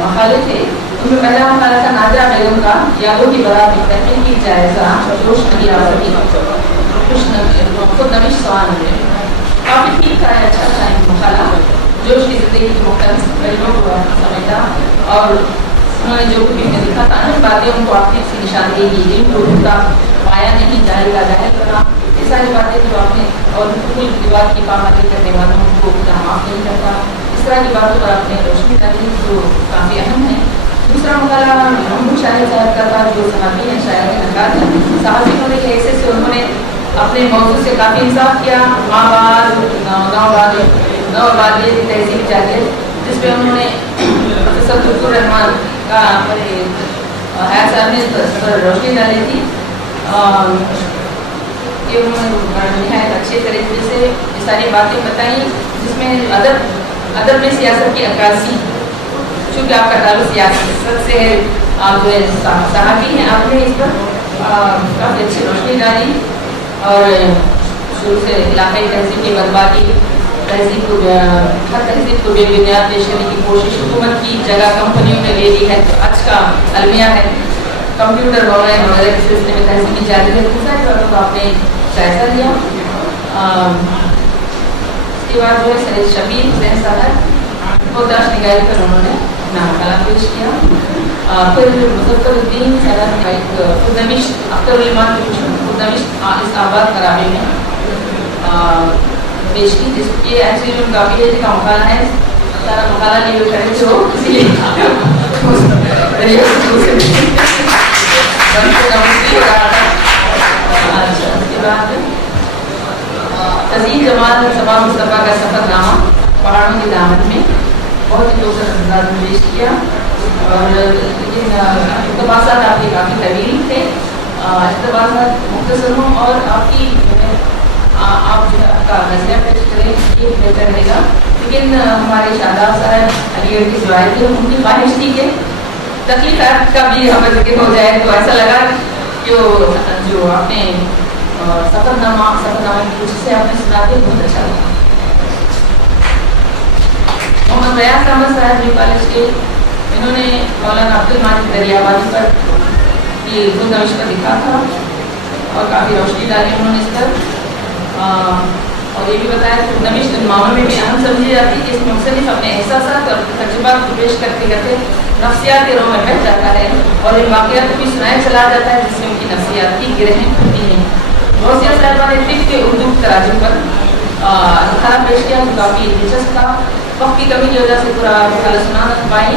मकाले थे, उनमें पहला मकाला था नादिरा बेगम का यादों की बारात में तहकीकी जायजा जोश नबी आज़ादी खुद नविश सवाल में काफ़ी ठीक था, अच्छा था मकाला जोश की ज़िंदगी के मुख्तलिफ पहलुओं को समझा और उन्होंने जो कुछ भी लिखा था अनेक बातें उनको आपने से निशानदेही की, जिनको उनका पाया नहीं जाहिर करा, ये सारी बातें जो आपने और कुल विवाद की पाबंदी करने वालों को माफ़ नहीं करता, इस तरह की बातों पर आपने रोशनी डाली जो काफ़ी अहम है। दूसरा मकाला महमूद शाहिद साहब का था जो सहाफ़ी हैं, शायर हैं, नकार हैं। सहाफ़ी होने के हैसियत से उन्होंने अपने मौजूद से काफ़ी इंसाफ किया, माबाद नौबादी तहजीब जाहिर, जिसमें उन्होंने रहमान का हयात साहब ने रोशनी डाली थी कि उन्होंने नहायत अच्छे तरीके से ये सारी बातें बताई, जिसमें अदब में सियासत की अक्कासी, चूँकि आपका ताल्लुक सियासत से है, आप जो है सहाफ़ी हैं, आपने इस पर काफ़ी अच्छी रोशनी डाली और शुरू से इलाकाई तहजीब की बर्बादी, तहजीब को हर तहजीब को बेबुनियाद पेश करने की कोशिश हुकूमत की जगह कंपनियों ने ले ली है, तो आज का अलमिया है कंप्यूटर वगैरह वगैरह के सिलसिले में तहजीबी जारी है। दूसरा बातों को आपने जायजा लिया। इसके बाद जो है सैयद शबीर हुसैन साहब को दाश निगाही पर उन्होंने अपना मकाला पेश किया। फिर मुज़फ़्फ़रुद्दीन साहब ने एक खुदनविश अख्तरुल-ईमान की खुदनविश इस आबाद करावे में पेश की, जिसकी एक्चुअली उनका पीएचडी का मकाला है, सारा मकाला नहीं भी खड़े थे वो, इसलिए तज़ीन जमाल सबा मुस्तफ़ा का सफ़रनामा पहाड़ों की दामन में बहुत ही खूबसूरत अंदाज में पेश किया और लेकिन इक़्तिबासात आपके काफ़ी तवील थे, इक़्तिबासात मुख्तसर हों और आपकी आप जो है आपका नज़रिया पेश करें ये बेहतर रहेगा। लेकिन हमारे शादाब साहब अलीगढ़ के जो आए थे उनकी ख्वाहिश थी कि तकलीफ़ात का भी हमें जिक्र हो जाए, तो ऐसा लगा कि जो आपने सफ़रनामा की कुछ से आपने सुना के बहुत अच्छा लगा। मोहम्मद रियाज अहमद साहब न्यू कॉलेज के, इन्होंने मौलाना अब्दुल माजिद दरियाबादी पर ये खुदनविश पर लिखा था और काफ़ी रोशनी डाली उन्होंने इस पर और ये भी बताया कि खुदनविश मामलों में भी अहम समझी जाती है कि इसमें मुख्तलिफ अपने एहसास और तजुर्बात को पेश करते करते नफ्सियात के रोह में बह जाता है और इन वाक़यात को भी सुनाया चला जाता है, जिससे उनकी नफ्सियाती गिरहें होती हैं। गौसिया साहिबा ने तिब के उर्दू तराजुम पर पेश किया जो काफ़ी दिलचस्प था। वक्त की कमी की वजह से पूरा मकाला सुना नहीं पाई।